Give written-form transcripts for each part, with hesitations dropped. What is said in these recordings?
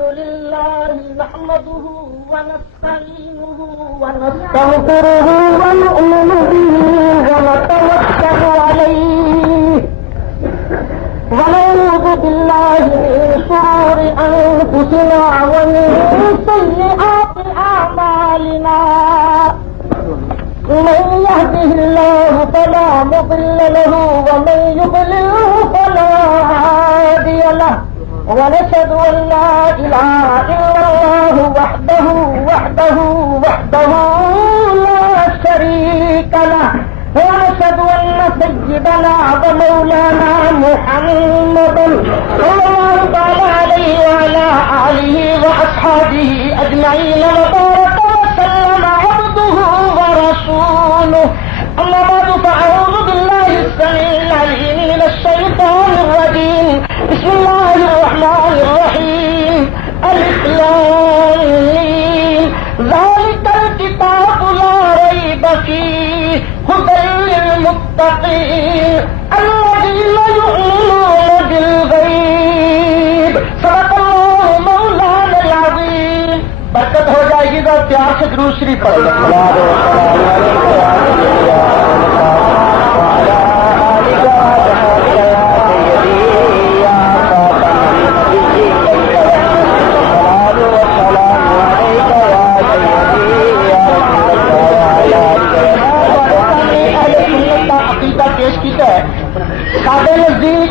لله نحمده ونستعينه ونستغفره ونؤمن به ونتوكل عليه ونعوذ بالله من شرور أنفسنا ومن سيئات أعمالنا من يهده الله فلا مضل له ومن يضلله فلا هادي له ونشهد أن لا إله إلا الله وحده لا شريك له ونشهد أن سيدنا ومولانا محمدا صلى الله تعالى عليه وعلى آله وأصحابه أجمعين وبارك وسلم عبده ورسوله. أما بعد فأعوذ بالله السميع العليم من الشيطان الرجيم. بسم الله الرحمن الرحيم. ألف لام ميم. ذلك الكتاب لا ريب فيه هدى للمتقين الذين يؤمنون بالغيب. صدق الله مولانا العظيم. برکت ہو جائے گی تو پیار سے درود شریف پڑھو. سادے نزدیک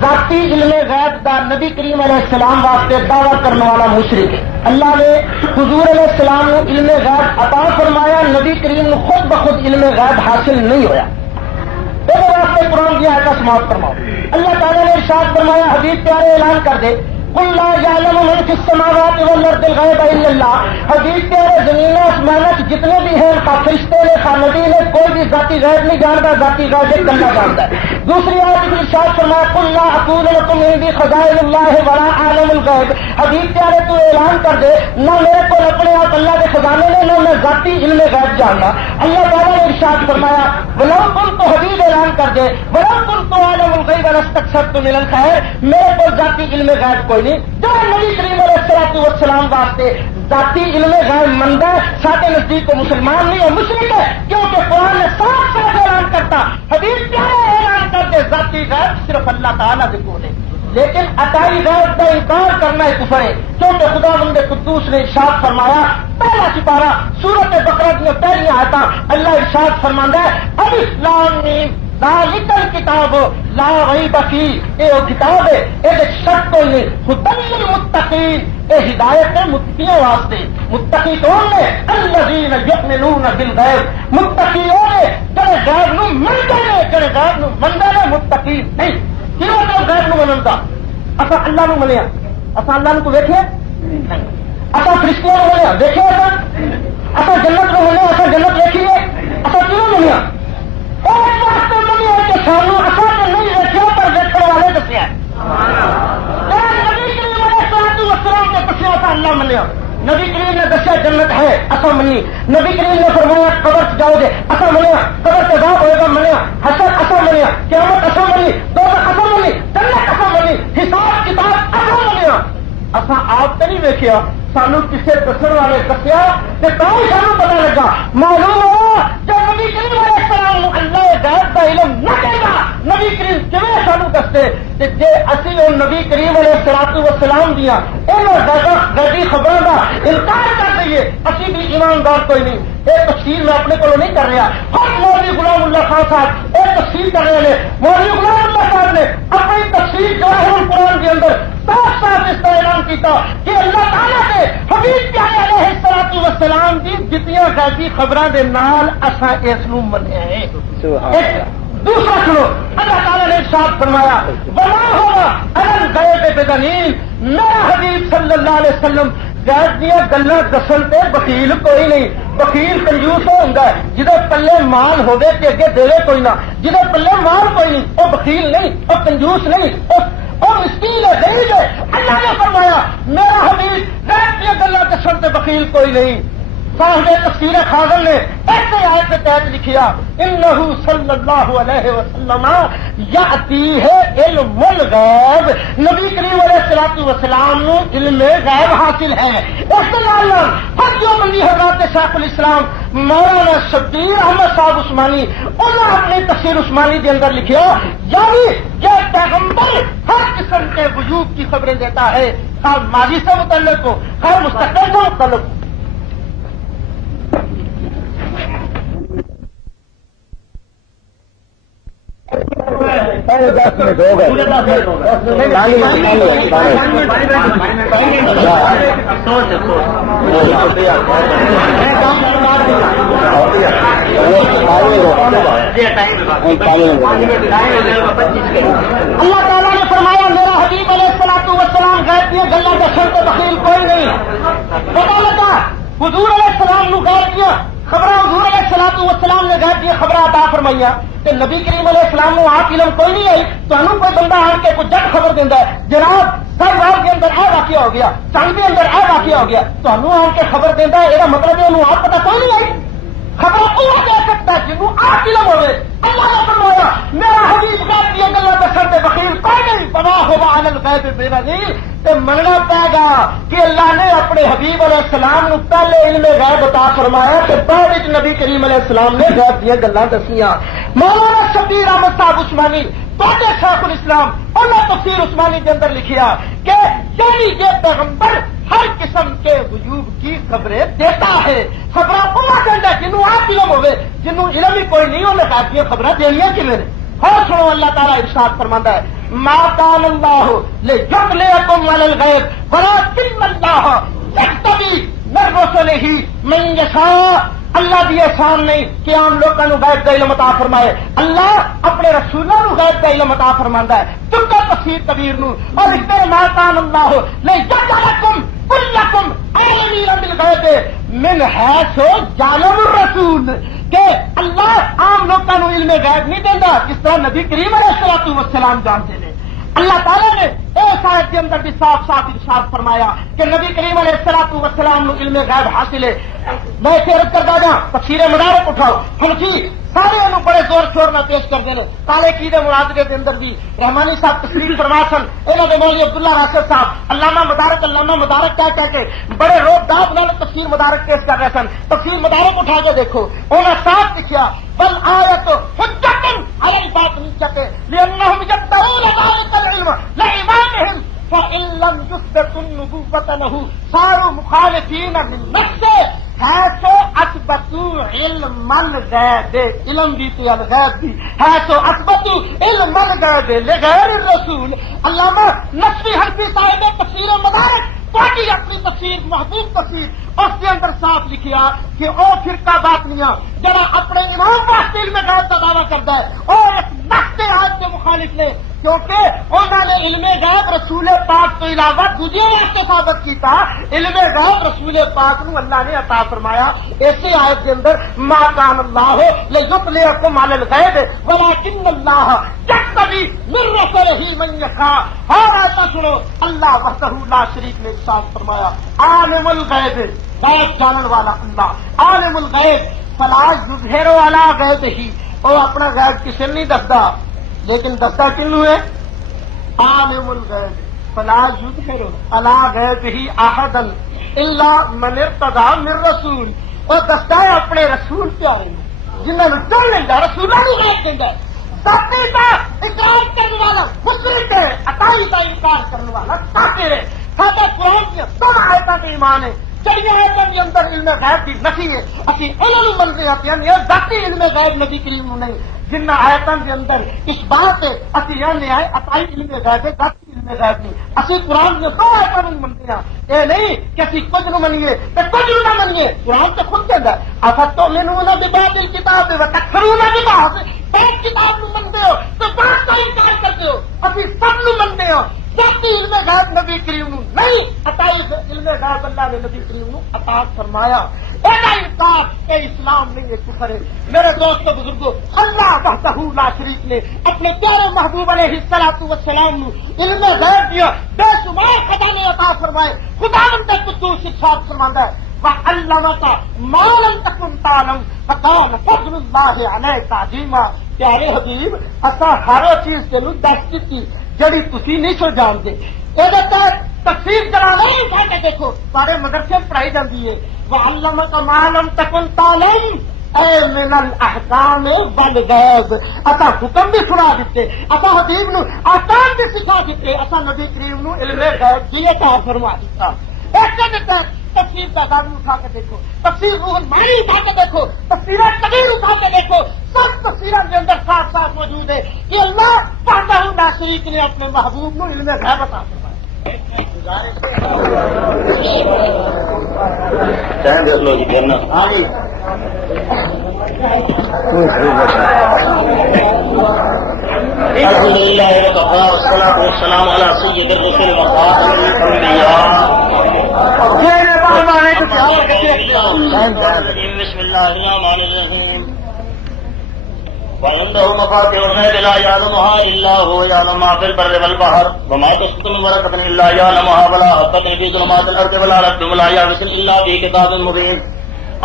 ذاتی علم غیب دا نبی کریم علیہ السلام واسطے دعویٰ کرنے والا مشرک ہے. اللہ نے حضور علیہ السلام کو علم غیب عطا فرمایا، نبی کریم نے خود بخود علم غیب حاصل نہیں ہویا. اس واسطے قرآن کی آیت سماعت فرماؤ. اللہ تعالیٰ نے ارشاد فرمایا، حبیب پیارے اعلان کر دے، قل لا يعلم من في السماوات والارض الغيب الا الله. حبیب پیارے زمین و آسمان جتنے بھی ہیں فرشتے نے نبی نے کوئی بھی ذاتی غیب نہیں جانتا، ذاتی غیب ایک اللہ جانتا ہے. دوسری آیت میں ارشاد فرمایا، قل لا اقول لكم عندي خزائن الله ولا اعلم الغیب. حبیب پیارے تو اعلان کر دے، نہ میرے کو اپنے آپ اللہ کے خزانے نے، نہ میں ذاتی علم غیب جاننا. اللہ تعالیٰ نے ارشاد فرمایا، ولو كنت حبیب اعلان کر دے، ولو كنت اعلم الغیب لاستكثرت من الخير. میرے کو ذاتی علم غیب کوئی نہیں. جو نبی کریم علیہ السلام واسطے ذاتی علم غیب مند ہے، ساتھ نزدیک کو مسلمان نہیں ہے، مشرک ہے، کیونکہ قرآن نے صاف صاف اعلان کرتا، حبیب پیارے اعلان کرتے ذاتی غیب صرف اللہ تعالیٰ سے کو دے. لیکن عطائی غیب کا انکار کرنا ہے کفر ہے، کیونکہ خدا بند قدوس نے ارشاد فرمایا، پہلا سپارہ سورت بقرہ کی پہلی آیت اللہ ارشاد فرماندا ہے، الف لام میم ذالک الکتاب لا ریب فیہ. یہ کتاب ہے، یہ شک کوئی نہیں، ہدی للمتقین، یہ ہدایت ہے متقیوں واسطے. متقی کون نے؟ الذین یؤمنون بالغیب. متقی وہ نے جڑے غیب نو منتے نے، جڑے غیب نو منتے نے متقی نہیں. کیوں کہ غیب نو منتا؟ اساں اللہ نو منیا، اساں اللہ نو ویکھے نہیں، اساں فرشتیاں نو منیا دیکھے، اساں جنت نو منیا، اساں جنت ویکھی ہے، اساں کیوں منیا؟ اس واسطے منیا کہ سانو اساں تے نہیں ویکھیا پر ویکھن والے دسیا. نبی کریم علیہ السلام نے دسیا تھا اللہ منیا. نبی کریم نے دسیا جنت ہے، اساں منی. نبی کریم نے فرمایا قبر سے جاؤ گے، اساں منیا. قبر سے عذاب ہوئے گا منیا. حشر اساں منیا. قیامت اساں منی. دوزخ اساں منی. جنت اساں منی. حساب کتاب اساں منیا. اساں آپ تے نہیں ویکھیا، سانو کسے دسن والے دسیا تے تاں سانو پتہ لگا. معلوم ہوا جو نبی کریم علیہ السلام اللہ غیب کا علم نہ دے گا، نبی کریم کیویں سانو دستے؟ تے جے اسی او نبی کریم علیہ السلام دیا غیبی خبراں دا انکار کر دئیے، اسی بھی ایماندار کوئی نہیں. یہ تفسیر میں اپنے کو نہیں کر رہا، خود مولوی غلام اللہ خان صاحب ایک تفسیر کر رہے ہیں. مولوی غلام اللہ صاحب نے اپنی تفسیر جواہر القرآن کے اندر صاف صاف اس کا اعلان کیا کہ اللہ تعالیٰ نے حبیب پیارے علیہ السلام کی جتنی غیبی خبراں دے نال اساں اس نو منیا ہے. دوسرا سنو، اللہ تعالیٰ نے ارشاد فرمایا، وما ہوگا الل غیب بدلیل. میرا حبیب صلی اللہ علیہ وسلم غیب دیا گلاں دسن تے بخیل کوئی نہیں. بخیل کنجوس ہوندا ہے جدے پلے مال ہوے تے اگے دے کوئی نہ، جدے پلے مال کوئی نہیں وہ بخیل نہیں، وہ کنجوس نہیں، اور مسکین ہے، غریب ہے. اللہ نے فرمایا میرا حبیب غیب دیا گلاں دسن تے بخیل کوئی نہیں. صاحب تفسیر خازن نے ایسے آیت کے تحت لکھیا انہو صلی اللہ علیہ وسلم یاتی ہے علم الغیب، نبی کریم علیہ الصلوۃ والسلام نو علم غیب حاصل ہے۔ اس نال جو بندی حضرات شیخ الاسلام مولانا شبیر احمد صاحب عثمانی انہوں نے اپنی تفسیر عثمانی کے اندر لکھیا یعنی کہ پیغمبر ہر قسم کے وجود کی خبریں دیتا ہے، خیر ماضی سے متعلق ہو خیر مستقبل سے متعلق ہو۔ دس منٹ ہو گئے، اللہ تعالیٰ نے فرمایا میرا حبیب علیہ الصلوۃ والسلام غیب دیا گلا دشن تو بخیل کوئی نہیں۔ پتا لگا حضور علیہ السلام نو غیب دیا خبر، حضور علیہ الصلوۃ والسلام نے غیب دیا خبر عطا فرمائیا کہ نبی کریم علیہ السلام نو آپ علم کوئی نہیں آئی تو انہوں کوئی بندہ آن کے کوئی جٹ خبر دینا ہے جناب سر وار کے اندر اے واقعہ ہو گیا، سنگ کے اندر اے واقعہ ہو گیا تو انہوں آن کے خبر دینا ہے، یہ مطلب ہے انہوں آپ پتا کوئی نہیں آئی۔ خبر وہ دے سکتا ہے جنہوں آپ علم ہوئے۔ اللہ نے فرمایا میرا حبیب غیب دیا گلا دشن تے بخیل کوئی نہیں، پنا ہوا علی الغیب بغیب تے مننا پائے گا کہ اللہ نے اپنے حبیب علیہ السلام نو پہلے علم غیب عطا فرمایا کہ بعد وچ نبی کریم علیہ السلام نے غیب دیا گلاں دسیاں۔ مولانا شبیر احمد صاحب عثمانی بڑے شیخ الاسلام انہوں نے تفسیر عثمانی کے اندر لکھیا کہ یعنی یہ پیغمبر ہر قسم کے وجوب کی خبریں دیتا ہے۔ خبریں انہوں دینا جنہوں آپ علم ہوئے، جنہوں علم ہی کوئی نہیں انہیں کہا کہ خبریں دینیاں کیویں نے۔ اور سنو اللہ تعالیٰ ارشاد فرماتا ہے ما کان اللہ لیطلعکم علی الغیب ولکن اللہ یجتبی من رسلہ من یشاء۔ اللہ دی احسان نہیں کہ عام لوگوں کو غیب کا علم عطا فرمائے، اللہ اپنے رسولوں کو غیب کا علم عطا فرماندا ہے۔ تم کا تفسیر کبیر نو اور اس طرح ما کان اللہ لیجعلکم کلکم عالمین بالغیب من حیث جعلہ الرسول، کہ اللہ عام لوگوں کو علم غیب نہیں دینا جس طرح نبی کریم علیہ الصلوۃ والسلام جانتے ہیں۔ اللہ تعالیٰ نے اس آیت کے اندر بھی صاف صاف ارشاد فرمایا کہ نبی کریم علیہ الصلوۃ والسلام کو علم غیب حاصل ہے۔ میں عرض کرتا جا تفسیر مدارک اٹھاؤ حنفی سارے انہوں بڑے زور شور نہ پیش کرتے ہیں۔ کالے قید مناظرے کے اندر بھی رحمانی صاحب تشریف فرما سن، انہوں نے مولوی عبداللہ راشد صاحب علامہ مدارک کہہ کے بڑے روب داب نال تفسیر مدارک پیش کر رہے سن۔ تفسیر مدارک اٹھا کے دیکھو انہوں نے صاف لکھیا بل آیت حجۃ علی الباطنیۃ لأنہم یدعون ذلک العلم لإمامہم فإن لم یثبتوا النبوۃ لہ صاروا مخالفین للنص حیث اثبتوا علم الغیب، علم بھی تو الغیب بھی، حیث اثبتوا علم الغیب لغیر الرسول۔ علامہ نصفی حنفی صاحب تفسیر مدارک باقی اپنی تفسیر محبوب تفسیر اس کے اندر صاف لکھیا کہ او فرقہ باطنیہ جڑا اپنے امام واسطے علم غیب کا دعویٰ کرتا ہے اور اس نص آیت کے مخالف نے، کیونکہ انہوں نے علم غیب رسول پاک تو علاوہ دوسرے واسطے ثابت کیتا، علم غیب رسول پاک نو اللہ نے عطا فرمایا۔ اسی آیت کے اندر ما کان اللہ لیطلعکم علی الغیب ولکن اللہ یجتبی من رسلہ من یشاء۔ اور ایسا سنو اللہ وحدہ لا شریک نے ارشاد فرمایا عالم الغیب، غیب جانن والا اللہ، عالم الغیب فلا یظہر علی غیبہ، اور اپنا غیب کسی نہیں دستا لیکن دستا کنوں ہے عالم الغیب فلا یظہر علی غیبہ احدا الا من ارتضی من رسول، اور دستا ہے اپنے رسول پیارے جنہوں نے چن لینا رسولوں کو غیب دینا ہے۔ ذاتی کا اقرار کرنے والا مشرک ہے، عطائی کا انکار کرنے والا کافر ہے۔ سادہ قرآن کی دونوں آیتوں کے ایمان ہے، چڑیا آیتوں کے اندر علم غیب کی نفی ہے، اسی انہوں منتے آتے ہیں یہ ذاتی علم غیب نبی کریم نہیں، جن آیتوں کے اندر اس بات ہے اسی یہ آئے عطائی علم غیب ہے، ذاتی علم غیب نہیں۔ اسی قرآن کے دو آیتوں میں منتے ہیں، یہ نہیں کہ اسی کچھ نہ منیے تو کچھ نہ منیے۔ قرآن تو خود کہتا ہے افتؤمنون ببعض الکتاب وتکفرون ببعض، ایک کتاب نو منتے ہو تو بات کا انکار کرتے ہو، ابھی سب نو منتے ہو۔ ذاتی علم غیب نبی کریم نو نہیں، عطائی علم غیب اللہ نے نبی کریم نو عطا فرمایا۔ ایسا انکار اے اسلام نہیں ہے، کفر ہے۔ میرے دوستو بزرگو، اللہ وحدہ لا شریک نے اپنے پیارے محبوب علیہ الصلوۃ والسلام نو علم غیب دیا، بے شمار خزانے عطا فرمائے۔ خداوند قدوس ارشاد فرماندا ہے وعلمک ما لم تکن تعلم فکان فضل اللہ علیک عظیما۔ پیارے حبیب اساں ہر چیز تینوں دس دتی جڑی تسی نہیں سو جانتے۔ یہ تفسیر جلالہ اٹھا کے دیکھو، سارے مدرسے میں پڑھائی جاتی ہے۔ وعلمک ما لم تکن تعلم اے من الاحکام والغیب، اساں حکم بھی سنا دیتے، اساں حبیب نو احکام بھی سکھا دیتے، اساں نبی کریم نو علم غیب کی عطا فرما دیتا۔ ایک دیتا ہے تفسیر کا دادو اٹھا کے دیکھو، تفسیر روح المعانی اٹھا کے دیکھو، تفسیر کبیر اٹھا کے دیکھو، سب تفسیروں کے اندر صاف صاف موجود ہے کہ اللہ وحدہ لا شریک نے اپنے محبوب نو علم غیب عطا فرمایا۔ الحمد للہ وکفى والصلاة والسلام على سید الرسل وخاتم الانبیاء۔ بسم اللہ الرحمن الرحیم۔ وعنده مفاتيح الغيب لا يعلمها الا هو، يعلم ما في البر والبحر، وما تسقط من ورقة الا يعلمها، ولا حبة في ظلمات الارض ولا رطب ولا يابس الا في كتاب مبين۔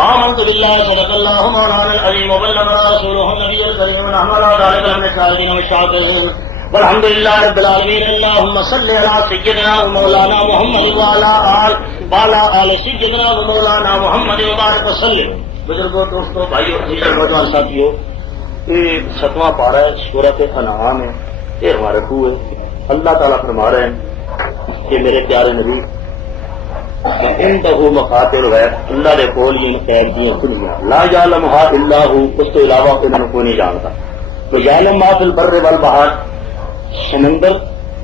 آمنت بالله صدق الله مولانا العظيم وبلغ رسوله النبي الكريم ونحن على ذلك من الشاهدين والشاكرين، والحمد لله رب العالمين۔ اللهم صل على سيدنا ومولانا محمد وعلى آل سيدنا ومولانا محمد وبارك وسلم۔ بزرگوں، دوستوں، بھائیوں، نوجوان ساتھیوں، یہ 7واں پارہ ہے سورۃ انعام ہے، یہ ہمارے رکوع ہے۔ اللہ تعالیٰ فرما رہے ہیں کہ میرے پیارے نبی عنده مفاتیح الغیب، اللہ نے کول یہ غیب دی کھلیاں، لا یعلمها الا هو، اس کے علاوہ انہوں نے کوئی نہیں جانتا۔ تو یعلم ما فی البر والبحر، سمندر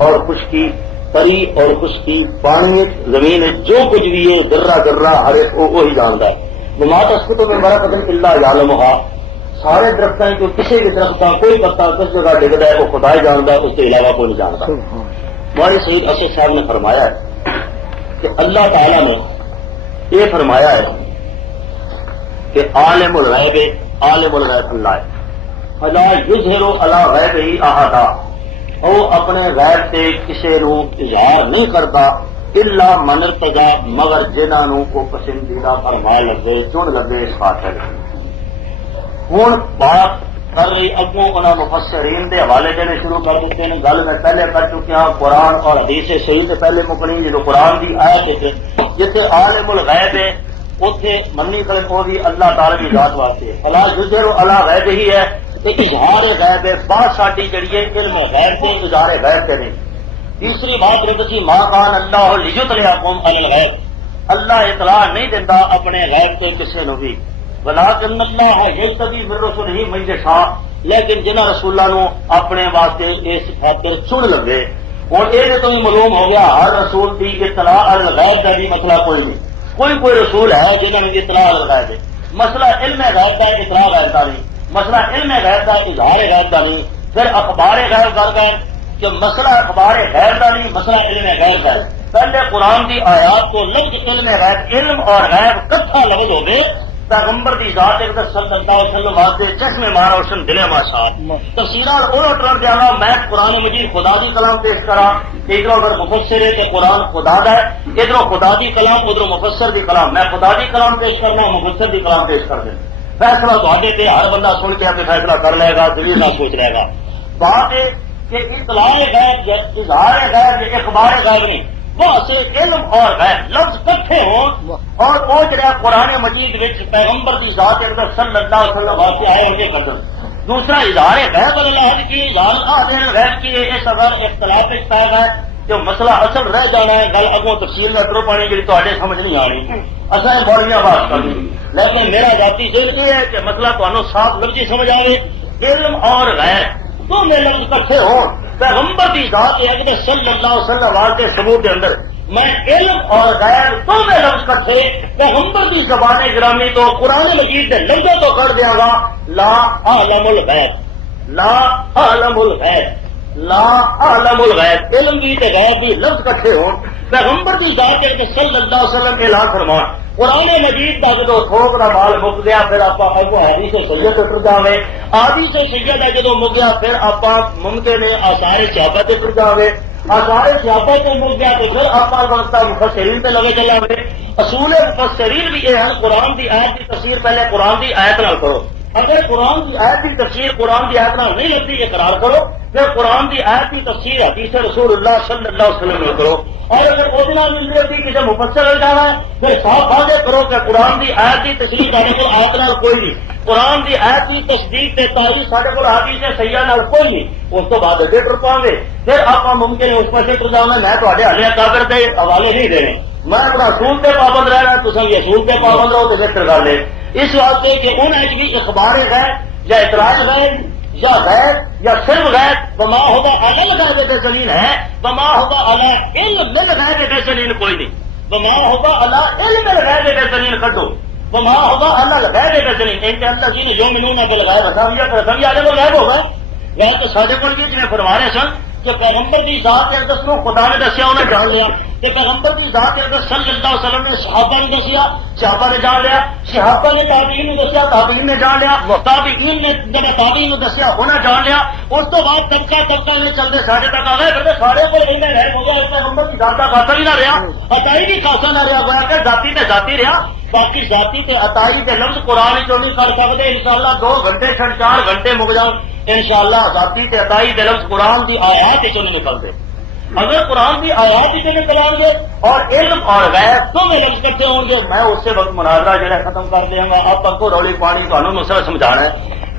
اور خشکی، پری اور خشکی، پانی زمین جو کچھ بھی ہے ذرہ ذرہ ہر ایک وہی جانتا ہے۔ وما تسقط من ورقۃ الا یعلمها، سارے درختوں کو کسی بھی درخت کا کوئی پتا کس جگہ ڈگتا ہے وہ خدا ہی جانتا ہے، اس کے علاوہ کوئی نہیں جانتا۔ ہمارے سید اسد صاحب نے فرمایا ہے کہ اللہ تعالیٰ نے یہ فرمایا ہے کہ عالم الغیب اللہ ہے، فلا یظہر علی غیبہ احدا، وہ اپنے غیب سے کسی نو اظہار نہیں کرتا، الا من ارتضی، مگر جنہاں نو کو پسندیدہ فرما لگے، چن لگے اس خاطر۔ ہوں بات کر رہی اگوں انہوں مفسرین دے حوالے دینے شروع کر دیتے ہیں۔ گل میں پہلے کر چکیا قرآن اور حدیث صحیح سے پہلے مکنی، جدو قرآن کی آیت ہے جتنے عالم الغیب ہے اتنے منی کرے وہ بھی اللہ تعالی کی ذات واسطے، فلا یظہر علی غیب ہی ہے کہ اظہار غیب ہے، بات ساری جڑی ہے علم غیب سے اظہار غیب سے نہیں۔ تیسری بات رکھی ما کان اللہ لیطلعکم علی الغیب، اللہ اطلاع نہیں دیتا اپنے غیب سے کسی نو بھی، ولکن اللہ یجتبی من رسلہ من یشاء، لیکن جنہاں رسولاں نو اپنے واسطے اس خاطر چن لگے۔ اور یہ تو معلوم ہو گیا ہر رسول کی اطلاع علی الغیب کا بھی مسئلہ کوئی نہیں، کوئی رسول ہے جنہوں نے اطلاع علی الغیب ہے، مسئلہ علم غیب کا اطلاع غیب کا نہیں، مسئلہ علم غیب کا اظہار غیب کا نہیں۔ پھر اخبار غیب کر گئے کہ مسئلہ اخبار غیب کا نہیں، مسئلہ علم غیب کا ہے۔ پہلے قرآن کی آیات کو لفظ علم غیب، علم اور غیب کٹھا لفظ ہو گئے، پیغمبر دی ذات ایک صلی اللہ علیہ وسلم واسطے چشمے مارا روشن دلے ماشاء تفسیرات اور ٹرن دیا گا۔ میں قرآن مجید خدا دی کلام پیش کرا، ادھر اگر مفسر ہے کہ قرآن خدا دا ہے، ادھر خدا دی کلام ادھر مفسر دی کلام، میں خدا دی کلام پیش کرنا، مفسر دی کلام پیش کر دیں۔ فیصلہ تے پہ ہر بندہ سن کے اپنے فیصلہ کر لے گا، دلیل نہ سوچ لے گا۔ بات ہے کہ اطلاع غیب، اظہار غیب، اخبار غیب نہیں، بس علم اور غیب لفظ کٹھے ہوں اور وہ جڑا قرآن مجید وچ پیغمبر کی ذات اقدس صلی اللہ علیہ وسلم واسطے آئے ان کے قدر۔ دوسرا اظہار غیب اللہ کی، اظہار غیب کی اس اگر اختلاف پایا گیا جو مسئلہ اصل رہ جانا ہے، گل اگوں تفصیل میں کرو پانی جی تے سمجھ نہیں آنی، اصل بڑیاں بات کرنی، لیکن میرا ذاتی ذہن یہ ہے کہ مسئلہ تمہیں صاف لفظی سمجھ آئے۔ علم اور غیب دونوں لفظ کٹھے ہوں، پیغمبر کی ذات اقدس صلی اللہ علیہ وسلم واسطے ثبوت کے اندر میں علم اور غیب دونوں لفظ کٹھے پیغمبر کی زبان گرامی تو قرآن مجید کے لفظوں تو کر دیا گا، لا اعلم الغیب، لا اعلم الغیب، لا اعلم الغیب، علم بھی تے غیب بھی لفظ کٹھے ہون، پیغمبر کی ذات صلی اللہ علیہ وسلم کے اعلان فرمان۔ قرآن مجید کا جدو تھوک کا مال مک گیا پھر آپ اگو حدیث سید ٹر جاوے، حدیث سید ہے جدو مک گیا پھر آپ ممکن ہے آثار صحابہ تے ٹر جاوے، آثار صحابہ کو مل گیا تو پھر آپ وقت مفسرین پہ لگے چلے ہوئے. اصول مفسرین بھی یہ ہے قرآن کی آیت کی تفسیر پہلے قرآن کی آیت نال کرو. اگر قرآن کی آیت کی تفسیر قرآن کی آیت نال نہیں لگتی اقرار کرو, پھر قرآن کی آیت کی تفسیر حدیث رسول اللہ صلی اللہ علیہ وسلم میں کرو. اور اگر وہ نہیں لگتی کسی مفسر ہو جانا ہے پھر صاف واضح کرو کہ قرآن کی آیت کی تشریح کرنے کو آیت نال کوئی نہیں, قرآن کی آیت کی تصدیق تے تائید سارے کو حدیث سیاح نال کوئی نہیں. اس تو بعد اگے ٹر پاؤں گے پھر آپ ممکن ہے اس پاسے ٹر جاؤں میں تے ہالے کافر کے حوالے نہیں دینے. میں اپنا اصول پہ پابند رہنا, تصا بھی اصول پہ پابند رہو تو پھر کر لے. اس واسطے کہ ان بھی اخبار غیب یا اعتراض غیب یا غیب یا صرف غیب وما ہوگا الگ غیب بے دلیل ہے, وما ہوگا الگ علم غیب بے دلیل کوئی نہیں. وما ہوگا الگ علم غیب بے دلیل کٹو, وما ہوگا الگ غیب بے دلیل. ان کے اللہ جی نے جو منون بل غیب سمجھا آگے وہ غیب ہوگا. غیب تو سارے کو بھی جنہیں فرما رہے سن کہ پیغمبر کی ذات اقدس نو خدا نے دسیا انہیں جان لیا, کہ پیغمبر کی ذات اقدس صلی اللہ علیہ وسلم نے صحابہ نے دسیا, صحابہ نے جان لیا, صحابہ نے تابعین نے دسیا, تابعین نے جان لیا, تابعین نے جب تابعین نے دسیا انہیں جان لیا. اس تو بعد طبقہ میں چلتے سارے تک آ گئے, پھر سارے کو غائب ہو گیا. پیغمبر کی ذات کا خاصا بھی نہ رہا, عطائی بھی خاصا نہ رہا, گویا کہ ذاتی تے ذاتی رہا. باقی ذاتی تے عطائی کے لفظ قرآن چو نہیں کر سکتے. انشاءاللہ 2 گھنٹے 4 گھنٹے مک جاؤ انشاءاللہ ذاتی تے عطائی کے لفظ قرآن کی آیات چو نہیں نکلتے. اگر قرآن کی آیات سے نکل آؤ گے اور علم اور غیب تو میں لفظ کرتے ہوں گے, میں اس سے وقت مناظرہ جہاں ختم کر دیا گا. آپ کو رولی پانی تمہیں مسئلہ سمجھانا ہے.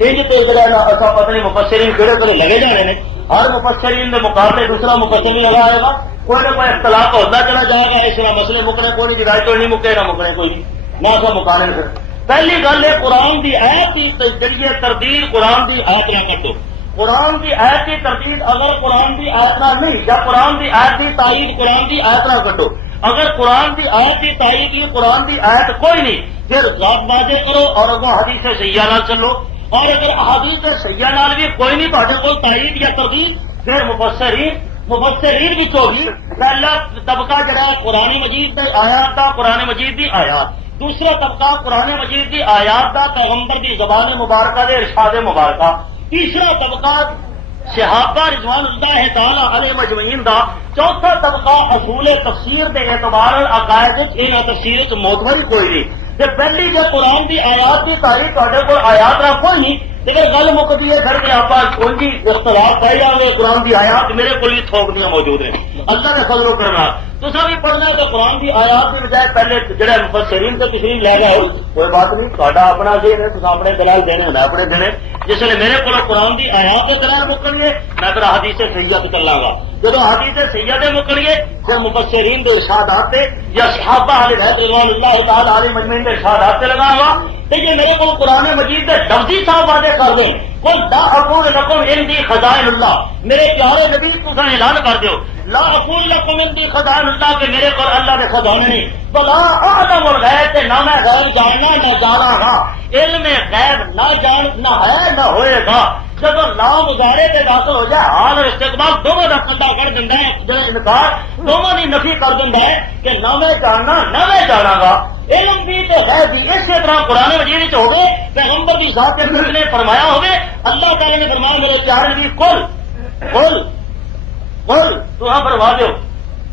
یہ تو اصا پتہ نہیں مفسرین کہڑے کہڑے لگے جانے نے, ہر مفسرین کے مقابلے دوسرا مفسر نہیں لگا آئے گا, کوئی نہ کوئی اختلاف ہوتا چلا جائے گا. اس طرح مسئلے مکنے کوئی نہیں, جگہ کوئی نہیں مکے نہ مکنے کوئی نہیں, نہ سا مکانے پھر. پہلی گل ہے قرآن کی آیت کی ذریعے تردید قرآن کی آیت نہ کر دو. قرآن کی آیت کی تردید اگر قرآن کی آیت نہ نہیں, یا قرآن کی آیت کی تائید قرآن کی آیت نہ کٹو. اگر قرآن کی آیت کی تائید کی قرآن کی آیت کوئی نہیں, پھر ذات واضح کرو اور اگوں حدیث سیاح نال چلو. اور اگر احادیث سیاح نال بھی کوئی نہیں تھوڑے کو تائید یا تردید, پھر مفسرین بھی ہوگی. پہلا طبقہ جڑا قرآن مجید کی آیات کا, قرآن مجید کی آیات. دوسرا طبقہ قرآن مجید کی آیات کا, پیغمبر کی زبان مبارکہ دے ارشاد مبارکہ. تیسرا طبقہ صحابہ رضوان اللہ تعالی علیہ مجمعین دا. چوتھا طبقہ اصول تفسیر کے اعتبار عقائد ان تفسیر معتبر کوئی نہیں. پہلی جو قرآن کی آیات کی تاریخ تے کو آیات نہ کوئی نہیں, لیکن گل مکتی ہے پھر کہ آپ کوئی اختلاف پائی جائے. قرآن کی آیات میرے کو تھوک دیا موجود ہیں, اللہ نے فضل و کرنا. تو بھی پڑھنا تو قرآن کی آیات کی بجائے پہلے جڑے مفسرین سے کسی لے گئے کوئی بات نہیں, تا اپنا دین ہے, تو اپنے دلال دینے میں اپنے دینے. جس نے میرے کو قرآن کی آیات کے دلال مکن گے میں پھر حدیث سیاح کر لاں گا. جب حدیث سیاح دے مکن گے پھر مفسرین کے ارشادات سے یا صحابہ علیہ رضوان اللہ تعالی علیہ مجمعین کے ارشادات سے لگاؤں گا. تو یہ میرے کو قرآن مجید کے لفظی صاحب واضح کر دیں, قل لا اقول لکم عندی خزائن اللہ, میرے پیارے نبی تم اعلان کر دو, لا اقول لکم عندی خزائن اللہ کہ میرے کو اللہ کے خزانے نہیں. بلا اعلم الغیب, نہ میں غیب جاننا نہ جانا گا. علم غیب نہ جاننا ہے نہ ہوئے گا. جب لا مظاہرے پہ داخل ہو جائے حال اور استقبال دونوں کا کندھا کر دینا ہے, جو انکار دونوں کی نفی کر دینا ہے کہ نہ میں جاننا نہ میں جانا گا. علم بھی تو ہے بھی اسی طرح قرآن مجید ہو گئے, پیغمبر کی ذات نے فرمایا ہوگے, اللہ تعالی نے فرمایا میرے پیارے نبی قل تو ہاں فرما دو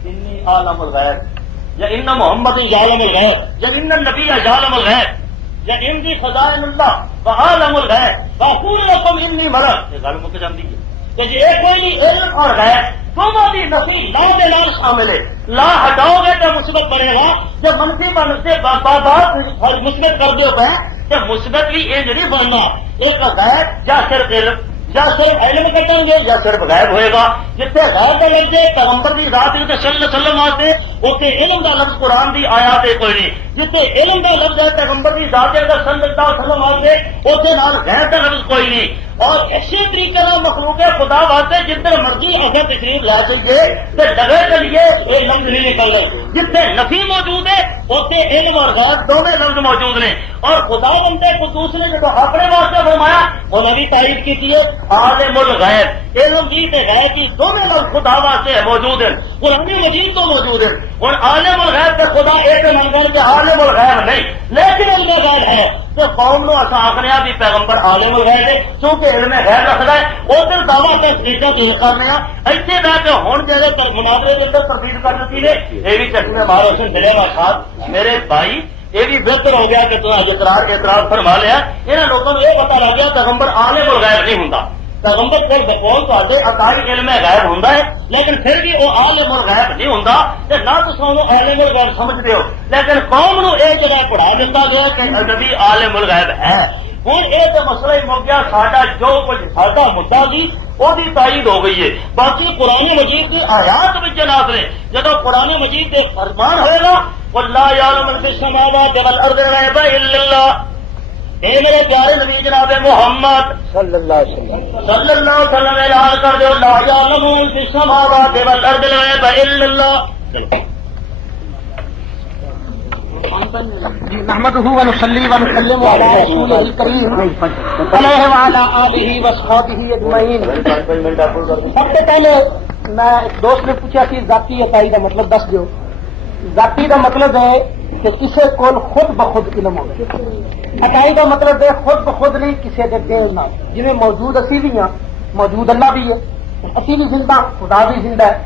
انی عالم الغیب یا ان محمد یعلم الغیب یا ان النبی یعلم الغیب یا ان کی خزائن اللہ وعالم الغیب واقول لکم انی مرض. یہ گل مک جاتی ہے کہ یہ کوئی نہیں, علم اور غیب دونوں کی نفی لا کے نال شامل ہے. لا ہٹاؤ گے تو مثبت بنے گا, جب منفی بنتے بات مثبت کر دو پہ تو مثبت بھی یہ نہیں بننا. ایک غیب یا صرف علم, یا صرف علم کٹیں گے یا صرف غیب ہوئے گا. جتنے غیب کا لفظ ہے پیغمبر کی ذات صلی اللہ علیہ وسلم واسطے, اتنے علم کا لفظ قرآن کی آیات ہے کوئی نہیں. جتنے علم کا لفظ ہے پیغمبر کی ذات صلی اللہ علیہ وسلم واسطے, اتنے نال غیب کا لفظ کوئی نہیں. اور اسی طریقے کا مخلوق خدا واسطے جتنے مرضی اگر تقریر لا چاہیے تو لگے چلیے یہ لفظ نہیں نکل رہے. جتنے نفی موجود ہے اتنے علم اور غیب دونوں لفظ موجود ہیں. اور خدا بندے قدوس نے جب اپنے واسطے فرمایا انہیں بھی تعریف کی ہے عالم الغیب, علم جی تے غیب کی دونوں لفظ خدا واسطے موجود ہیں، قرآن مجید تو موجود ہے۔ اور عالم الغیب تے خدا ایک منگل کے عالم الغیب نہیں، لیکن علم غیب ہے تو قوم نو اصا آخنے بھی پیغمبر عالم الغیب ہے کیونکہ علم غیب رکھتا ہے، ادھر دعوی تصدیق کرنے ایسے بہ کے ہوں جیسے مناظرے کے اندر تردید کر دیتی ہے، یہ بھی چٹنی میں مارو سے ملے گا خاص میرے بھائی، یہ بھی بہتر ہو گیا کہ تم اعتراض فرما لیا۔ انہوں لوگوں کو یہ پتا لگ گیا پیغمبر عالم الغیب نہیں ہوں، پیغمبر کو بقول تے عقائد علم غیب ہوں لیکن پھر بھی وہ عالم الغیب نہیں ہوں، نہ تو عالم الغیب سمجھتے ہو، لیکن قوم نو یہ جگہ پڑھا دیتا گیا کہ نبی عالم الغیب ہے۔ ہوں یہ تو مسئلہ ہی مک گیا، ساڈا جو کچھ ساڈا مدعا سی وہ تائید ہو گئی ہے۔ باقی قرآن مجید کی آیات میں جناب نے جب قرآن مجید کے فرمان ہوئے گا وَلَا يَعْلَمُ مَن فِي السَّمَاوَاتِ وَالْأَرْضِ الْغَيْبَ إِلَّا اللَّهُ، اے میرے پیارے نبی جناب محمد صلی اللہ علیہ وسلم اعلان کر دو لا يعلم من في السماوات والارض الغيب الا الله۔ نحمده ونصلي ونسلم على رسوله الكريم علیہ وعلى آلہ وصحبہ اجمعین۔ سب سے پہلے میں ایک دوست نے پوچھا کہ ذاتی عطائی کا مطلب دس دو۔ ذاتی کا مطلب ہے کہ کسی کو خود بخود علم ہو، عطائی کا مطلب ہے خود بخود نہیں کسی کے دل نہ، جی موجود اسی بھی ہاں، موجود اللہ بھی ہے، اسی بھی زندہ، خدا بھی زندہ ہے،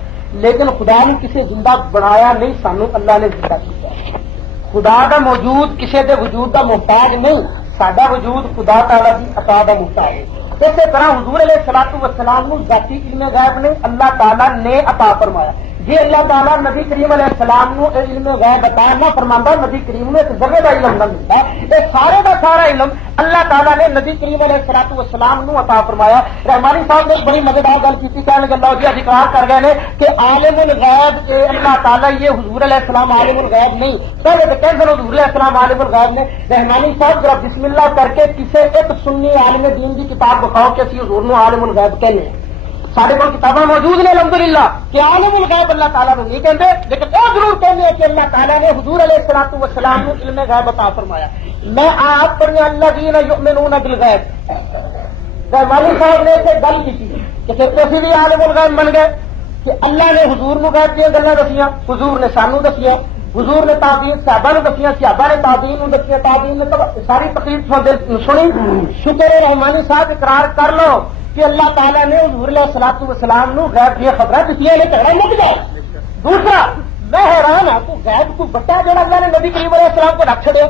لیکن خدا نے کسی زندہ بنایا نہیں، سانو اللہ نے زندہ کیا۔ خدا کا موجود کسی کے وجود کا محتاج نہیں، ساڈا وجود خدا تعالی کی عطا کا محتاج ہے۔ اسی طرح حضور علیہ الصلوۃ والسلام کو ذاتی علم غیب نے اللہ تعالی نے عطا فرمایا۔ جی اللہ تعالیٰ نبی کریم علیہ السلام نو علم غیب عطا نہ فرماندا، نبی کریم نو ایک ذرے کا علم نہ ملتا، یہ سارے کا سارا علم اللہ تعالیٰ نے نبی کریم علیہ الصلوۃ والسلام نو عطا فرمایا۔ رحمانی صاحب نے بڑی مزیدار گل کی، کہنے لگے اللہ جی اذکار کر گئے کہ عالم الغیب اللہ تعالیٰ یہ حضور علیہ السلام عالم الغیب نہیں، پہلے تو کہتے ہیں حضور علیہ السلام عالم الغیب نے۔ رحمانی صاحب ذرا بسم اللہ کر کے کسی ایک سنی عالم دین کی کتاب دکھاؤ کہ اسی حضور نو عالم الغیب کہنے ہیں۔ سارے کو کتابیں موجود نے الحمدللہ کہ عالم الغیب اللہ تعالیٰ نے نہیں کہتے، لیکن یہ ضرور کہتے ہیں کہ اللہ تعالیٰ نے حضور علیہ الصلوۃ والسلام کو علم غیب عطا فرمایا۔ میں آپ پر الذین یؤمنون بالغیب، رحمانی صاحب نے اسے گل کی کہ پھر کسی بھی عالم الغیب بن گئے کہ اللہ نے حضور نو غیب دیا گلاں دسیاں، حضور نے سانو دسیاں، حضور نے تابعین صحابہ نے دسیاں، صحابہ نے تابعین نو دسیاں، تابعین نے ساری تقریر سنی۔ شکر ہے رحمانی صاحب اقرار کر لو کہ اللہ تعالیٰ نے حضور علیہ الصلوۃ والسلام نو غیب کی خبریں دیتی ہیں، جھگڑا مک جائے۔ دوسرا میں حیران ہوں تو غیب کو بٹا جڑا اللہ نے نبی کریم علیہ السلام کو رکھ چھڑے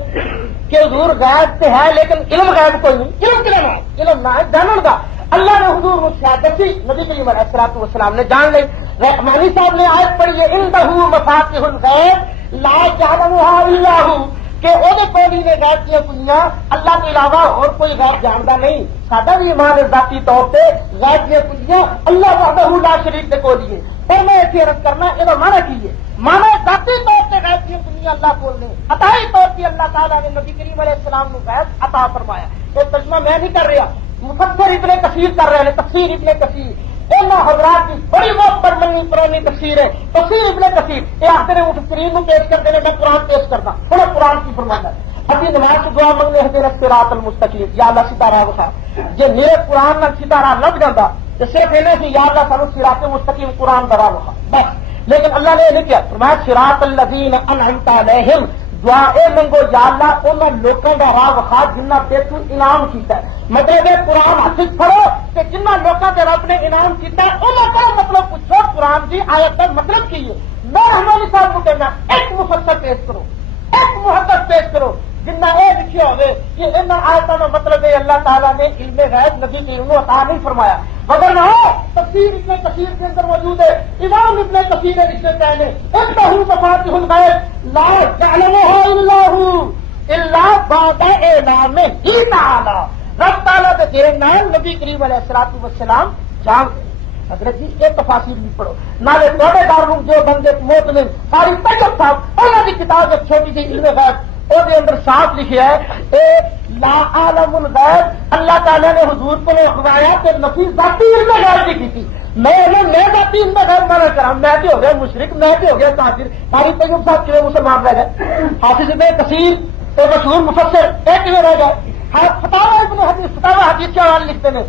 کہ حضور غیب سے ہے لیکن علم غیب کوئی نہیں، علم کیا نہ علم نہ ہے جانن کا، اللہ نے حضور کو شہادت دی، نبی کریم علیہ الصلوۃ والسلام نے جان لی۔ رحمانی صاحب نے آیت پڑھی ہے عنده مفاتیح الغیب لا یعلمها الا هو، کہ وہ کوئی نے غیب کی کنیاں اللہ کے علاوہ اور کوئی غیب جانتا نہیں۔ سادہ بھی ایمان ذاتی طور پہ غیب کی کنیاں اللہ وحدہ لا شریک کے کول ہے، پر میں ایسی عرض کرنا یہ مانا کی ہے، مانا ذاتی طور پہ غیب کی کنیاں اللہ کول نے، عطائی طور پہ اللہ تعالیٰ نے نبی کریم علیہ السلام کو غیب عطا فرمایا۔ تو ترجمہ میں نہیں کر رہا، مفسر ابن کثیر کر رہے ہیں، تفسیر ابن کثیر ان حضرات کی بڑی بہت پرمنی پرانی تفسیر ہے، تفسیر ابن کثیر یہ آخر مفسرین کو پیش کرتے ہیں، میں قرآن پیش کرتا تھوڑا قرآن کی فرمانا ہے۔ ابھی نماز کی دعا منگنے اہدنا الصراط المستقیم، یا اللہ سیدھا راہ دکھا، جی میرے قرآن نال سیدھا راہ لگ جاتا تو صرف انہیں سے یا اللہ سانو صراط مستقیم قرآن دا راہ دکھا بس، لیکن اللہ نے یہ نہیں کیا، فرمایا صراط الذین انعمت علیہم، دعا اے منگو یا اللہ انہاں لوکاں دا راہ وکھا جنہاں تے تو انعام کیتا ہے۔ مطلب ہے قرآن ہاتھ پڑھو کہ جنہ لوگوں کے رب نے انعام کیتا ہے انہوں کا مطلب پوچھو قرآن کی آیت کا مطلب کی ہے۔ میں رحمانی صاحب کو کہنا ایک مفسر پیش کرو، ایک محدث پیش کرو جنہ یہ لکھا ہوئے کہ ان آیتوں کا مطلب ہے اللہ تعالیٰ نے علم غیب نبی کی انہوں عطا نہیں فرمایا، مگر نہ ہو تفسیر ابن کثیر کے اندر موجود ہے، امام ابن کثیر نے لکھے کہنے عنده مفاتیح الغیب لا یعلمها الا هو الا بعد اعلامہ تعالی، رب تعالیٰ کے تیرے نام نبی کریم علیہ الصلوۃ والسلام جانتے۔ حضرت جی یہ تفاصیل بھی پڑھو، نالے تھوڑے داروں جو بندے موتمن ساری طیب صاحب انہوں کی کتاب ایک چھوٹی سی علم غیب وہ اندر صاف لکھا ہے اے لا عالم الغیب، اللہ تعالیٰ نے حضور کو اخوایا کہ نفی ذاتی علم غیب کی تھی، میں ذاتی علم غیب مانا کرا، میں بھی ہو گیا مشرک، میں بھی ہو گیا کافر، ساری طیب صاحب کیوں مسلمان رہ گئے، حافظ ابن کثیر تو مشہور مفسر ایک کیوں رہ گئے، فتاوی ابن حدیث فتاوی حدیث کے حوالے لکھتے ہیں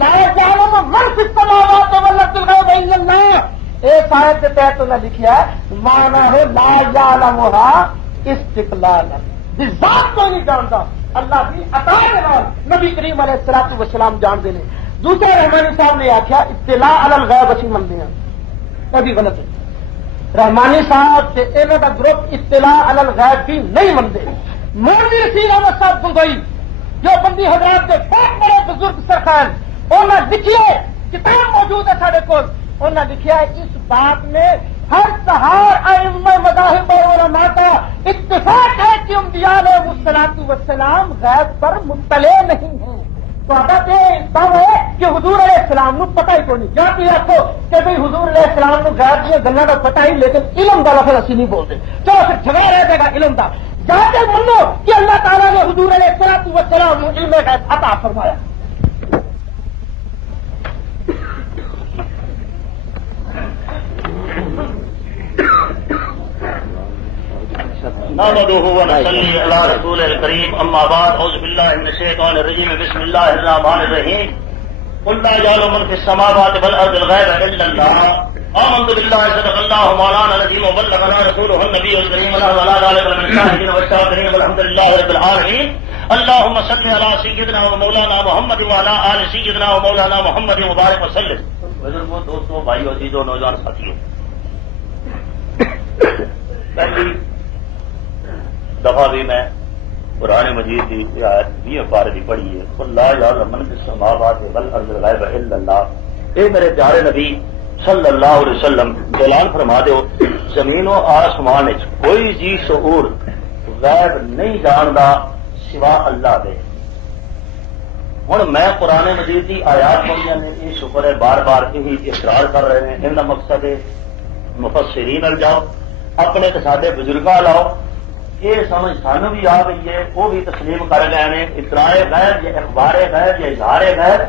لا يعلم من في السماوات والارض الغیب الا اللہ، ایک آیت کے تحت انہوں نے لکھا ہے مانا ہے لا یعلمها استقلالا، ذات کو نہیں جانتا، اللہ کی عطا کے بعد نبی کریم علیہ الصلوۃ والسلام جان دینے۔ دوسرے رحمانی صاحب نے آخیا اطلاع علی الغیب اسی منتے ہیں، یہ بھی غلط ہے۔ رحمانی صاحب سے انہوں کا گروپ اطلاع علی الغیب بھی نہیں منتے۔ مولوی رشید احمد صاحب گنگوئی جو بندی حضرات کے بہت بڑے بزرگ سرخان، انہوں نے لکھیے کتاب موجود ہے سارے کو، انہوں نے لکھا ہے اس بات میں ہر سہار ائمہ مذاہب اور علماء کا اتفاق ہے کہ انبیاء علیہ الصلوۃ والسلام غیب پر مطلع نہیں ہیں۔ تو عادت ہے کہ حضور علیہ السلام نو پتہ ہی کوئی نہیں، جہاں بھی رکھو کہ بھائی حضور علیہ السلام نو غیب دیا گلوں کا پتہ ہی، لیکن علم کا لفظ اسی نہیں بولتے، چلو پھر جھگڑا رہ جائے گا علم کا۔ جہاں تک منو کہ اللہ تعالیٰ نے حضور علیہ الصلوۃ والسلام کو علم غیب عطا فرمایا۔ نحمده ونصلي على رسول الكريم اما بعد اعوذ بالله من الشيطان الرجيم بسم الله الرحمن الرحيم قل لا يعلم من في السماوات والارض الغيب الا الله آمنت بالله صدق الله مولانا العظيم وبلغنا رسوله النبي الكريم وعلى ذلك من الشاهدين والشاكرين والحمد لله رب العالمين اللهم صل على سيدنا ومولانا محمد وعلى آل سيدنا ومولانا محمد وبارك وسلم۔ بزرگوں، دوستوں، بھائیوں، عزیزوں، نوجوان ساتھیوں، پہلی دفعہ بھی میں قرآن مجید کی آیت 20 پارے بھی پڑھی ہے، قل لا یعلم من فی السماوات والارض الغیب الا اللہ۔ اے میرے پیارے نبی صلی اللہ علیہ وسلم اعلان فرما دیو زمین و آسمان وچ کوئی جی شعور غیب نہیں جاندا سوا اللہ دے۔ ہن میں قرآن مجید کی آیات پڑھیاں نے، یہ شکر ہے بار بار یہی اصرار کر رہے ہیں، ان کا مقصد ہے مفسرین ال جاؤ، اپنے تے ساڈے بزرگاں لاؤ، یہ سمجھ سانو بھی آ گئی ہے، وہ بھی تسلیم کر گئے ہیں۔ اطلاع غیب یا اخبار غیب یا اظہار غیب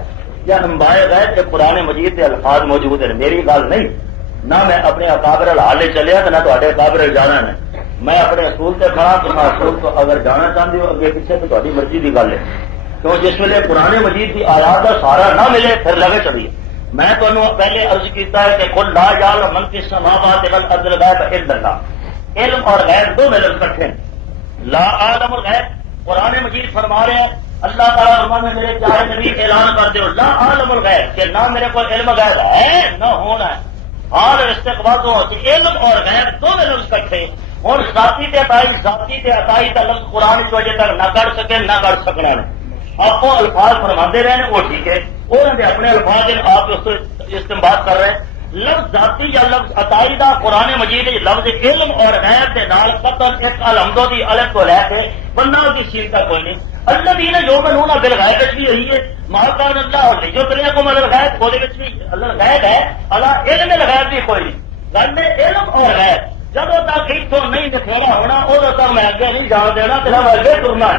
یا انباء غیب کے قرآن مجید کے الفاظ موجود ہیں، میری گل نہیں، نہ میں اپنے اکابر الحال چلیا نہ تے اکابر جانا ہے، میں اپنے اصول سے کھڑا تو میں اصول کو اگر جانا چاہتے ہو اگے پیچھے تو تاری مرضی کی گل ہے، کیوں جس ویلے قرآن مجید کی آیات کا سارا نہ ملے پھر لگے چلیے۔ میں تمہیں پہلے عرض کیتا ہے کہ قل لا یعلم من فی السماوات والارض الغیب الا اللہ، علم اور غیب دو مل کٹھے ہیں۔ لا عالم الغیب قرآن مجید فرما رہے ہیں، اللہ تعالیٰ فرمانے ہیں میرے پیارے نبی اعلان کر دیو لا عالم الغیب کہ نہ میرے کو علم غیب ہے نہ ہونا ہے، حال استقبال تو علم اور غیب دو میں لفظ کٹھے۔ اور ذاتی تے عطائی کا لفظ قرآن کی وجہ تک نہ کر سکے نہ کر سکنا نے، آپ کو الفاظ فرماتے رہے وہ ٹھیک ہے، انہوں نے اپنے الفاظ آپ اس استعمال کر رہے ہیں۔ لفظ ذاتی یا لفظ عطائی دا قرآن مجید لفظ علم اور غیب کے نال قطعاً ایک الحمدو دی الف کو لے کے بندہ کی سین کا کوئی نہیں۔ الذین یؤمنون بالغیب بھی یہی ہے، ما کان اللہ لیجبریکم علی الغیب، وہ بھی غیب ہے، اللہ علم الغیب بھی کوئی نہیں۔ گل میں علم اور غیب جب تک اتوں نہیں نکھیرا ہونا ادو تک میں اگے نہیں جان دینا، تیرا میں اگے ٹرنا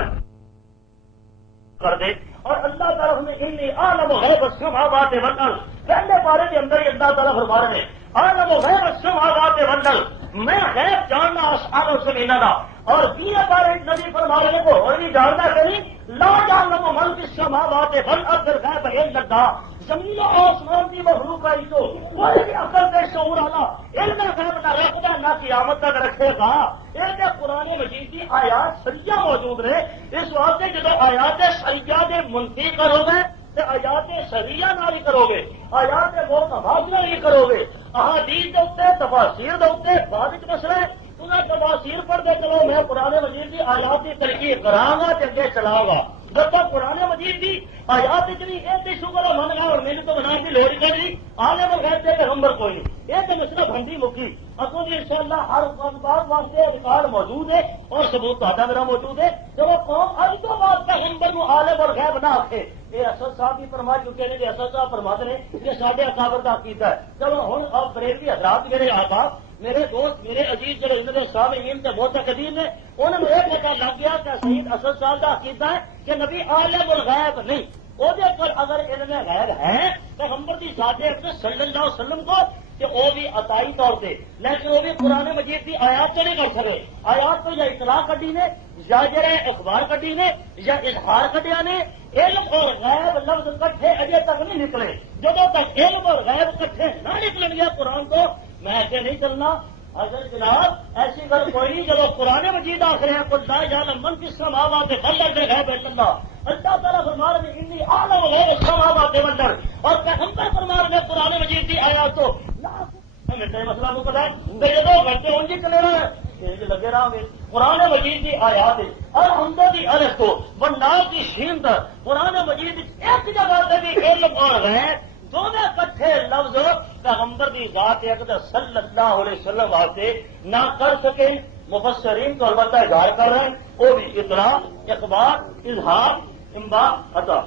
کر دے۔ اور اللہ تعالیٰ نے انی عالم غیب السماوات والارض، پہلے بارے کے اندر ہی اللہ تعالیٰ فرما رہے ہیں عالم غیب السماوات والارض، میں غیب جاننا آسمانوں سے نہیں نہ، اور 20 بارے نبی فرما رہے کو اور بھی جاننا کہیں لا یعلم من فی السماوات والارض الغیب الا اللہ، زمین و آسمان کی مخلوق ہے جو کوئی بھی عقل سے شعور والا علم غیب نہ رکھتا نہ قیامت تک رکھے گا۔ یہ قرآن مجید کی آیات سریہ موجود رہے، اس واسطے جب آیات سریہ کے منفی کرو گے تو آیات سریہ نہ ہی کرو گے، آیات محکمات نہ ہی کرو گے، احادیث کے اتنے تفاسیر کے اتنے بعد مسئلہ ہے، انہیں تفاسیر پڑھتے چلو میں قرآن مجید کی آیات کی ترقی کراں گا تے اگے چلاؤں گا، جب تک قرآن مجید کی آیات اتنی ایک شکر من گا اور میری تو بنا کی لوڑ کری عالم الغیب دے پیغمبر کوئی نہیں، یہ تو مسئلہ بھنڈی مکی اصل جی انشاءاللہ ہر بات واسطے ریکارڈ موجود ہے اور ثبوت تا میرا موجود ہے۔ جب وہ قوم اج تو بعد پیغمبر کو عالم الغیب نہ آکھے، یہ اسد صاحب بھی فرما چکے ہیں کہ اسد صاحب فرماتے ہیں یہ ساڈے اکابر کا عقیدہ ہے۔ چلو ہوں اب بریلوی حضرات میرے آباد میرے دوست میرے عزیز جو ان کے سامعین سے معتقدین ہیں انہوں نے ایک پتہ لگ گیا کہ سید اسد صاحب کا عقیدہ ہے کہ نبی عالم الغیب نہیں، وہ پر اگر علم غیب ہے پیغمبر کی ذات اقدس صلی اللہ علیہ وسلم کو کہ وہ بھی عطائی طور سے، لیکن وہ بھی قرآن مجید کی آیات سے نہیں کر سکے. آیات تو یا اطلاع کڈی نے، یا جڑے اخبار کڈی نے، یا اظہار کڈیا نے. علم اور غیب لفظ کٹھے اجے تک نہیں نکلے. جب تک علم اور غیب کٹھے نہ نکلیں گے قرآن کو میں ایسے نہیں چلنا. اگر جناب ایسی گل کوئی نہیں. جب قرآن مجید آخر ہے قل لا یعلم من فی السماوات والارض الغیب الا اللہ، اللہ تعالیٰ فرما رہے ہیں انی اعلم غیب السماوات والارض، اور پیغمبر فرما رہے ہیں قرآن مجید کی آیات تو مسئلہ کو پتا ہے دو گھنٹے ان کی کلیرا ہے لگے رہا ہمیں قرآن مجید کی آیات اور حمدہ کی الف کو بنڈال کی شین تک قرآن مجید ایک جگہ سے بھی علم اور غیب دونوں کٹھے لفظ پیغمبر کی ذات اقدس صلی اللہ علیہ وسلم واسطے نہ کر سکے. مفسرین تو البتہ اظہار کر رہے ہیں، وہ بھی اطلاع، اخبار، اظہار، امبا، عطا.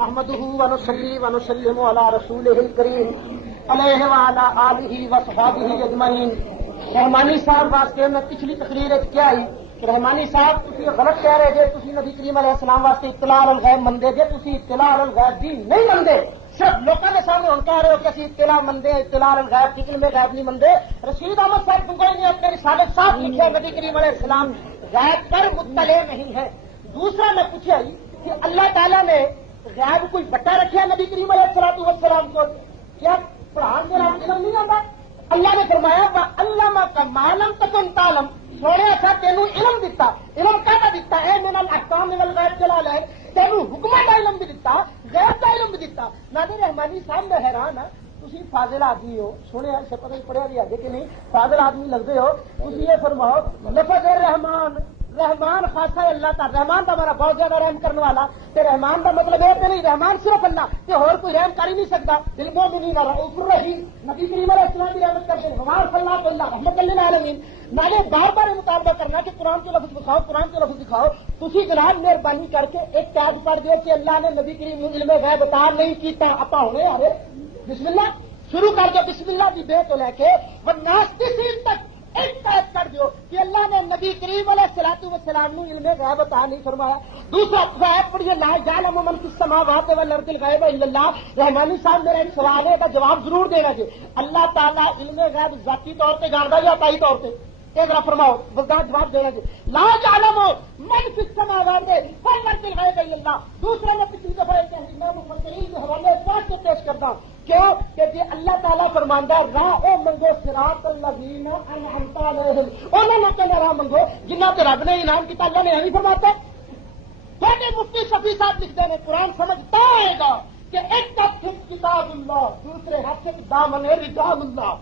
نحمده ونصلي ونسلم على رسوله الكريم علیہ وعلى آلہ وصحبہ اجمعین. رحمانی صاحب واسطے میں پچھلی تقریر کیا آئی کہ رحمانی صاحب تسی غلط کہہ رہے جے، تسی نبی کریم علیہ السلام واسطے اطلاع الغیب مندے جے، تسی اطلاع الغیب بھی نہیں مندے. صرف لوگوں کے سامنے ہم کہہ رہے ہو کہ اسی اطلاع مندے، اطلاع الغیب کی علم غیب نہیں مندے. رشید احمد صاحب تمہیں نے اپنے رسالے صاحب لکھے نبی کریم علیہ السلام غیب پر مطلع نہیں ہے. دوسرا میں پوچھا کہ اللہ تعالیٰ نے غیب کوئی بٹا رکھا نبی کریم علیہ السلام کو؟ کیا پڑھان کے رام علم نہیں آتا؟ اللہ نے فرمایا وَعَلَّمَ كَمَا لَمْ تَكُنْ تَعْلَمْ، سونے ایسا تینوں علم دیتا. علم کہتا دیتا ہے من الاحکام من الغیب جلال ہے، تینوں حکمت کا علم بھی دیتا، غیب کا علم بھی دیتا. ناظر رحمانی صاحب میں حیران ہے، تسی فاضل آدمی ہو، سونے سے پتہ نہیں پڑھیا بھی آگے کہ نہیں، فاضل آدمی لگتے ہو. تسی یہ فرماؤ لفظ رحمان، رحمان خاصا اللہ کا، رحمان تو ہمارا بہت زیادہ رحم کرنے والا. تو رحمان کا مطلب ہے کہ نہیں رحمان صرف اللہ کہ اور کوئی رحم کر ہی نہیں سکتا. بالمؤمنین رؤوف الرحیم، نبی کریم علیہ السلام کی رحمت کرتے ہیں. ہمارا صلی اللہ اللہ رحمت للعالمین. میں نے بار بار مطالبہ کرنا کہ قرآن کے لفظ دکھاؤ، قرآن کے لفظ دکھاؤ. تسی جناب مہربانی کر کے ایک قید پڑھ دو کہ اللہ نے نبی کریم علم غیب عطا نہیں کیتا. اپا ہونے یار بسم اللہ شروع کر دو، بسم اللہ کی بے تو لے کے والناس تسین تک ایک قید کر دو کہ اللہ نے نبی کریم علیہ الصلوۃ والسلام نے علم غیب عطا نہیں فرمایا. دوسرا قید پڑھیے لا یعلم من فی السماوات والارض الغیب الا اللہ. رحمانی صاحب میرا ایک سوال ہے، کا جواب ضرور دینا چاہیے. اللہ تعالیٰ علم غیب ذاتی طور پہ جانتا یا عطائی طور پہ؟ ایک ذرا فرماؤ، جواب دینا چاہیے. لا یعلم من فی السماوات والارض الغیب الا اللہ. دوسرا میں پچھلی دفعہ میں مفسرین کے حوالے سے پیش کرتا ہوں کیوں کہ اللہ تعالیٰ فرماندہ راہ او منگو صراط الذین انعمت علیہم، انہوں نے کہنا راہ منگو جنہ تے رب نے انعام کیا. اللہ نے نہیں فرماتا. تھوڑے مفتی شفیع صاحب لکھتے ہیں قرآن سمجھتا آئے گا کہ ایک ہاتھ کتاب اللہ، دوسرے ہاتھ سے دامن رجال اللہ،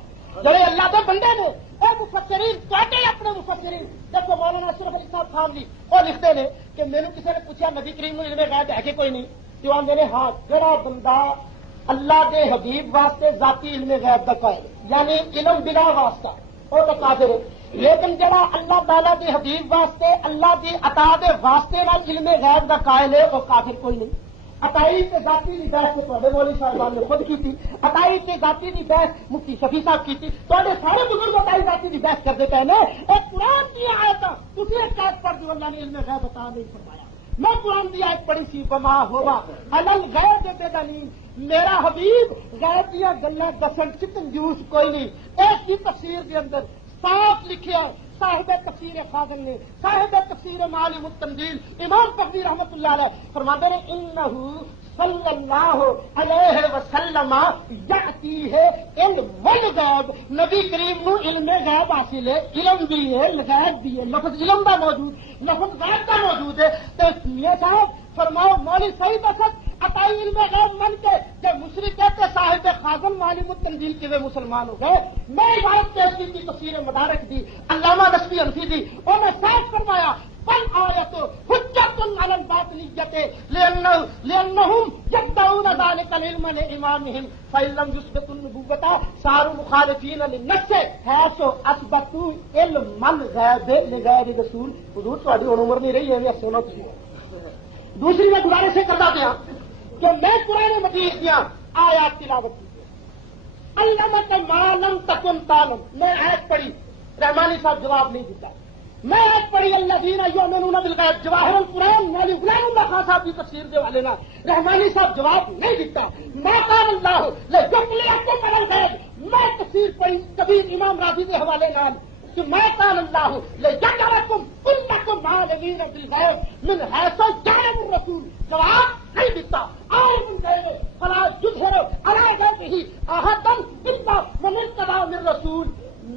جڑے اللہ کے بندے نے. اے مفسرین کاٹے اپنے مفسرین. دیکھو مولانا اشرف علی صاحب خانوی وہ لکھتے ہیں کہ میں نے کسی نے پوچھا نبی کریم علم غیب ہے کہ کوئی نہیں؟ جو آندے نے ہاں جڑا بندہ اللہ کے حبیب واسطے ذاتی علم غیب کا قائل یعنی علم بلا واسطہ وہ تو کافر ہے. لیکن جڑا اللہ تعالیٰ کے حبیب واسطے اللہ کی عطا دے واسطے وال علم غیب کا قائل ہے وہ کافر کوئی نہیں. عطائی کے ذاتی کی بحث تو تھوڑے مولوی صاحبان نے خود کی تھی، عطائی کے ذاتی کی بحث مفتی شفیع صاحب کی تھی. تھوڑے سارے بزرگ عطائی ذاتی کی بحث کرتے پہلے اور قرآن کی آیت تجھے ایک قید پر جو اللہ نے علم غیب عطا نہیں فرمایا. میں قرآن کی آیت پڑھی سی بما ہوا علل غیب بے دلیل، میرا حبیب غیب دیا گلا دسن چتن جوش کوئی نہیں. ایک کی تفسیر کے اندر صاف لکھا صاحب تفسیر خازن نے، صاحب تفسیر معالم التنزیل امام تقوی رحمت اللہ علیہ فرماتے ہیں انہو صلی اللہ علیہ وسلم یاتی ہے علم الغیب. نبی کریم نو علم غیب حاصل ہے، علم بھی ہے غیب بھی ہے. لفظ علم کا موجود، لفظ غیب کا موجود ہے. تو میاں صاحب فرماؤ مولوی سعید اسد عطائی علم غیب من کے جب مشرک کہتے صاحب خازن معلم التنزیل کے وہ مسلمان ہو گئے. میں عبارت پیش کی تفسیر مدارک دی علامہ نسبی انفی دی، انہوں نے صاف فرمایا بل آیت حجت علی الباطلیت لأنهم يدعون ذلك العلم لإمامهم فإن لم يثبتوا النبوة صاروا مخالفين للنص حيث اثبتوا علم الغیب لغیر رسول. حضور تہاڈی عمر نہیں رہی ہے سنو تسی. دوسری میں گزارش سے کرتا گیا کہ میں قرآن مجید دیا آیات تلاوت کی علمک ما لم تکن تعلم. میں آیت پڑھی، رحمانی صاحب جواب نہیں دیتا. میں آج پڑھی اللہ دین یؤمنون بالغیب جواہر القرآن نالی غلام اللہ خان صاحب کی تفسیر دے والے نا رحمانی صاحب جواب نہیں دیتا. ما قال اللہ لیجعلکم من الغیب میں تفسیر پڑھی کبیر امام راضی کے حوالے نال کہ ما قال اللہ لیجعلکم کلکم عالمین بالغیب من حیث جعل الرسول جواب نہیں دیتا. اور من کہے فلا یظہر علی غیبہ احدا الا من ارتضی من رسول.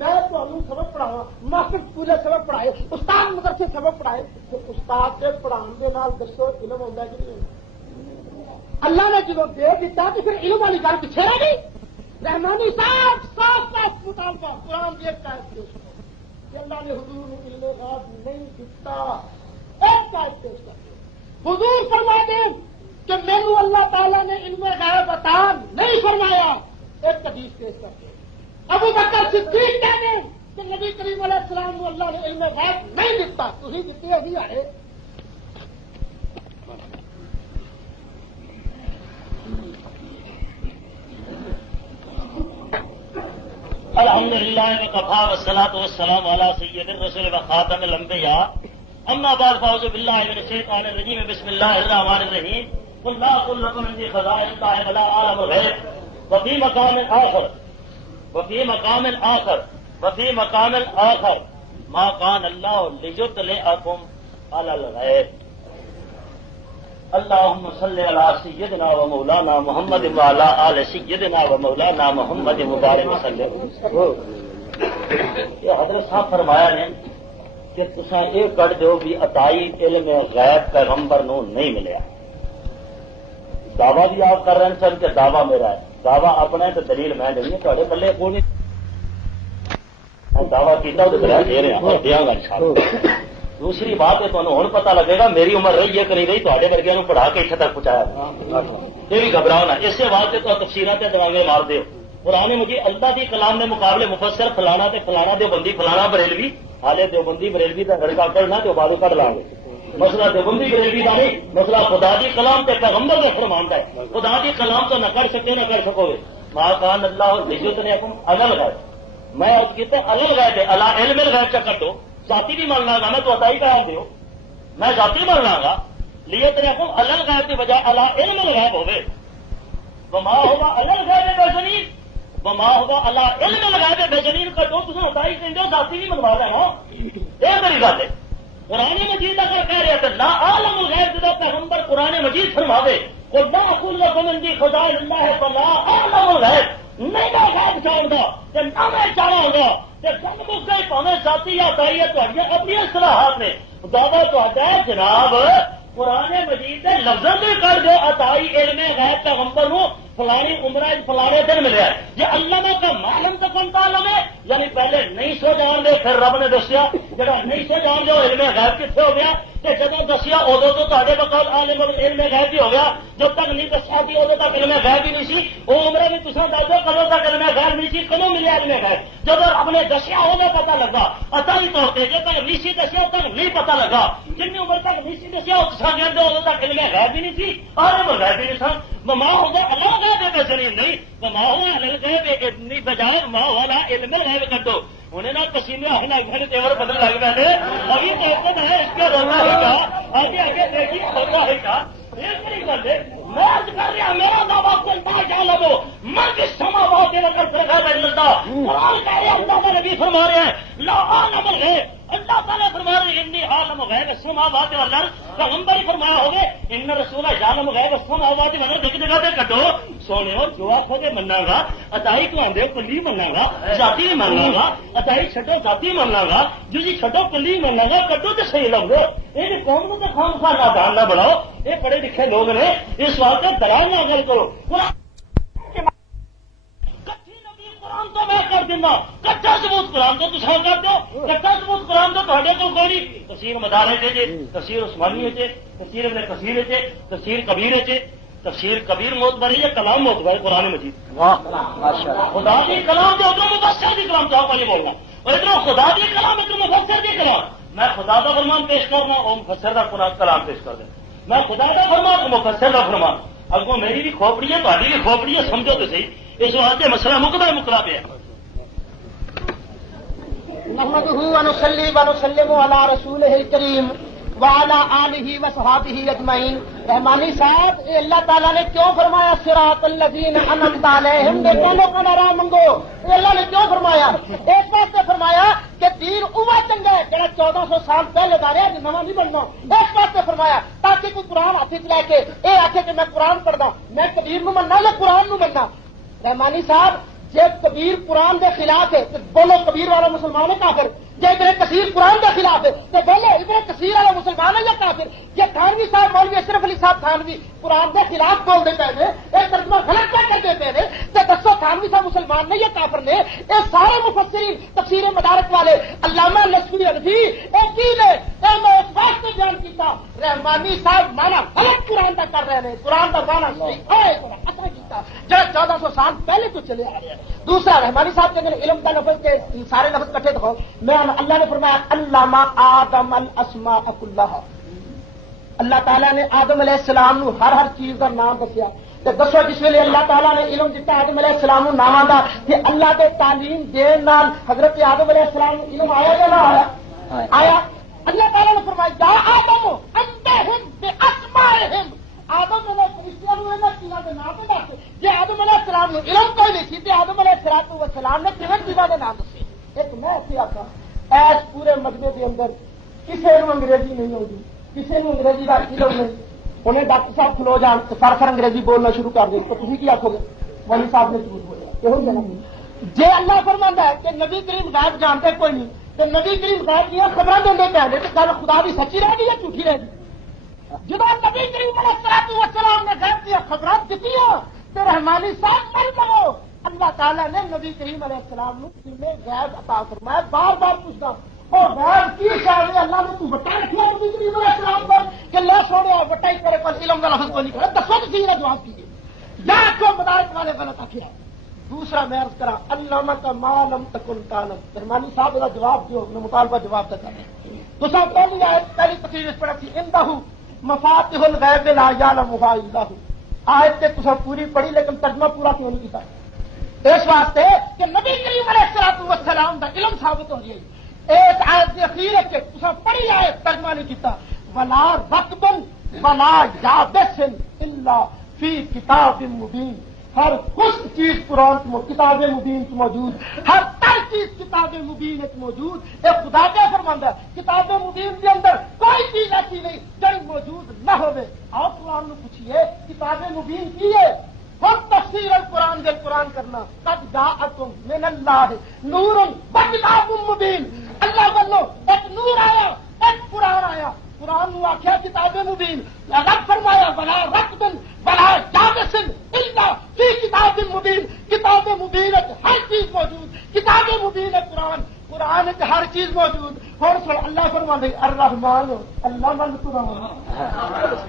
میں تو سبق پڑھاوا ماسٹر پورے سبق پڑھائے استاد مدرسے سبق پڑھائے تو استاد کے پڑھان کے نال دسو علم ہوتا کہ نہیں؟ اللہ نے جب دے دیتا تو پھر علم والی گل پیچھے رہ گئی. رحمانی صاحب صاف صاف مطالبہ قرآن کی ایک آیت پیش کرو کہ اللہ نے حضور نے علم غیب نہیں دیتا. ایک آیت پیش کرتے حضور فرما دیں کہ مینو اللہ تعالیٰ نے علم غیب عطا نہیں فرمایا. ایک حدیث پیش کرتے ابو بکر صدیق کہتے ہیں کہ نبی کریم علیہ السلام کو اللہ نے علم غیب نہیں دیتا. تھی دیتے ابھی آئے الحمدللہ وکفی والصلاۃ والسلام علی سید الرسول وخاتم الانبیاء اما بعد فاعوذ باللہ من الشیطان الرجیم بسم اللہ الرحمن الرحیم قل لا اقول لكم عندي خزائن الله ولا اعلم الغیب وفی مقام آخر ما كان الله ليطلعكم على الغیب. اللهم صل على سيدنا ومولانا محمد وعلى آل سيدنا ومولانا محمد مبارک وسلم. یہ حضرت صاحب فرمایا نے کہ تساں یہ کر دو بھی عطائی علم غیب پیغمبر نو نہیں ملیا. دعویٰ بھی آپ کر رہے ہیں سر کہ دعویٰ میرا ہے. دعویٰ اپنا ہے تو دلیل میں نہیں ہے تھوڑے پلے کو نہیں دعویٰ کیتا تو دے رہے ہیں دیا گا انشاءاللہ. دوسری بات ہے تو ہوں پتا لگے گا میری عمر رہی ہے کہ نہیں رہی تے ورگے پڑھا کے اتنے تک پہنچایا. یہ بھی گھبراؤ نہ اسی واسطے تو تفسیرات دواغے مار دو. قرآن مجید اللہ کی کلام نے مقابلے مفسر فلانا تے فلانا دیوبندی فلانا بریلوی حالے دیوبندی بریلوی کا گڑکا کرنا تو بازو کر لیں گے. مسئلہ دیوبندی بریلوی کا نہیں مسئلہ خدا دی کلام تے پیغمبر کا فرمان ہے. خدا دی کلام تو نہ کر سکتے نہ کر سکو گے. ما کان اللہ لجتنیکم الل غیب میں کہتے الل غیب ہے اللہ علم الغیب چکر دو ذاتی بھی مان لاگا میں تو عطائی کا آپ دیو میں ذاتی مان لاگا لیے تریکم الل غیب کی بجائے اللہ علم الغیب ہوگے. وما ہوگا الل غیب بے جنین وما ہوگا اللہ علم الغیب بے جنین کا دو تم عطائی کہیں دو ذاتی بھی منوا رہے ہو. یہ میری بات ہے. قرآن مجید اگر کہہ رہے تھے لا عالم الغیب جب پیغمبر قرآن مجید فرما دے لا اقول لكم عندي خزائن الله فلا اعلم الغیب نہیں میں غیب جانتا کہ نہ میں جانا گا کہ جب مجھے پاویں ذاتی یا عطائی ہے اپنی اصطلاحات نے دعویٰ تو ہے جناب قرآن مجید کے لفظوں سے کر دو عطائی علم غیب پیغمبر ہوں فلانی عمرہ فلانے دن ملیا ہے. یہ علامہ کا معلوم تو کون تعلم ہے یعنی پہلے نہیں سو جان دے پھر رب نے دسیا جڑا نہیں سو جان دے علم غیب کتنے ہو گیا کہ جب دسیا ادو تو تے بقول عالم علم غیب بھی ہو گیا. جب تک نہیں دسیا کہ ادو تک علم غیب ہی نہیں سی وہ عمرہ بھی تصا دس دو کدو تک علم غیب نہیں سی کدو ملیا علم غیب جب رب نے دسیا ادو پتا لگا عطائی طور پہ جب تک نہیں سی دسیا تک نہیں پتا لگا جن عمر تک نہیں سی دسیا ادو تک علم غیب بھی نہیں سی عالم غیب بھی نہیں سن. وما ہوگا اللہ غیب بے جنین نہیں وما ہوا الغیب اتنی بجائے وما والا علم غیب کر دو. انہیں نہ پسینے آنا گھر تیور بدل لگ رہے تھے ابھی کہتے ہیں اس کے رونا ہے کا آگے آگے دیکھیے ہوتا ہے کا ایک نہیں کرتے میں کر رہا میرا دعویٰ کو اللہ جانا وہ من کی سما بہت دیر کر پھر گھر بیٹھ ملتا قرآن کہہ رہے اللہ کا نبی فرما رہے ہیں لا عالم الغیب اللہ تعالیٰ فرما رہے ہیں انی عالم غیب السماوات والارض پیغمبر ہی فرمایا ہوگے ان رسول عالم غیب السماوات والارض ایک جگہ پہ کٹو سونے اور جو آپ خود مننا گا عطائی کو آندے کلی مننا گا ذاتی بھی مننا گا عطائی چھٹو ذاتی مننا گا جی چھٹو کلی مننا گا کٹو تو صحیح لگ گو. یہ قوم کو تو خام خواہ نادان نہ بڑھاؤ. یہ پڑھے لکھے لوگ نے اس واسطے دلال نہ گل کرو. قرآن تو میں کر دینا کچا ثبوت قرآن تو تصا کر دو کچا ثبوت قرآن تو تھوڑے کو کوئی تفسیر مدارج ہے تفسیر عثمانی ہے تفسیر ابن کثیر ہے تفسیر کبیر ہے تفسیر کبیر معتبر ہے کلام معتبر قرآن مجید خدا کی کلام جو ادھر مفسر کی کلام چاہو پہلے بولنا اور ادھر خدا کی کلام ادھر مفسر کی کلام میں خدا کا فرمان پیش کرنا اور مفسر کا قرآن کلام پیش کر دیں. میں خدا کا فرمان مفسر کا فرمان اگوں میری بھی کھوپڑی ہے تاری بھی کھوپڑی ہے سمجھو تو صحیح. اس واسطے مسئلہ مکدا مکلا پہ ہے. نحمده ونصلي ونسلم على رسوله الكريم وعلى آلہ وصحابہ اجمعین. رحمانی صاحب یہ اللہ تعالیٰ نے کیوں فرمایا صراط الذین انعمت علیہم نے پہلو کا نام منگو؟ یہ اللہ نے کیوں فرمایا؟ ایک بات سے فرمایا کہ دین اوہ چنگا ہے جڑا 1400 سال پہلے دا رہا جی نواں نہیں بننا. ایک بات سے فرمایا تاکہ کوئی قرآن ہاتھ لے کے یہ آخے کہ میں قرآن پڑھدا میں کبیر نو مننا یا قرآن نو مننا. رحمانی صاحب جب کبیر قرآن کے خلاف ہے تو بولو کبیر والا مسلمان ہے کافر. جی ابن کثیر قرآن کے خلاف ہے تو بولو ابن کثیر والا مسلمان ہے یا کافر. یہ تھانوی صاحب مولوی اشرف علی صاحب تھانوی قرآن کے خلاف بولتے پے نے ایک ترجمہ غلط کیا کرتے پے نے تو دسو تھانوی صاحب مسلمان نے یا کافر نے؟ یہ سارے مفسرین تفسیر مدارک والے علامہ نصفی حنفی ایک ہی نے میں اس واسطے بیان کیتا رحمانی صاحب مانا غلط قرآن کا کر رہے ہیں. قرآن کا مانا صحیح ہے اصل کیتا جو 1400 سال پہلے تو چلے آ رہے ہیں. دوسرا رحمانی صاحب کے اندر علم کا لفظ کے سارے لفظ کٹھے دکھاؤ. میں اللہ نے فرمایا علامہ آدم الاسماء کلھا. اللہ تعالیٰ نے آدم علیہ السلام نو ہر چیز کا نام دسیا. دسو جس ویلے اللہ تعالیٰ نے علم دیتا آدم علیہ السلام نو نام دا کہ اللہ کے تعلیم دین نال حضرت آدم علیہ السلام نو علم آیا یا نہ آیا؟ آیا. اللہ تعالیٰ نے فرمایا یا آدم انبئہم باسمائہم. آدم علیہ السلام کے نام پہ دس. یہ آدم علیہ السلام نو علم کوئی نہیں سی تے آدم علیہ السلام نے کن چیزوں کے نام دسے. ایک میں ایسے آتا ایس پورے مجمے کے اندر کسی کو انگریزی نہیں ہوگی کسی نے انگریزی کا علم نہیں. انہیں ڈاکٹر صاحب کھلو جان تو سر انگریزی بولنا شروع کر دیں تو تھی کی آخو گے مولوی صاحب نے شروع ہو جائے یہ جنم. جی اللہ فرماتا ہے کہ نبی کریم غیب جانتے کوئی نہیں تو نبی کریم غیب دیا خبریں دیں پہلے تو گل خدا کی سچی رہ گئی یا جھوٹھی رہ گئی؟ جب نبی کریم علیہ السلام نے غیب دیا خبریں دیتی تو رحمانی صاحب مل لو. اللہ تعالیٰ نے نبی کریم علیہ السلام نے غیب عطا فرمایا. بار بار پوچھتا اور غیب کی شاید اللہ نے تو بتا رکھا نبی کریم علیہ السلام پر کہ اللہ چھوڑو بٹا ہی کرے پر علم کا لفظ کو نہیں کرے. دسو تو صحیح جواب کیجیے یا کیوں مدارک والے غلط آخیا. دوسرا میں عرض کرا علامہ کا معلوم تکن تعلم. رحمانی صاحب کا جواب دیو میں مطالبہ جواب تک کریں. تو سب پہلی آیت پہلی تفسیر اس پڑھی تھی اندہ مفاتیح الغیب لا یعلمها الا هو. آیت تے تو پوری پڑھی لیکن ترجمہ پورا کیوں نہیں کیتا؟ اس واسطے کہ نبی کریم علیہ السلام کا علم ثابت ہو گئی. ایک آیت کے اخیر کے تو پڑھی آیت ترجمہ نہیں کیتا ولا رطب ولا یابس الا فی کتاب مبین. ہر خشک چیز قرآن کتاب مبین موجود. ہر تر چیز کتاب مبین موجود. یہ خدا کیا فرماندا ہے کتاب مبین کے اندر کوئی چیز ایسی نہیں جو موجود نہ ہوئے. آپ قرآن نے پوچھیے کتاب مبین کی ہے ہم تفسیر القرآن دل قرآن کرنا قد جاءکم من اللہ نور و کتاب مبین. اللہ بولو ایک نور آیا ایک قرآن آیا. قرآن نے آخیا کتاب مبین رب فرمایا بلا رقب بلا جابس الا فی کتاب مبین. کتاب مبین ہر چیز موجود. کتاب مبین قرآن قرآن ہر چیز موجود. اور اللہ فرماتے الرحمان اللہ من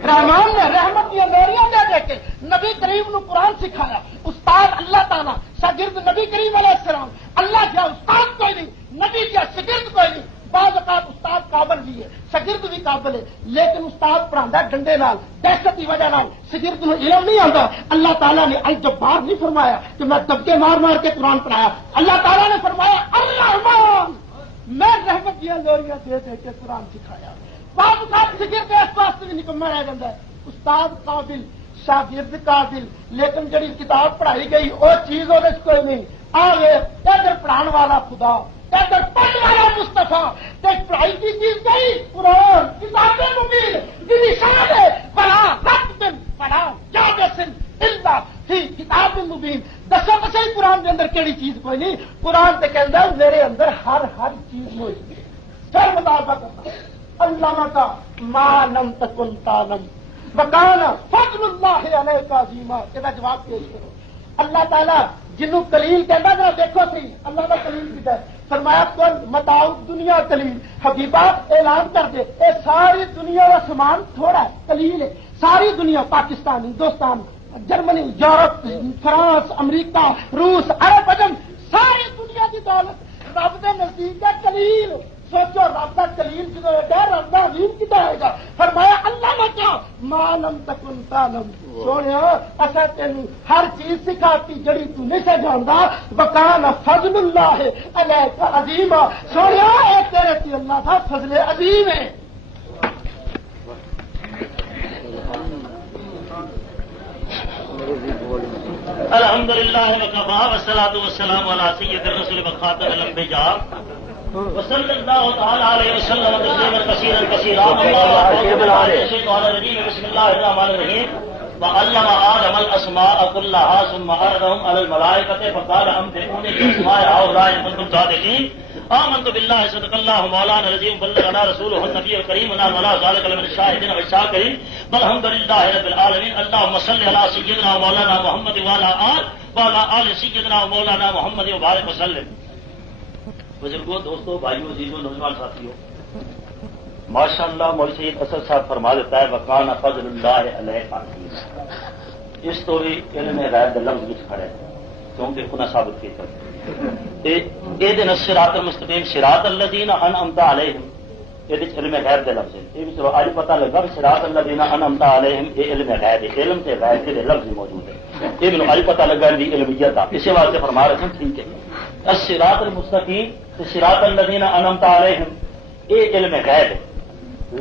رحمان نے رحمت کی میریاں دے کے نبی کریم نو قرآن سکھایا. استاد اللہ تعالیٰ شاگرد نبی کریم علیہ السلام. اللہ کیا استاد کوئی نہیں نبی کیا شاگرد کوئی نہیں. بعض اوقات استاد قابل بھی ہے شاگرد بھی قابل ہے لیکن استاد پڑھاتا ڈنڈے نال دہشت کی وجہ نال شاگرد نو علم نہیں آتا. اللہ تعالیٰ نے الجبار نہیں فرمایا کہ میں دبکے مار مار کے قرآن پڑھایا. اللہ تعالیٰ نے فرمایا الرحمان میں رحمت دیا لوریاں دے دے کے قرآن سکھایا. بعض اوقات شاگرد اس واسطے بھی نکما رہ جاتا ہے. استاد قابل شاگرد قابل لیکن جڑی کتاب پڑھائی گئی وہ چیز وہ کوئی نہیں. آگے ادھر پڑھانے والا خدا ادھر پڑھنے والا مصطفیٰ پڑھائی کی چیز گئی قرآن کتاب مبین جی شان ہے بلا رقب بلا جابس الا فی کتاب مبین. دسو تو صحیح قرآن کے اندر کیڑی چیز کوئی نہیں. قرآن کے اندر میرے اندر ہر چیز موجود ہے. پھر مطالبہ کرنا علامہ کا ما لم تکن تعلم وکان فضل اللہ علیک عظیما. یہ جواب پیش کرو. اللہ تعالیٰ جنوں کلیل کہنا ذرا دیکھو سی اللہ کا کلیل کہتا ہے. فرمایا کون متاع دنیا کلیل. حبیبات اعلان کر دے اے ساری دنیا کا سامان تھوڑا ہے کلیل ہے. ساری دنیا پاکستان ہندوستان جرمنی یورپ فرانس امریکہ روس عرب عجم ساری دنیا کی دولت رب کے نزدیک ہے کلیل. سوچو رب کا کلیل جب رب کا عظیم کتنا آئے گا. فرمایا اللہ نے کیا ما لم تکن تعلم. سونے اصا تین ہر چیز سکھاتی جڑی تو نہیں سے جاندا. وکان فضل اللہ علیک عظیم. سونے اے تیرے تے اللہ دا فضل عظیم ہے. الحمد للہ وکفا والصلاۃ والسلام علی سید الرسول وخاتم الانبیاء وصلی اللہ تعالی علیہ وسلم تسلیما کثیرا کثیرا. بسم اللہ الرحمن الرحیم. وعلم آدم الاسماء كلها ثم عرضهم على الملائکۃ فقال انبئونی باسماء هؤلاء ان كنتم صادقین. آمنت باللہ صدق اللہ مولانا العظیم بلغنا رسولہ النبی الکریم ونحن على ذلك من الشاهدین والشاکرین. والحمد للہ رب العالمین. اللهم صل علی سیدنا مولانا محمد وعلى آل سیدنا مولانا محمد وبارک وسلم. بزرگوں، دوستوں، بھائیوں، عزیزوں، نوجوان ساتھیوں، ماشاء اللہ مولوی سید اسد صاحب فرما دیتا ہے وکان فضل اللہ علیہ عظیم. اس تو بھی علم غیب کے لفظ وچ کھڑے کیونکہ خدا ثابت کیتا اہدنا الصراط المستقیم صراط الذین انعمت علیہم. یہ علم غیب کے لفظ ہے. یہ بھی چلو اج پتہ لگا کہ صراط الذین انعمت علیہم یہ علم غیب ہے. علم سے غیب کے لفظ موجود ہے. یہ بھی اج پتہ لگا ان کی علمیت کا. اسی واسطے فرما رہے ہیں ٹھیک ہے الصراط المستقیم صراط الذین انعمت علیہم یہ علم غیب ہے.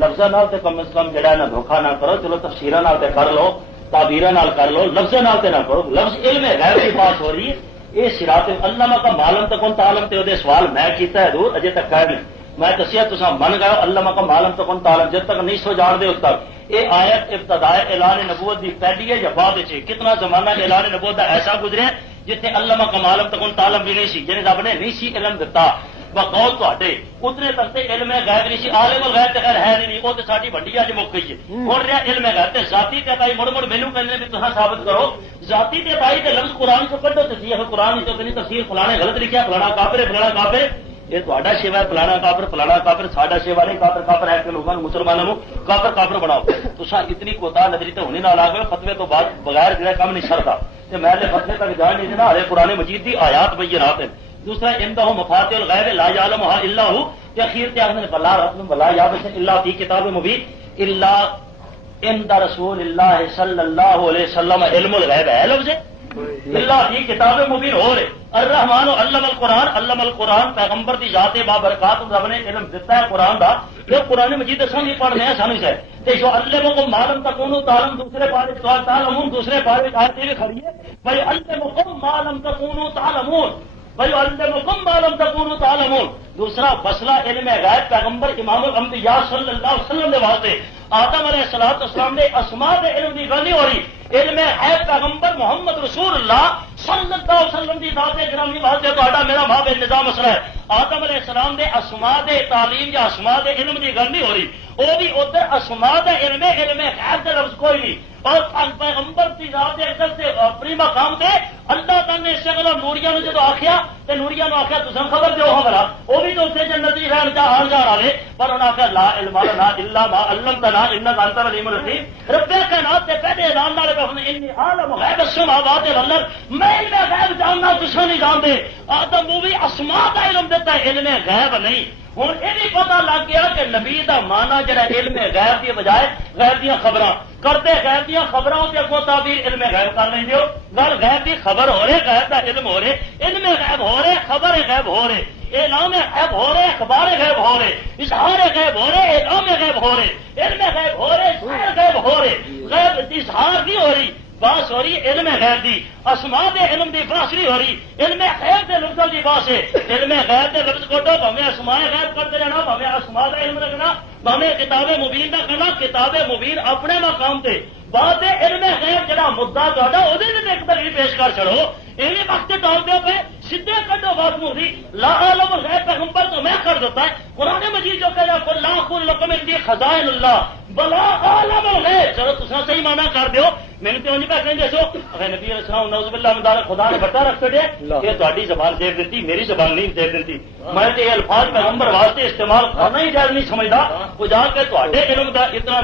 لفظ نال تے کم از کم جڑا نہ دھوکا نہ کرو. چلو تفسیراں نال تے کر لو، تعبیراں نال کر لو، لفظ نال تے نہ کرو. لفظ علم غیب کی بات ہو رہی ہے. یہ صراط علامہ کا معلوم تکن تعلم تے دے سوال میں کیتا ہے دور اجے تک کہہ نہیں. میں دسیا تساں من گئے علامہ کا معلوم تکن تعلم جب تک نہیں سو جان دے اس تک. یہ آیت ابتدائے اعلان نبوت دی پہلی ہے یا بعد وچ؟ کتنا زمانہ اعلان نبوت دا ایسا گزرے جتنے علامہ کا معلوم تکن تعلم بھی نہیں سی، جنہیں رب نے نہیں سی علم دتا بقول تے اتنے تک تے علم غیب نہیں سی. عالم الغیب تے خیر ہے نہیں، وہ تے ساڈی بڑی اج مک گئی ہے. ہن رہا علم غیب تے ذاتی تے بھائی مڑ مڑ مینوں کہندے بھی تساں ثابت کرو. ذاتی تے بھائی تے لفظ قرآن تو کڈو تے سی قرآن تو نہیں تفسیر فلانے غلط لکھیا فلانا کافر ہے فلانا کافر. یہ تہاڈا شیوا ہے فلانا کافر فلانا کافر. ساڈا شیوا نہیں کافر کافر ہے کہ لوگوں مسلمانوں کو کافر کافر بناؤ. تساں اتنی کوتا نظری تے ہونے نہ لا گئے. فتوی تو بعد بغیر جڑا کم نہیں سردا تے میں نے فتوی تک جان نہیں دینا. ہر قرآن مجید دی آیات بینات ہیں. دوسرا اندہ مفاتح الغیب لا یعلمها الا هو. کہ اخیر تے اخنے بلا رسول بلا یابس الا فی کتاب مبین الا عند رسول اللہ صلی اللہ علیہ وسلم. علم الغیب ہے لفظ اللہ فی کتاب مبین ہو رہے. الرحمن علم القرآن علم القرآن پیغمبر دی ذات بابرکات رب نے علم دیتا ہے قرآن دا. یہ قرآن مجید سن ہی پڑھنے ہیں سن سے تے جو علمکم ما لم تکونوا تعلم دوسرے پارے تعلمون دوسرے پارے آیت یہ کھڑی ہے بھائی علمکم ما لم تکونوا تعلمون بھائی علمکم ما لم تکونوا تعلمون. دوسرا مسئلہ علم غیب پیغمبر امام الانبیاء صلی اللہ علیہ وسلم دے واسطے آدم علیہ السلام نے اسماء دے علم دی گل نہیں ہو رہی. علم غیب پیغمبر محمد رسول اللہ صلی اللہ علیہ وسلم دی ذات گرامی واسطے تہاڈا میرا بھا بے نظام مسئلہ ہے. آدم علیہ السلام دے اسماء دے تعلیم یا اسماء دے علم دی گل نہیں ہو رہی. وہ بھی ادھر اسماء دے علم غیب دے لفظ کوئی نہیں. اور پیغمبر کی ذات سے اپنی مقام تے اللہ تعالی نے اس جگہ نوریا نے جب آخیا تو نوریا نے آخیا تم خبر دو ہمارا وہ بھی تو اسے جنت ہی رہن جا آن جان والے پر انہوں نے آخیا لا علم لنا الا ما علمتنا انک انت العلیم الحکیم. رب کائنات سے پہلے اعلان والے کہ انی عالم غیب السماوات والارض میں علم غیب جاننا تساں نہیں جانتے. آدم وہ بھی اسماء کا علم دیتا ہے علم غیب نہیں. ہوں یہ بھی پتا لگ گیا کہ نبی دا مانا جڑا علم غیب کی بجائے غیب دیا خبراں کرتے غیب دیا خبروں کے اگوں تعبیر علم غیب کر لیں گے. گل غیب کی خبر ہو رہے غیب دا علم ہو رہے علم غیب ہو رہے خبر غیب ہو رہے اعلام غیب ہو رہے اخبار غیب ہو رہے اظہار غیب ہو رہے اعلام غیب ہو رہے علم غیب ہو رہے شعر غیب ہو رہے. غیب اظہار نہیں ہو رہی باس ہو رہی علم غیب دی. اسماء دے علم دی باس نہیں ہو رہی علم غیب دے لفظ دی باس ہے. علم غیب دے لفظ کو تو بھویں اسماء غیب کرتے رہنا بھویں اسماء دا علم رکھنا بھویں کتاب مبین دا کرنا. کتاب مبین اپنے مقام تے بات علم غیب جڑا مدعا تہاڈا اودے تے ایک دلیل پیش کر چھڑو. ایویں وقت ٹال دیو پہ سیدھے کڈو بات موری لا عالم الغیب پیغمبر تو میں کر دیتا ہے. قرآن مجید جو کہہ رہا ہے لا اقول لكم عندي خزائن اللہ بلا عالم الغیب. چلو تساں صحیح معنی کر دیو میں نے تو نہیں پہ کہیں سو اگر نبی علیہ السلام نعوذ باللہ من ذلک خدا نے بٹا رکھ دے یہ تہاڈی زبان سیو دیتی میری زبان نہیں سیو دیتی. میں تے یہ الفاظ پیغمبر واسطے استعمال کرنا ہی جائز نہیں سمجھدا. وہ جا کے تہاڈے علم دا اتنا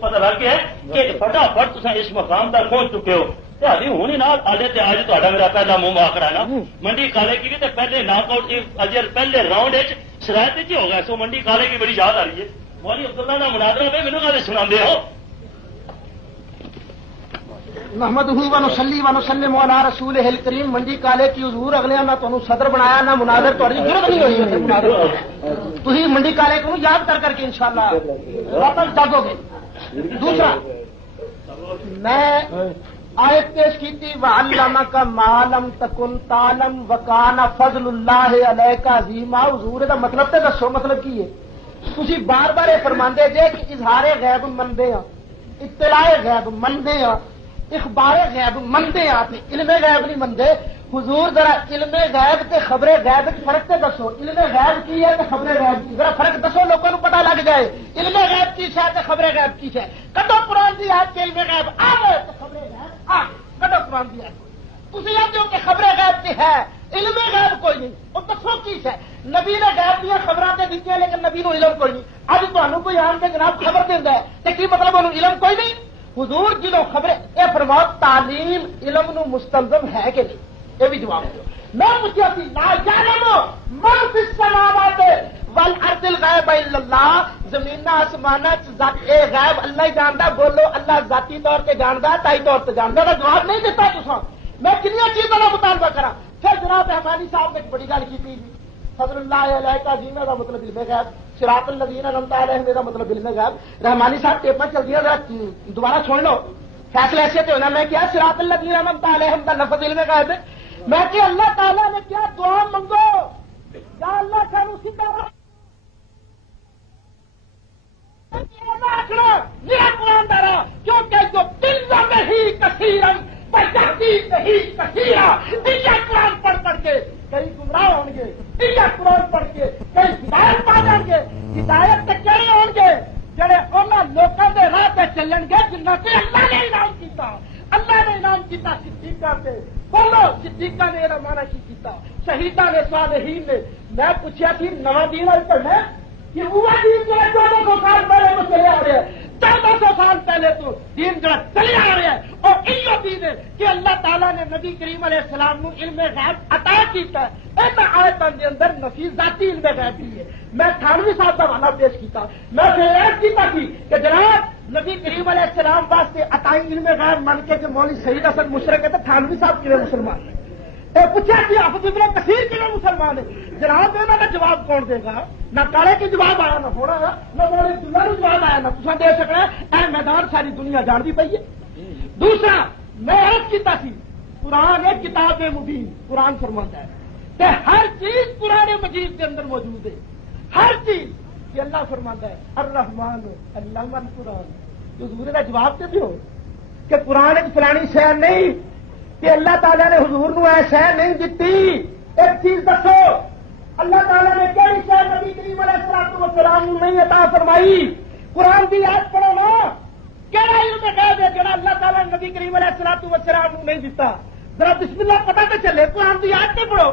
پتہ لگ گیا ہے کہ فٹافٹ تساں اس مقام تک پہنچ چکے ہو. ابھی ہونی نہ آلے تے آج تا میرا پہلا منہ آخر ہے نا منڈی کالے کی بھی تے پہلے ناک آؤٹ اجر پہلے راؤنڈ شرائط ہی ہو گیا. سو منڈی کالے کی بڑی یاد آ رہی ہے. مولوی عبداللہ کا مناظرہ پہ مینوں کہتے سنا ہو محمدہ و نصلی و نسلم علی رسولہ الکریم منڈی کالے کی حضور اگلے نہ تانوں صدر بنایا نہ مناظر تہاڈی ضرورت نہیں ہوئی ہے مناظر تسی منڈی کالے کو یاد کر کے انشاءاللہ واپس جاگو گے. دوسرا میں آیت پیش کی تھی وعلمک ما لم تکن تعلم وکان فضل اللہ علیک عظیما. حضور دا مطلب تے دسو مطلب کی ہے؟ تسی بار بار یہ فرماندے جے کہ اظہار غیب مندے ہاں اطلاع غیب مندے ہاں اخبار غیب مندے ہاں علم غیب نہیں مندے. حضور ذرا علم غیب تے خبر غیب فرق تے دسو. علم غیب کی ہے تے خبر غیب کی ذرا فرق دسو لوگوں کو پتہ لگ جائے. علم غیب کی ہے تے خبر غیب کی ہے. کدو قرآن دی آیت کے علم غیب آوے تے خبر غیب آ کدو قرآن دی آیت تسی آتے ہو کہ خبر غیب کی ہے علم غیب کوئی نہیں. وہ دسو کی ہے نبی نے غیب دیا خبراں تے دتیاں لیکن نبی نو علم کوئی نہیں. اج تانوں کوئی آن کے جناب خبر دیندا ہے تے کی مطلب انہوں علم کوئی نہیں. حضور جنوں خبر اے فرماؤ تعلیم علم نو مستلزم ہے کہ نہیں؟ یہ بھی جواب دو. میں پوچھا تھی لا یعلم من فی السماوات والارض الغیب الا اللہ. زمین آسمان ذات اے غیب اللہ ہی جاندا. بولو اللہ ذاتی طور پہ جاندا تائی طور پہ جاندا. کا جواب نہیں دیتا تساں. میں کنیا چیزوں کا مطالبہ کرا. پھر جناب رحمانی صاحب نے بڑی گل کی فضل اللہ علیہ عظیم کا مطلب علم غیب صراط الذین انعمت علیہم کا مطلب علم غیب. رحمانی صاحب ٹیپاں چل دیا دوبارہ سن لو فیصلہ ایسے تو ہونا. میں کیا صراط الذین انعمت علیہم کا لفظ علم غیب ہے. میں کہ اللہ تعالیٰ نے کیا دعا منگو یا اللہ سانو سیدھا میرا قرآن دارا کیونکہ جو دل میں ہی کثیرن بجاتی نہیں کثیرا. دیا قرآن پڑھ کے کئی گمراہ ہوں گے. دیا قرآن پڑھ کے کئی ہدایت پا جان گے. ہدایت کے کہڑے ہون گے جڑے انہوں لوگوں کے راہ پہ چلن گے جنہوں سے اللہ نے انعام کیتا. اللہ نے انعام کیتا صدیقہ سے. بولو صدیقہ نے مانا کی کیتا شہیدہ نے صالحین نے. میں پوچھا تھی نواں دین آج پڑھنا کہ وہ دین جو 1400 سال پہلے تو چلے آ رہے ہیں. 1400 سال پہلے تو دین جو چلے آ رہے ہیں اور یہ دین ہے کہ اللہ تعالیٰ نے نبی کریم علیہ السلام کو علم غیب عطا کیتا ہے. ایسا آیتوں کے اندر نفی ذاتی علم غیب بھی ہے. میں تھانوی صاحب کا حوالہ پیش کیتا. میں فیض کیتا تھی کہ جناب نبی کریم علیہ السلام واسطے عطائی علم غیب من کے جو مولوی سعید حسن مشرق ہے تو تھانوی صاحب کیوں مسلمان ہے. پوچھا کہ حافظ ابن کثیر کیوں مسلمان ہے. جناب انہوں کا جواب کون دے گا؟ نہ کالے کی جواب آیا نہ ہونا نہ مولوی عبداللہ کو جواب آیا نہ تصا دے سکنا. اے میدان ساری دنیا جانتی پئی ہے. دوسرا میں عرض کیتا سی قرآن ایک کتاب مبین. قرآن فرماتا ہے کہ ہر چیز قرآن مجید کے اندر موجود ہے. ہر چیز یہ اللہ فرماتا ہے الرحمن علم القرآن. حضور کا جواب دے دیو کہ قرآن ایک فلانی شے نہیں کہ اللہ تعالیٰ نے حضور نو اے شے نہیں دیتی. ایک چیز دسو اللہ تعالیٰ نے کہڑی شے نبی کریم علیہ الصلوۃ والسلام نو نہیں عطا فرمائی؟ قرآن کی آیت پڑھو نا. کہڑا علم غیب ہے جڑا اللہ تعالیٰ نے نبی کریم علیہ الصلوۃ والسلام نو نہیں دیتا؟ ذرا بسم اللہ پتہ تو چلے. قرآن کی آیت نہیں پڑھو.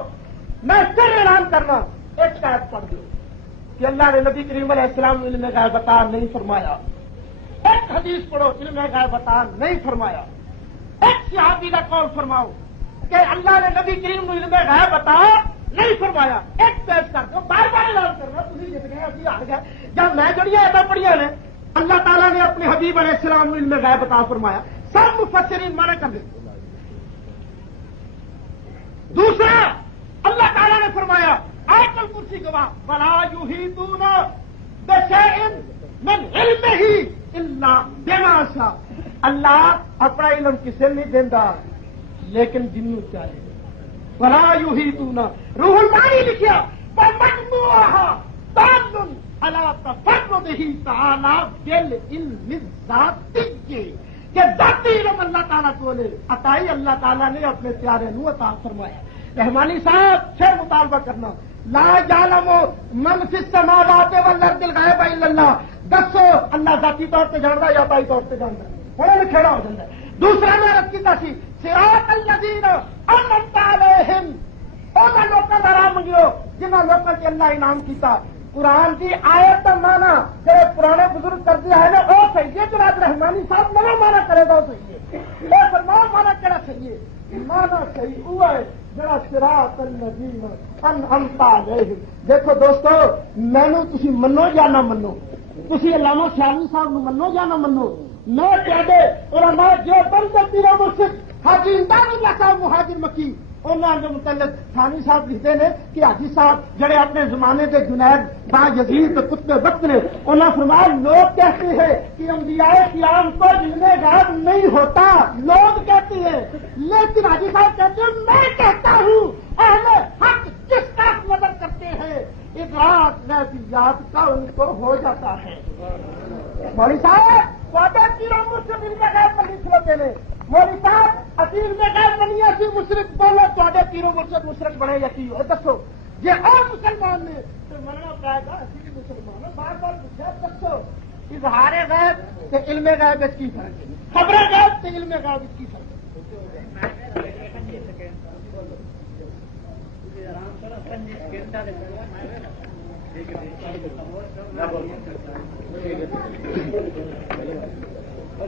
میں پھر اعلان کرنا ایک آیت پڑھ دو کہ اللہ نے نبی کریم علیہ السلام علم غیب عطا نہیں فرمایا. ایک حدیث پڑھو علم غیب عطا نہیں فرمایا. ایک صحابی کا قول فرماؤ کہ اللہ نے نبی کریم کو علم غیب عطا نہیں فرمایا. ایک پیش کر دو. بار بار اعلان کرنا تھی جت گئے ابھی ہار گئے. جب میں جڑیاں ایسا پڑھیا نے اللہ تعالیٰ نے اپنے حبیب علیہ السلام کو علم غیب عطا فرمایا. سب مفسرین مانا کر دیں. دوسرا اللہ تعالیٰ نے فرمایا آیت الکرسی گواہ ولا یحیطون بشیء من علمہ الا بما شاء. اللہ اپنا علم کسے نہیں دینا لیکن جنوں چاہے. ولا یحیطون روح المانی لکھیا فمجموعها دال على تفرده تعالی بالعلم الذاتی کہ ذاتی علم اللہ تعالیٰ کو نے عطائی اللہ تعالیٰ نے اپنے پیارے نو عطا فرمایا. رحمانی صاحب سے مطالبہ کرنا لا یعلم من فی السماوات والارض الغیب الا اللہ. دسو اللہ ذاتی طور پہ جانتا یا عطائی طور پہ جانتا؟ ہوں کھڑا ہو جاتا ہے. دوسرا میں رکھ کیتا سی صراط الذین انعمت علیہم. انہاں لوکاں دا راہ منگیو جنہاں لوکاں تے اللہ انعام کیتا. قرآن کی آیت کا مانا جو پرانے بزرگ کر دیا ہے نا وہ صحیح ہے. جناب رحمانی صاحب نیا مانا کرے گا وہ صحیح ہے. وہ نیا مانا کہنا صحیح ہے. مانا صحیح ہوا ہے جڑا صراط الذین انعمت علیہم. دیکھو دوستو مینوں تسی منو یا نہ منو, تسی علامہ شامی صاحب نو منو یا نہ منو, میں کہتے علماء جو بند پیرو مرشد حاجی امداد اللہ صاحب مہاجر مکی انہوں نے متعلق ثانی صاحب لکھتے ہیں کہ حاجی صاحب جڑے اپنے زمانے کے جنید با یزید کتے وقت نے انہوں نے فرمایا لوگ کہتے ہیں کہ انبیاء قیام کو علم غیب نہیں ہوتا، لوگ کہتے ہیں، لیکن حاجی صاحب کہتے ہیں میں کہتا ہوں اہل حق کس طرف نظر کرتے ہیں ادراک غیبیات کا ان کو ہو جاتا ہے۔ مولوی صاحب پیروں مرشد علم غیب بنی کھلوتے نے، مولوی صاحب اسی علم غیب بنی اسی مشرک بولو تے پیروں مرشد مشرک بنے یا کی ہو دسو جی اور مسلمان نے تو مننا پائے گا اسی بھی مسلمان بار بار پوچھا دسو اظہار غیب تے علم غیب وچ کی فرق ہے، خبر غیب تے علم غیب وچ کی فرق ہے؟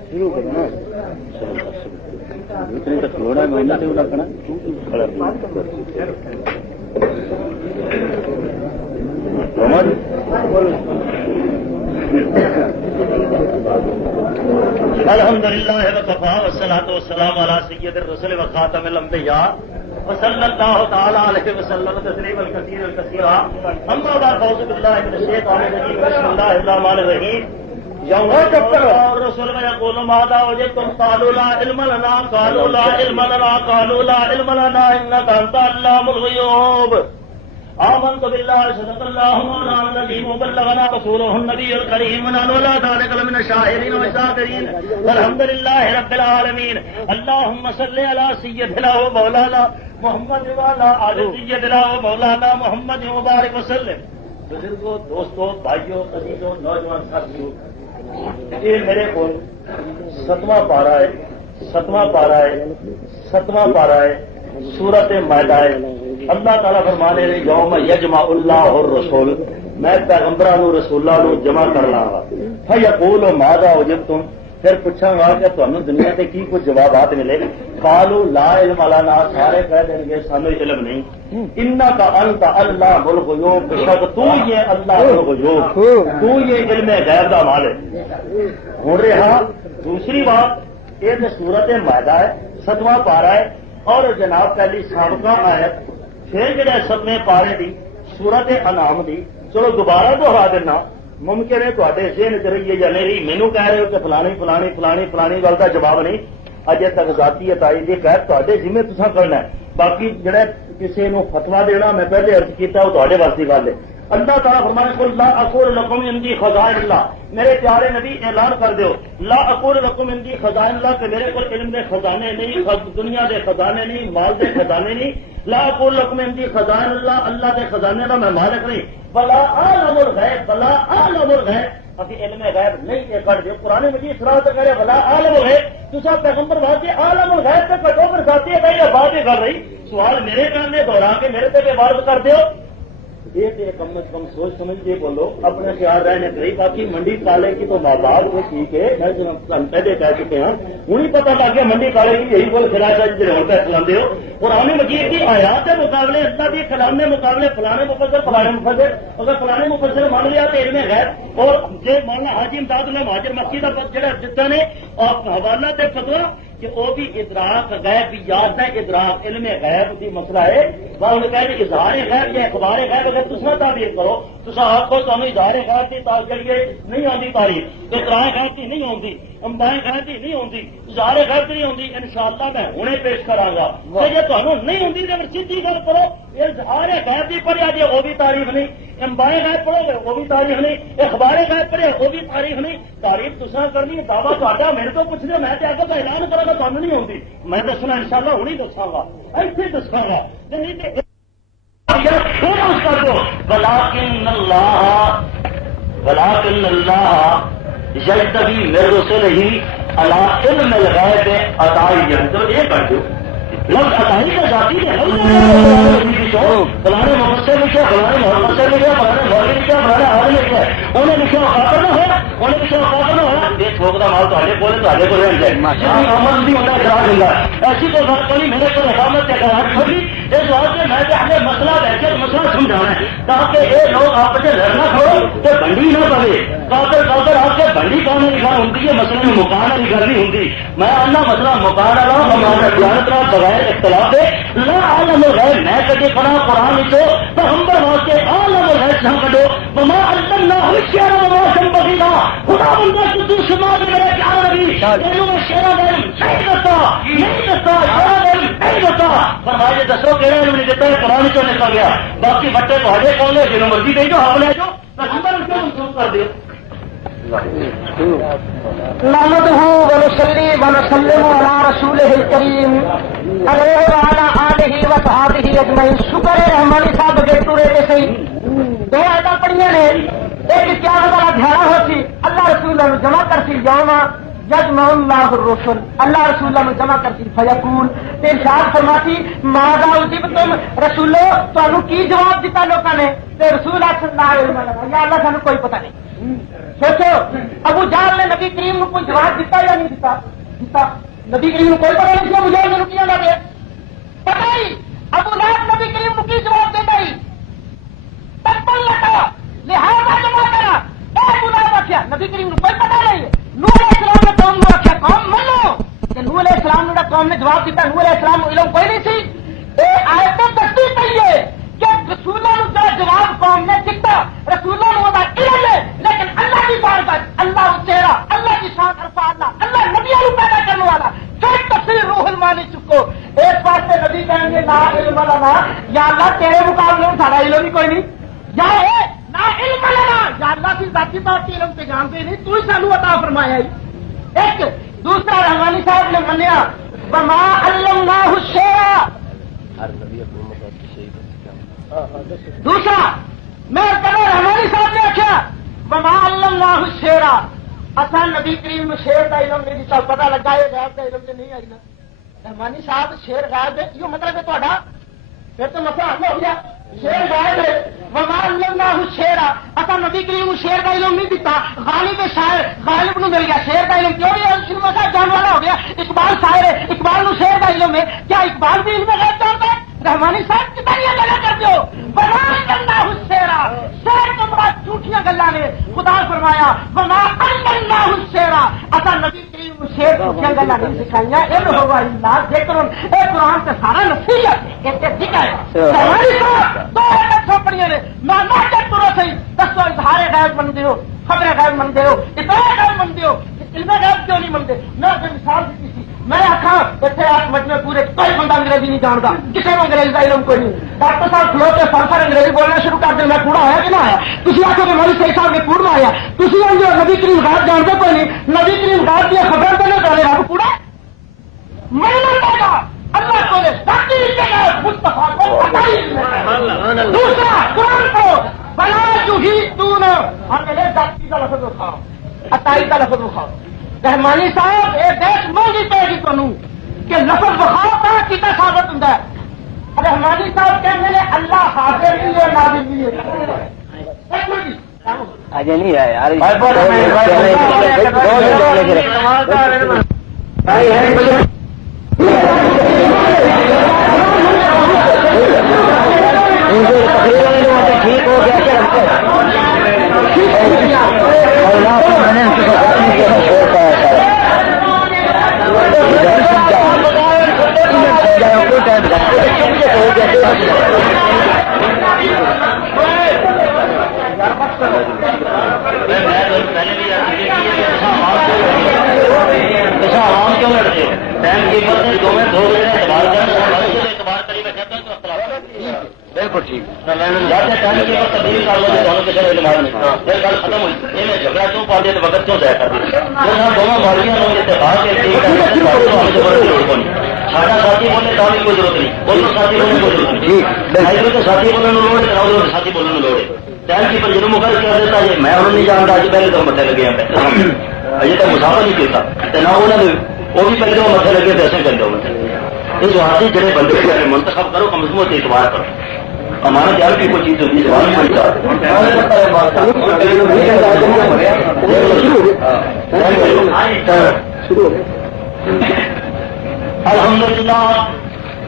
شروع کرنا اتنے تک لوڑا میں رکھنا الحمد للہ وکفى والصلاة والسلام علی سید الرسل وخاتم الانبیاء وصلی اللہ تعالی علیہ وسلم تسلیما کثیرا کثیرا اما بعد فاعوذ باللہ من الشیطان الرجیم بسم اللہ الرحمن الرحیم یوم الرسول یقول ماذا وجدتم قالوا لا علم لنا قالوا لا علم لنا قالوا لا علم لنا انك انت علام الغیوب آمنت بالله صدق الله مولانا الذي بلغنا رسوله النبي الكريم ونحن على ذلك لمن الشاهدين والشاكرين والحمد لله رب العالمين اللهم صل على سيدنا ومولانا محمد وعلى آل سيدنا ومولانا محمد وبارك وسلم۔ بزرگوں، دوستوں، بھائیوں، عزیزوں، نوجوان ساتھیوں، یہ میرے کو 7واں پارہ ہے سورت مائدہ ہے۔ اللہ تعالیٰ فرمانے نے یوم یجمع اللہ الرسول، میں پیغمبرانو رسولانو جمع کر لاں گا، فیقول ماذا اجبتم، پھر پوچھاں گا کہ تمہیں دنیا سے کی کچھ جوابات ملے، قالوا لا علم لنا، سارے کہہ دیں گے سانو علم نہیں، انک انت علام الغیوب، بے شک تو یہ اللہ الغیوب، تو یہ علم غیب دا مالک۔ ہو رہا دوسری بات، یہ سورت مائدہ ہے، 7واں پارہ ہے، اور جناب پہلی سابقہ آیت، پھر جڑے 7ویں پارے دی سورت انعام دی، چلو دوبارہ دوہرا دینا، ممکن ہے تے ذہن چ رہی ہے یا نہیں رہی، مینوں کہہ رہے ہو کہ فلانی فلانی فلانی فلانی گل کا جواب نہیں، اجے تک ذاتی عطائی دی خیر تے ذمہ تساں کرنا ہے، باقی جڑا کسی نو فتوا دینا میں پہلے عرض کیتا وہ تے واسطے گل ہے۔ اللہ تعالیٰ فرمانے کو لا اقول لکم عندی خزائن اللہ، میرے پیارے نبی اعلان کر دیو، لا اقول لکم عندی خزائن اللہ کہ میرے کو علم دے خزانے نہیں، دنیا دے خزانے نہیں، مال دے خزانے نہیں، لا اقول لکم عندی خزائن اللہ، اللہ دے خزانے کا میں مالک نہیں، بلا اعلم الغیب، بلا اعلم الغیب، ابھی علم غیب نہیں یہ کر دے، قرآن مجید سراغ تو کہہ رہے بلا اعلم الغیب، تو سب پیغمبر واسطے عالم الغیب سے کٹو کر ساتھی ہے یا بات ہی کر رہی، سوال میرے کرنے دوہرا کے میرے سے عبارت کر دیو، یہ کم از کم سوچ سمجھ کے بولو، اپنے خیال رہنے کری، باقی منڈی کالے کی تو بات وہ ٹھیک ہے، میں پہلے کہہ چکے ہیں، انہیں پتہ لگ گیا منڈی کالے کی یہی بول خراج جڑے ہوں پہ چلاتے ہو، قرآن مجید کی آیات کے مقابلے اللہ کے کلام کے مقابلے فلانے مفسر اگر فلانے مفسر مان لیا تو علم غیب، اور جو ماننا حاجی امداد اللہ مہاجر مکی کا جڑا جتنا نے حوالہ تے فتوا کہ وہ بھی ادراک غیبیات ہے، ادراک علم غیب کی مسئلہ ہے، وہ کہتے اظہار غیب یا اخبار غیب اگر دوسرا تعبیر کرو تو آخو تمہیں اظہار غیب کی کریے نہیں آتی تاریخ، اقرار غیب کی نہیں آتی، امبائے غیب کی نہیں آتی، اظہار غیب کی نہیں آتی، انشاءاللہ میں ہنے پیش کراں گا، جی تمہیں نہیں آتی تو سیدھی گل کرو، اظہار غیب کی پڑھیا جی وہ بھی تعریف نہیں، امبائے غیب پڑھو گے وہ بھی تعریف نہیں، اخبار غیب پڑھے وہ بھی تعریف نہیں، تعریف تساں کرنی دعویٰ تا میرے کو پوچھ دو، میں تے اگر اعلان کرا گا تمہیں نہیں آتی، میں دسنا انشاءاللہ ہوں دساں گا، ایسے دساں گا، اس کر دو ولکن اللہ یجتبی من رسلہ علی علم الغیب عطائیا، تو یہ کر دو لفظ عطائی کا ذاتی ہے، فلانے مفسر لکھا، فلانے محمد لکھا، فلانے مولوی لکھا، فلانے عالم لکھا، انہیں لکھا خاطر نہ ہو، انہیں لکھا خاطر نہ ہو، یہ تھوک دا مال تے کو رہ جائے، محمد بھی ہوتا کرا دیں گا، ایسی تو بات کوئی میرے کو رحمت کے قرار کھولی، اس واسطے میں اپنے مسئلہ بیٹھے مسئلہ سمجھانا ہے تاکہ یہ لوگ آپ سے لڑنا کھڑو تو بنڈی نہ پڑے، کافر آپ سے ساری قوم کی گل ہوتی ہے، مسئلے میں مکان والی گل نہیں ہوتی. میں آنا مسئلہ مکان والا ہمارا دیانت نال بغیر اختلاف ہے. لا عالم الغیب میں کدی کھڑا قرآن وچوں پیغمبر واسطے عالم الغیب نہ کڈو. وما علمناه الشعر وما ينبغي له. خدا بندہ تو سماج میرے پیارے نبی تینوں میں شعر کا علم نہیں دتا، نہیں دتا، شعر کا علم نہیں دتا. فرمایا دسو کہڑا علم نہیں دتا؟ قرآن چوں نکل گیا. باقی بٹے تہاڈے کون نے جنوں مرضی دے جو حق لے جو پیغمبر کیوں منسوخ کر دیو. نحمده ونصلي ونسلم على رسوله الكريم عليه وعلى آله وصحبه اجمعين. شکر ہے رحمانی صاحب کے ٹورے کے صحیح دو آیتاں پڑھیاں نے. ایک قیامت والا دھیڑا ہوتی اللہ رسول اللہ جمع کرتی یوم یجمع اللہ الرسل. اللہ رسول اللہ جمع کرتی فیقول تے ارشاد فرماتی ماذا اجبتم رسولو تانوں کی جواب دیتا لوکاں نے؟ تے رسول اللہ صلی اللہ علیہ وسلم یا اللہ سانوں کوئی پتہ نہیں. سوچو ابو جہل نے نبی کریم کو کوئی جواب دیتا یا نہیں دیتا؟ دیتا. نبی کریم کو کوئی پتہ نہیں ابو جہل نے کیا نہ دیا پتہ ہی. ابو لہب نبی کریم کو کی جواب دیتا ہی تبل لگا لہذا جمع کرا. اے ابو لہب آخیا نبی کریم کو کوئی پتہ نہیں. نوح علیہ السلام نے قوم کو آخیا قوم منو کہ نوح علیہ السلام نے قوم نے جواب دیتا. نوح علیہ السلام کو علم کوئی نہیں سی. یہ آیت تصدیق کہیے کہ رسولوں کا جواب قوم نے دیتا. رسولوں نے وہ علم ہے لیکن اللہ کی بار بار اللہ چہرہ اللہ کی شان عرفہ اللہ نبیوں کو پیدا کرنے والا. پھر تفسیر روح المانی چکو. ایک بات سے نبی کہیں گے لا علم لنا یا اللہ تیرے مقابلے میں سارا علم ہی کوئی نہیں. یا نا علم لنا یا اللہ کی ذاتی طور کی علم سے جانتے نہیں تو ہی سانو عطا فرمایا ہی. ایک دوسرا رحمانی صاحب نے منیا وما علمناه الشعر. دوسرا میں کہنا رحمانی صاحب نے آخیا وما علمناه الشعر. اصا نبی کریم شعر کا علم نہیں دیتا. پتا لگا یہ غیب کا علم سے نہیں آئی نا. رحمانی صاحب شعر غائب ہے یہ مطلب ہے تھوڑا پھر تو مسئلہ حل ہو گیا. شعر غائب ہے وما علمناه الشعر. اصا نبی کریم شعر کا علم نہیں دیتا. غالب شاعر غالب نو مل گیا شعر کا علم. کیوں نہیں شروع میں جان والا ہو گیا. اقبال شاعر ہے اقبال نو شعر کا علم ہے. کیا اقبال بھی علم غیب جانتا ہے؟ رحمانی صاحب کتنی گلا کر دو وما علمناه الشعر. شعر تو بڑا جھوٹیاں گلا نے. خدا فرمایا وما علمناه الشعر. اصا نبی کریم شعر جھوٹیاں گلا نہیں سکھائیاں. علم ہوا اللہ ذکر. اے قرآن سے سارا نصیحت کہتے ٹھیک ہے. رحمانی صاحب دو چھوپڑیاں نے میں ناچت ترو صحیح دسو اظہار غیب منتے ہو خبر غیب منتے ہو اطلاع غیب منتے ہو علم غیب کیوں نہیں منتے؟ میں اپنی مثال دیتی تھی. میں آخا اتنے 8 منٹ میں پورے کوئی بندہ انگریزی نہیں جانتا. کسی کو انگریزی کا علم کوئی نہیں. ڈاکٹر صاحب کھلو کے سر انگریزی بولنا شروع کر دیں. میں کوڑا آیا کہ نہ آیا؟ تھی آخو کہ مولوی صحیح صاحب نے کوڑ نہ آیا. تھی آئیے نبی کریم غیب جانتے کوئی نہیں. نبی کریم غیب دیا خبر تو نہیں کرے آپ کوڑا مننا پڑے گا. اللہ کو مصطفیٰ کو. دوسرا قرآن کو بلا یحیطون ہمیں ذاتی کا لفظ اٹھاؤ عطائی کا لفظ اٹھاؤ. رحمانی صاحب یہ دیش مانگی پے گی تمہیں کہ لفظ بخاؤ کا کتا ثابت ہوں. رحمانی صاحب کہتے ہیں اللہ حاضر بھی ہے نازل بھی ہے. آگے نہیں آئے یار ٹھیک ہو گیا عوام کیوں لڑتے ٹائم کی بات دو میں 2 بجے اعتبار کری میں کہتا ہوں بالکل ٹھیک ٹائم کی بات تبدیل کر لو دونوں کے سر اعتبار نہیں پھر گل ختم ہوئی. یہ جھگڑا کیوں پا دیا تو وقت کیوں ضائع کر دیا. دونوں باڑیاں اتفاق ساڈا ساتھی بولنے کا بھی کوئی ضرورت نہیں. وہ ساتھی بولنے کوئی ضرورت نہیں. تو ساتھی بولنے لوڑ ساتھی بولنے لوڑ ہے. ٹائم کی پر جنوب مقرر کر دیتا ہے میں انہوں نہیں جانتا. اج پہلے تو متے لگے ہیں اجے تک مسافر نہیں کیتا نہ انہوں نے وہ بھی پہلے وہ متے لگے پیسے کر دو. یہ جو ہاتھی جڑے بندے منتخب کرو کم از کم اعتبار کرو. ہمارا جال کی کوئی چیز ہوتی الحمد للہ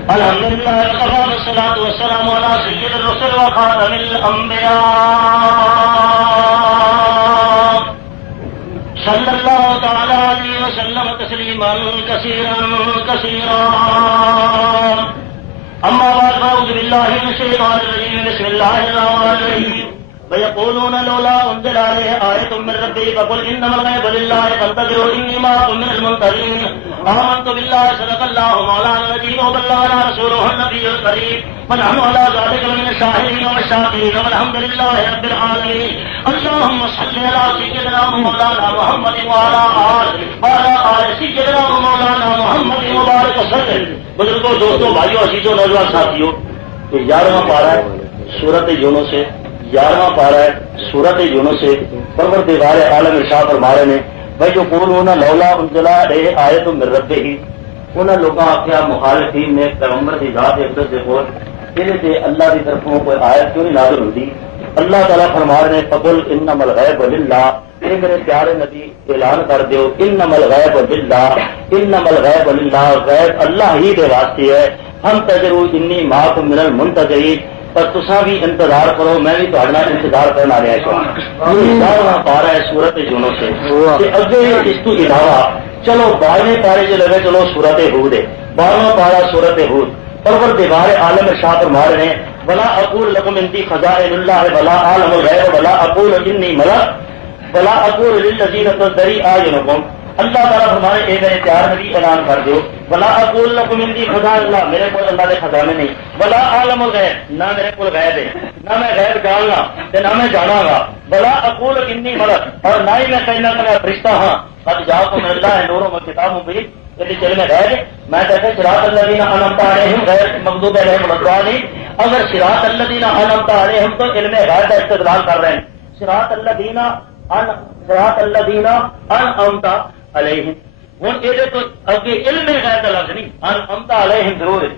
الحمد للہ والصلاة والسلام علی سید الرسل وخاتم الانبیاء صلی اللہ تعالی علیہ وسلم تسلیما کثیرا کثیرا اما بعد فاعوذ باللہ من الشیطان الرجیم بسم اللہ الرحمن الرحیم ويقولون لولا أنزل عليه آية من ربه فقل إنما الغيب لله فانتظروا إني معكم من المنتظرين آمنت بالله صدق الله مولانا العظيم وبلغنا رسوله النبي الكريم ونحن على ذلك من الشاهدين والشاكرين والحمد لله رب العالمين اللهم صل على سيدنا مولانا محمد وعلى آل سيدنا مولانا محمد مبارك وسلم. بزرگوں دوستوں بھائیوں عزیزوں نوجوان ساتھیوں 11واں پارہ ہے سورۃ یونس سے 11واں پارہ ہے سورۃ یونس سے پروردگار عالم ارشاد فرما رہے ہیں بھائی جو قولون لولا انزل علیہ آیۃ من ربہ انہاں لوگاں آخیا مخالفین نے پیغمبر کی ذات اقدس سے بول کہ اللہ کی طرفوں کوئی آیت کیوں نہیں نازل ہوتی. اللہ تعالیٰ فرما رہے ہیں فقل انما الغیب للہ اے میرے پیارے نبی اعلان کر دیو انما الغیب للہ انما الغیب للہ غیب اللہ ہی کے واسطے ہے. ہم تجرو انی معکم من المنتظرین پر تساں بھی انتظار کرو میں بھی تہاڈے انتظار کرنا رہا ہوں. 11واں پارہ ہے سورۃ یونس سے اگے اس تو علاوہ چلو 12ویں پارے جو لگے چلو سورۃ ہود ہے 12واں پارہ سورۃ ہود پروردگار عالم ارشاد فرما رہے ہیں ولا اقول لكم عندي خزائن الله ولا اعلم الغیب ولا اقول انی ملک ولا اقول للذین تزدری اعینکم. اللہ تعالیٰ ہمارے اے میرے پیار نبی اعلان کر دو ولا اقول لكم عندي خزائن اللہ میرے کو اللہ کے خزانے نہیں ولا اعلم الغیب نہ میرے کو غیب ہے نہ میں غیب جاننا نہ میں جانا گا ولا اقول انی ملک اور نہ ہی میں کہنا کہ میں فرشتہ ہاں قد جاءکم من اللہ نور و کتاب مبین. یعنی چل میں غیر میں کہتے صراط الذین انعمت علیہم غیر مغضوب علیہم ولا الضالین. اگر صراط الذین انعمت علیہم تو علم غیر کا استدلال کر رہے ہیں صراط الذین انعمت علیہم ہوں یہ تو اگے علم غیر کا لفظ نہیں انعمت علیہم ضرور ہے.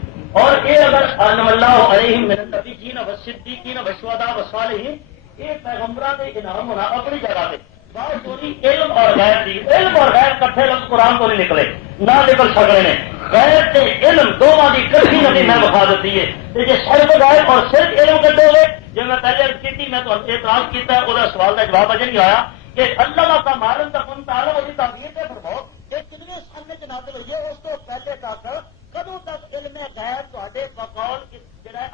اور یہ اگر انعم اللہ علیہم من النبیین والصدیقین والشہداء والصالحین یہ پیغمبراں دے انعام ہونا اپنی جگہ پہ بات ہوئی علم اور غیب دی. علم اور غیب کٹھے لفظ قرآن کو نہیں نکلے نہ نکل سکتے ہیں. غیب تے علم دونوں کی کٹھی نبی میں بخا دیتی ہے کہ صرف غیب اور صرف علم کٹے ہوئے جو میں پہلے کی میں تو اعتراض کیا وہ سوال کا جواب اجے نہیں آیا کہ اللہ کا معلوم تک ان تعلق ہوتی تعبیر سے فرماؤ کہ کتنے سامنے کے نازل ہوئی ہے اس کو پہلے تک کدوں تک علم غیب تے بقول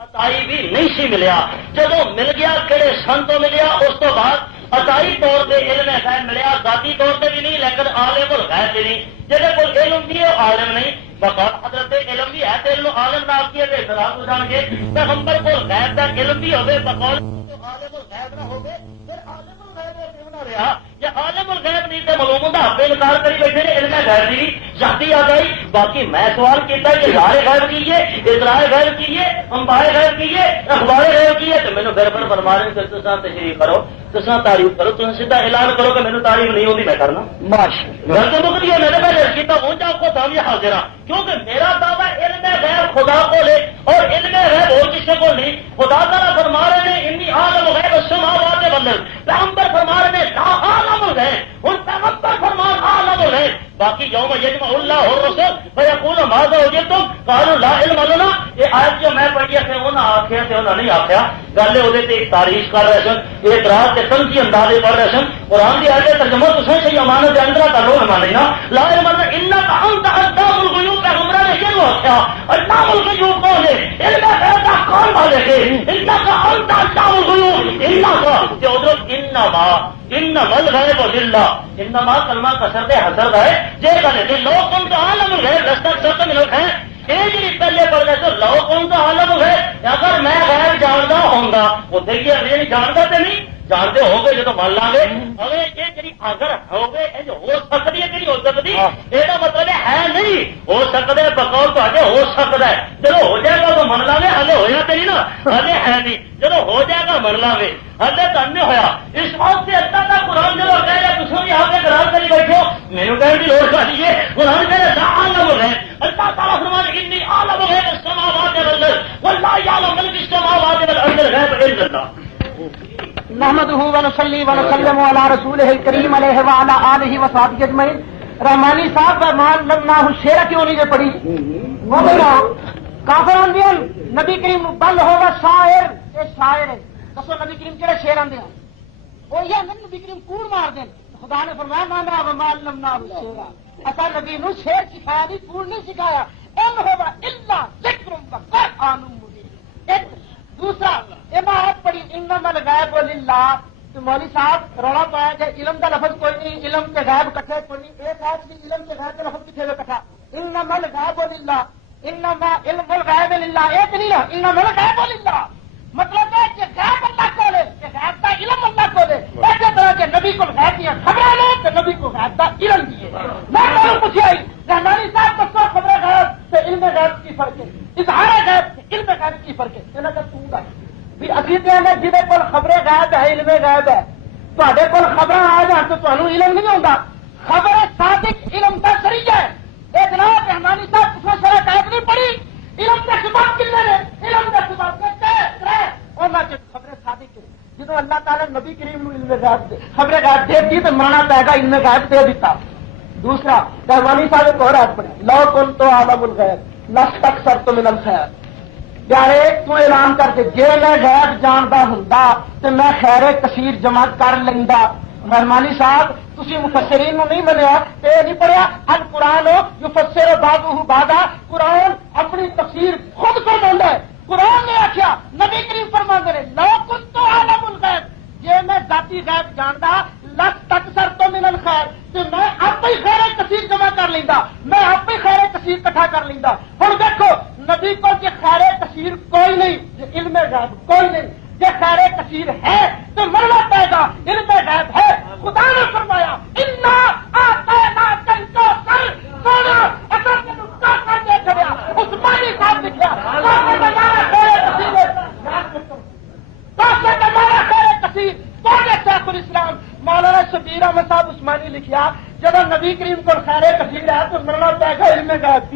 عطائی بھی نہیں سی ملیا. جب مل گیا کہڑے سن تو ملیا اس تو بعد عطائی طور پہ علم غیب ملیا ذاتی طور پہ بھی نہیں لیکن عالم الغیب بھی نہیں. جہاں کوئی علم بھی ہے عالم نہیں بقول حضرت علم بھی ہے تو علم عالم نہ کیے تو اختلاف ہو جان گے. پیغمبر کو غیب کا علم بھی ہوگے بقول عالم الغیب نہ ہوگے پھر عالم الغیب نہ رہا یا عالم الغیب نہیں تو معلوم ہوتا آپ انکار کری بیٹھے نے علم غیب بھی ذاتی آ گئی. باقی میں سوال کیا کہ اظہار غیب کیجیے اطلاع غیب کیجیے انباء غیب کیجیے اخبار غیب کیجیے تو مینو گھر پر فرمانے کہ تساں تشریح کرو تساں تعریف کرو تم سیدھا اعلان کرو کہ مینو تعریف نہیں ہوتی میں کرنا گل تو مک دی میں نے پہلے کیا اونچا آپ کو دعوی حاضر ہاں کیونکہ میرا دعویٰ علم غیب خدا کو لے اور علم غیب اور کسی کو نہیں. خدا تعالیٰ فرما رہے ہیں انی عالم غیب السماوات والارض پیغمبر فرما رہے ہیں لا عالم الغیب اور پیغمبر فرمان عالم الغیب. باقی یوم یجمع اللہ الرسل فیقول ماذا اجبتم قالوا لا علم لنا. یہ آیت جو میں پڑھی ہے انہاں آخیا تے انہاں نہیں آخیا گل وہ تاریخ کر رہے سن اعتراض کے تنقید اندازے پڑھ رہے سن. قرآن کی آیت ترجمہ تسیں صحیح امانت کے اندر کا لوگ مانے نا لا علم لنا انک انت علام الغیوب. پیغمبر نے یہ آخیا علام الغیوب کون ہے علم غیب کا کون مالک ہے انک انت علام الغیوب انک جو ادھر انما الغیب للہ انما کلمہ کثرت حسرت ہے جے کہتے لو کن تو عالم الغیب رستہ سب ملک ہے یہ جی پہلے پڑھ رہے تو لو کن تو عالم الغیب اگر میں غیب جانتا ہوں گا اتنے کی جانتا تو نہیں جانتے ہو گے جو مان لیں گے ہمیں یہ جی اگر ہو گئے ہو سکتی ہے کہ نہیں ہو سکتی یہ مطلب ہے نہیں ہو سکتا ہے بقول تو ہو سکتا ہے چلو ہو جائے گا تو من لیں گے ہلے ہوا تو نہیں نا ہلے ہے نہیں چلو ہو جائے گا من لیں گے ہلے تو نہیں ہوا. اس وقت سے اللہ کا قرآن جب کہہ رہا تصویر بھی آپ کے قرار کری بیٹھو میرے کہنے کی لوڑ چاہیے قرآن کہہ رہا عالم ہے اللہ تعالیٰ فرمان انی عالم ہے السماوات والارض واللہ یعلم من فی السماوات والارض الغیب الا اللہ. نحمده ونصلي ونسلم على رسوله الكريم عليه وعلى آله وصحبه اجمعين. رحمانی صاحب مان لگنا ہوں شیرہ کیوں نہیں جو پڑھی وہ بولا کافر آندے نبی کریم بل ہوگا شاعر یہ شاعر ہے دسو نبی کریم کہڑے شیر آندے ہیں وہ یہ نبی کریم کوڑ مار دیں خدا نے فرمایا مانا ومال لمنا شیرا اصا نبی نو شیر سکھایا نہیں پور نہیں سکھایا ان ہوا الا ذکر وقرآن مبین ایک دوسرا عبارت پڑی انما الغیب للہ تو مولوی صاحب رولا پایا کہ علم کا لفظ کوئی نہیں علم کے غیب کٹھے کوئی نہیں ایک آج بھی علم کے غیب کے لفظ کتنے ہوئے کٹھا انما الغیب للہ انما علم الغیب للہ ایک نہیں ہے انما الغیب للہ مطلب ہے کہ غیب اللہ کو لے کہ غیب کا علم اللہ کو لے ایسے طرح کے نبی کو غیب دیا خبریں لے تو نبی کو غیب کا علم دیے میں کہوں پوچھے رحمانی صاحب کو خبر غیب سے علم غیب کی فرق ہے اظہار غیب سے علم غیب کی فرق ہے انہوں نے تو گا بھی عقیدے نے جہاں کول خبریں غیب ہے علم غیب ہے تے کول خبر آ جان تو تمہیں علم نہیں ہوتا خبر صادق علم کا ذریعہ ہے ایک جناب رحمانی صاحب اس میں شرح قید نہیں پڑی علم کے سبب کتنے نے علم کے سبب خبریں صادق ہے جدو اللہ تعالیٰ نبی کریم نو علم غیب دے خبریں غیب دے دی تو مرنا پائے گا علم غیب دے دیتا دوسرا رحمانی صاحب ایک اور آیت پڑھی لو کنت اعلم الغیب لاستکثرت من الخیر پیارے تو اعلان کر کے جے میں غیب جاندا ہوندا تے میں خیر کثیر جمع کر لیندا رحمانی صاحب تسی مفسرین نو نہیں منیا اے نہیں پڑھیا القرآن یفسر بعضہ بعضا قرآن اپنی تفسیر خود فرماندا ہے قرآن نے آخیا نبی کریم فرماندے نے لو کنت اعلم الغیب جے میں ذاتی غیب جاندا لاستکثرت من الخیر تے میں آپ ہی خیر کثیر جمع کر لیندا میں آپ ہی خیر کثیر اکٹھا کر لیندا ہن دیکھو نبی کو کہ خیر کثیر کوئی نہیں علم غیب کوئی نہیں یہ خیر کثیر ہے تو مرنا پائے گا علم غیب ہے خدا نے فرمایا انا اعطیناک الکوثر سونا اگر تم کا دے چھڑیا عثمانی صاحب لکھیا شیخ الاسلام مولانا شبیر احمد صاحب عثمانی لکھیا جب نبی کریم کو خیر کثیر ہے تو مرنا پائے گا علم غیب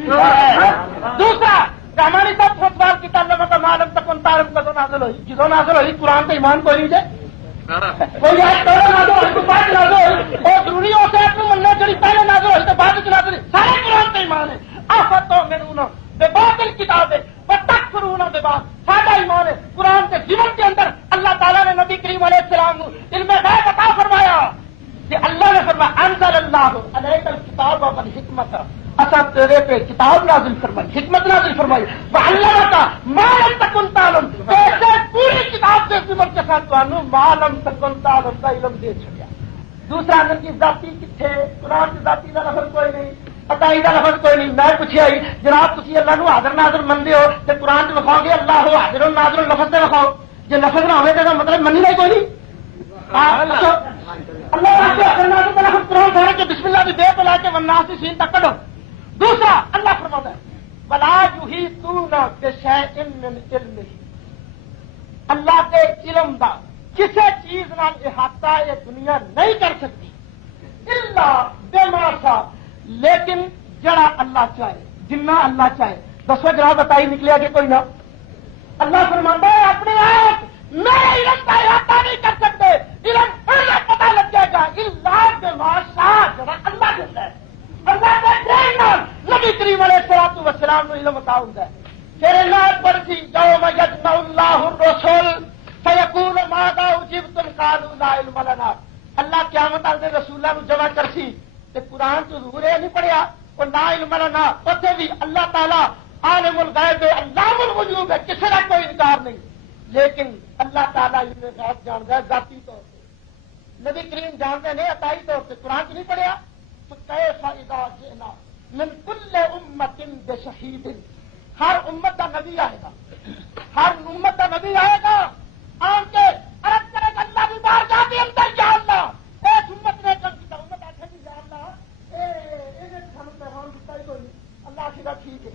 دوسرا رحمانی صاحب خود سوال کی تعلق کا معلوم تکن تعلق کدو نازل ہوئی جدو نازل ہوئی قرآن تو ایمان کوئی نہیں جائے کوئی نازل ہوئی تو بعد نازل ہوئی اور ضروری ہو سے اپنے مننے جڑی پہلے نازل ہوئی تو بعد نازل ہوئی سارے قرآن تو ایمان ہے آفتوں میں نونا بے باطل کتاب ہے وتکفرون ببعض سادہ ایمان ہے قرآن کے جیون کے اندر اللہ تعالیٰ نے نبی کریم علیہ السلام کو علم غیب عطا فرمایا کہ اللہ نے فرمایا انزل اللہ علیک الکتاب والحکمت اصل تیرے پہ کتاب نازل فرمائی حکمت نازل فرمائی وعلمک ما لم تکن تعلم ایسے پوری کتاب سے سمجھ کے ساتھ تو ما لم تکن تعلم کا علم دے چھڑیا دوسرا اندر کی ذاتی کتنے قرآن کی ذاتی کا لفظ کوئی نہیں عطائی کا لفظ کوئی نہیں میں پوچھا ہی جناب تھی اللہ نو حاضر ناظر منتے ہو تو قرآن سے لکھاؤ گے اللہ ہو حاضر ناظر لفظ سے لکھاؤ جو لفظ نہ ہوئے تو مطلب منی نہیں کوئی نہیں اللہ حاضر ناظر کا لفظ قرآن سارے کے بسم اللہ بھی دے بلا کے والناس سین تک کڈو دوسرا اللہ فرماتا ہے ولا یحیطون بشیء من علمہ اللہ کے علم دا کسی چیز نال احاطہ یہ دنیا نہیں کر سکتی الا بما شاء لیکن جڑا اللہ چاہے جنہ اللہ چاہے دسو جناب بتائی نکلیا کہ کوئی نہ اللہ فرماتا ہے اپنے آپ میرے علم کا احاطہ نہیں کر سکتے علم پہلے پتہ لگ جائے گا الا بما شاء جڑا اللہ دیتا ہے اللہ کے دین نال نبی کریم علیہ الصلوۃ والسلام کو علم عطا ہوندا ہے تیرے نال پر سی یوم یجمع اللہ الرسل فیقول ماذا اجبتم قالوا لا علم لنا اللہ قیامت والے رسولاں نو جمع کرسی تے قرآن تو ضرور نہیں پڑھیا اور لا علم لنا اوتھے بھی اللہ تعالی عالم الغیب علام الغیوب ہے کسی کا کوئی انکار نہیں لیکن اللہ تعالی علم غیب جانتا ہے ذاتی طور پہ نبی کریم جانتے ہیں عطائی طور پہ قرآن تو نہیں پڑھیا کیف اذا جئنا من کل امت بشہید ہر امت کا نبی آئے گا ہر امت کا نبی آئے گا آن کے عرض کرے گا اللہ کی بارگاہ کے اندر یا اللہ اس امت نے کم کیا امت آخر نہیں یا اللہ سانو پیغام دیتا ہی کوئی اللہ آخر ٹھیک ہے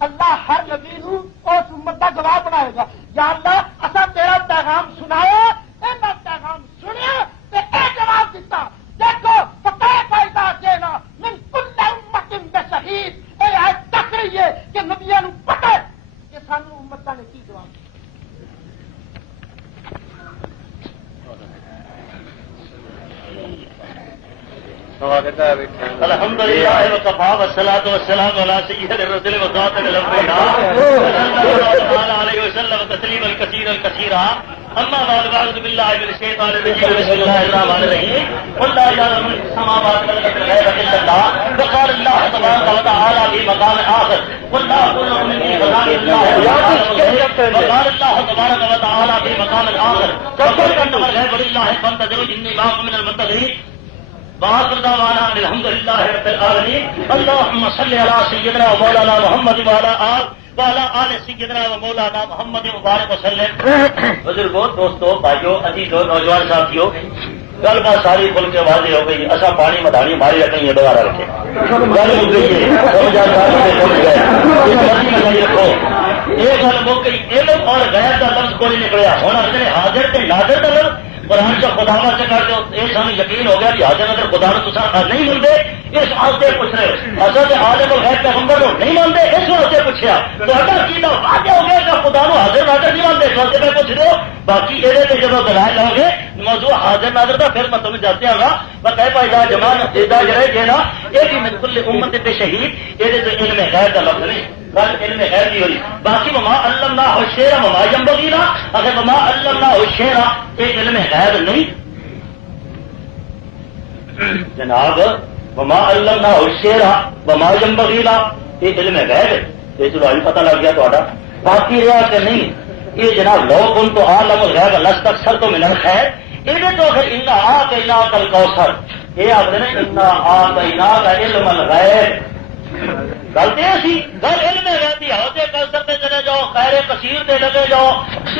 اللہ ہر نبی نو اس امت کا گواہ بنائے گا یا اللہ اصا تیرا پیغام سنایا میں پیغام سنیا تے اے جواب دیتا دیکھو فکیف اذا جئنا من کل امت بشہید اے آیت تک رہی ہے کہ نبیوں کو پتہ ہے کہ سانو امتاں نے کی جواب الحمد لله وكفى والصلاة والسلام على سيد الرسل وخاتم الأنبياء صلى الله عليه وسلم تسليما كثيرا كثيرا اما بعد اعوذ بالله من الشيطان الرجيم بسم الله الرحمن الرحيم قل لا يعلم من في السماوات والارض الغيب الا الله وقال الله تبارك وتعالى في مقام اخر قل لا اقول لكم اني خزائن الله وقال الله تبارك وتعالى في مقام اخر وقل انما الغيب لله فانتظروا اني معكم من المنتظرين وآخر دعوانا ان الحمد لله رب العالمين اللهم صل على سيدنا ومولانا محمد وعلى آل سیدنا و مولانا محمد مبارک وسلم. بزرگوں، دوستوں، بھائیوں، عزیزوں، نوجوان ساتھیوں، گل بات ساری کھل کے واضح ہو گئی. اصا پانی مدانی ماری رکھیں گے دوبارہ رکھے گل ہو گئی ہے سمجھا ساری پہنچ گئے مرضی رکھو. یہ گل ہو گئی علم اور غیر کا لفظ کوئی نکلیا. ہوں اپنے حاضر کے ناظر کا لفظ قرآن سے خدا سے کر دو. یہ سانو یقین ہو گیا کہ حاضر نظر خدا نے تصا نہیں مانتے اس واسطے پوچھ رہے ہو. اصل عالم الغیب پیغمبر کو نہیں مانتے اس واسطے پوچھا. تو عقیدہ واضح ہو گیا کہ خدا نو حاضر ناظر نہیں مانتے اس واسطے میں پوچھ رہے ہو. باقی یہ جب دلائل لاؤ گے موضوع حاضر ناظر کا پھر میں تمہیں جاتے گا میں کہہ پائے گا جمان جا جائے نا یہ بھی من کل امت پہ شہید. یہ تو علم غیر کا لفظ نہیں بل علم غیر کی ہوئی. باقی وما علمناہ الشعر وما ينبغي له اگر وما علمناہ الشعر یہ علم غیر نہیں جناب. وما علمناہ الشعر وما ينبغي له یہ علم غیر ہے. یہ چلو ابھی پتہ لگ گیا تھوڑا. باقی رہا کہ نہیں یہ جناب لو کن تو عالم الغیب لستکثر تو من الخیر. یہ تو اگر انا آتیناک الکوثر یہ آپ نے انا آتیناک علم الغیب گل تو سی گل علم غیب دی ہوتے کوثر تے چلے جاؤ خیر کثیر تے لگے جاؤ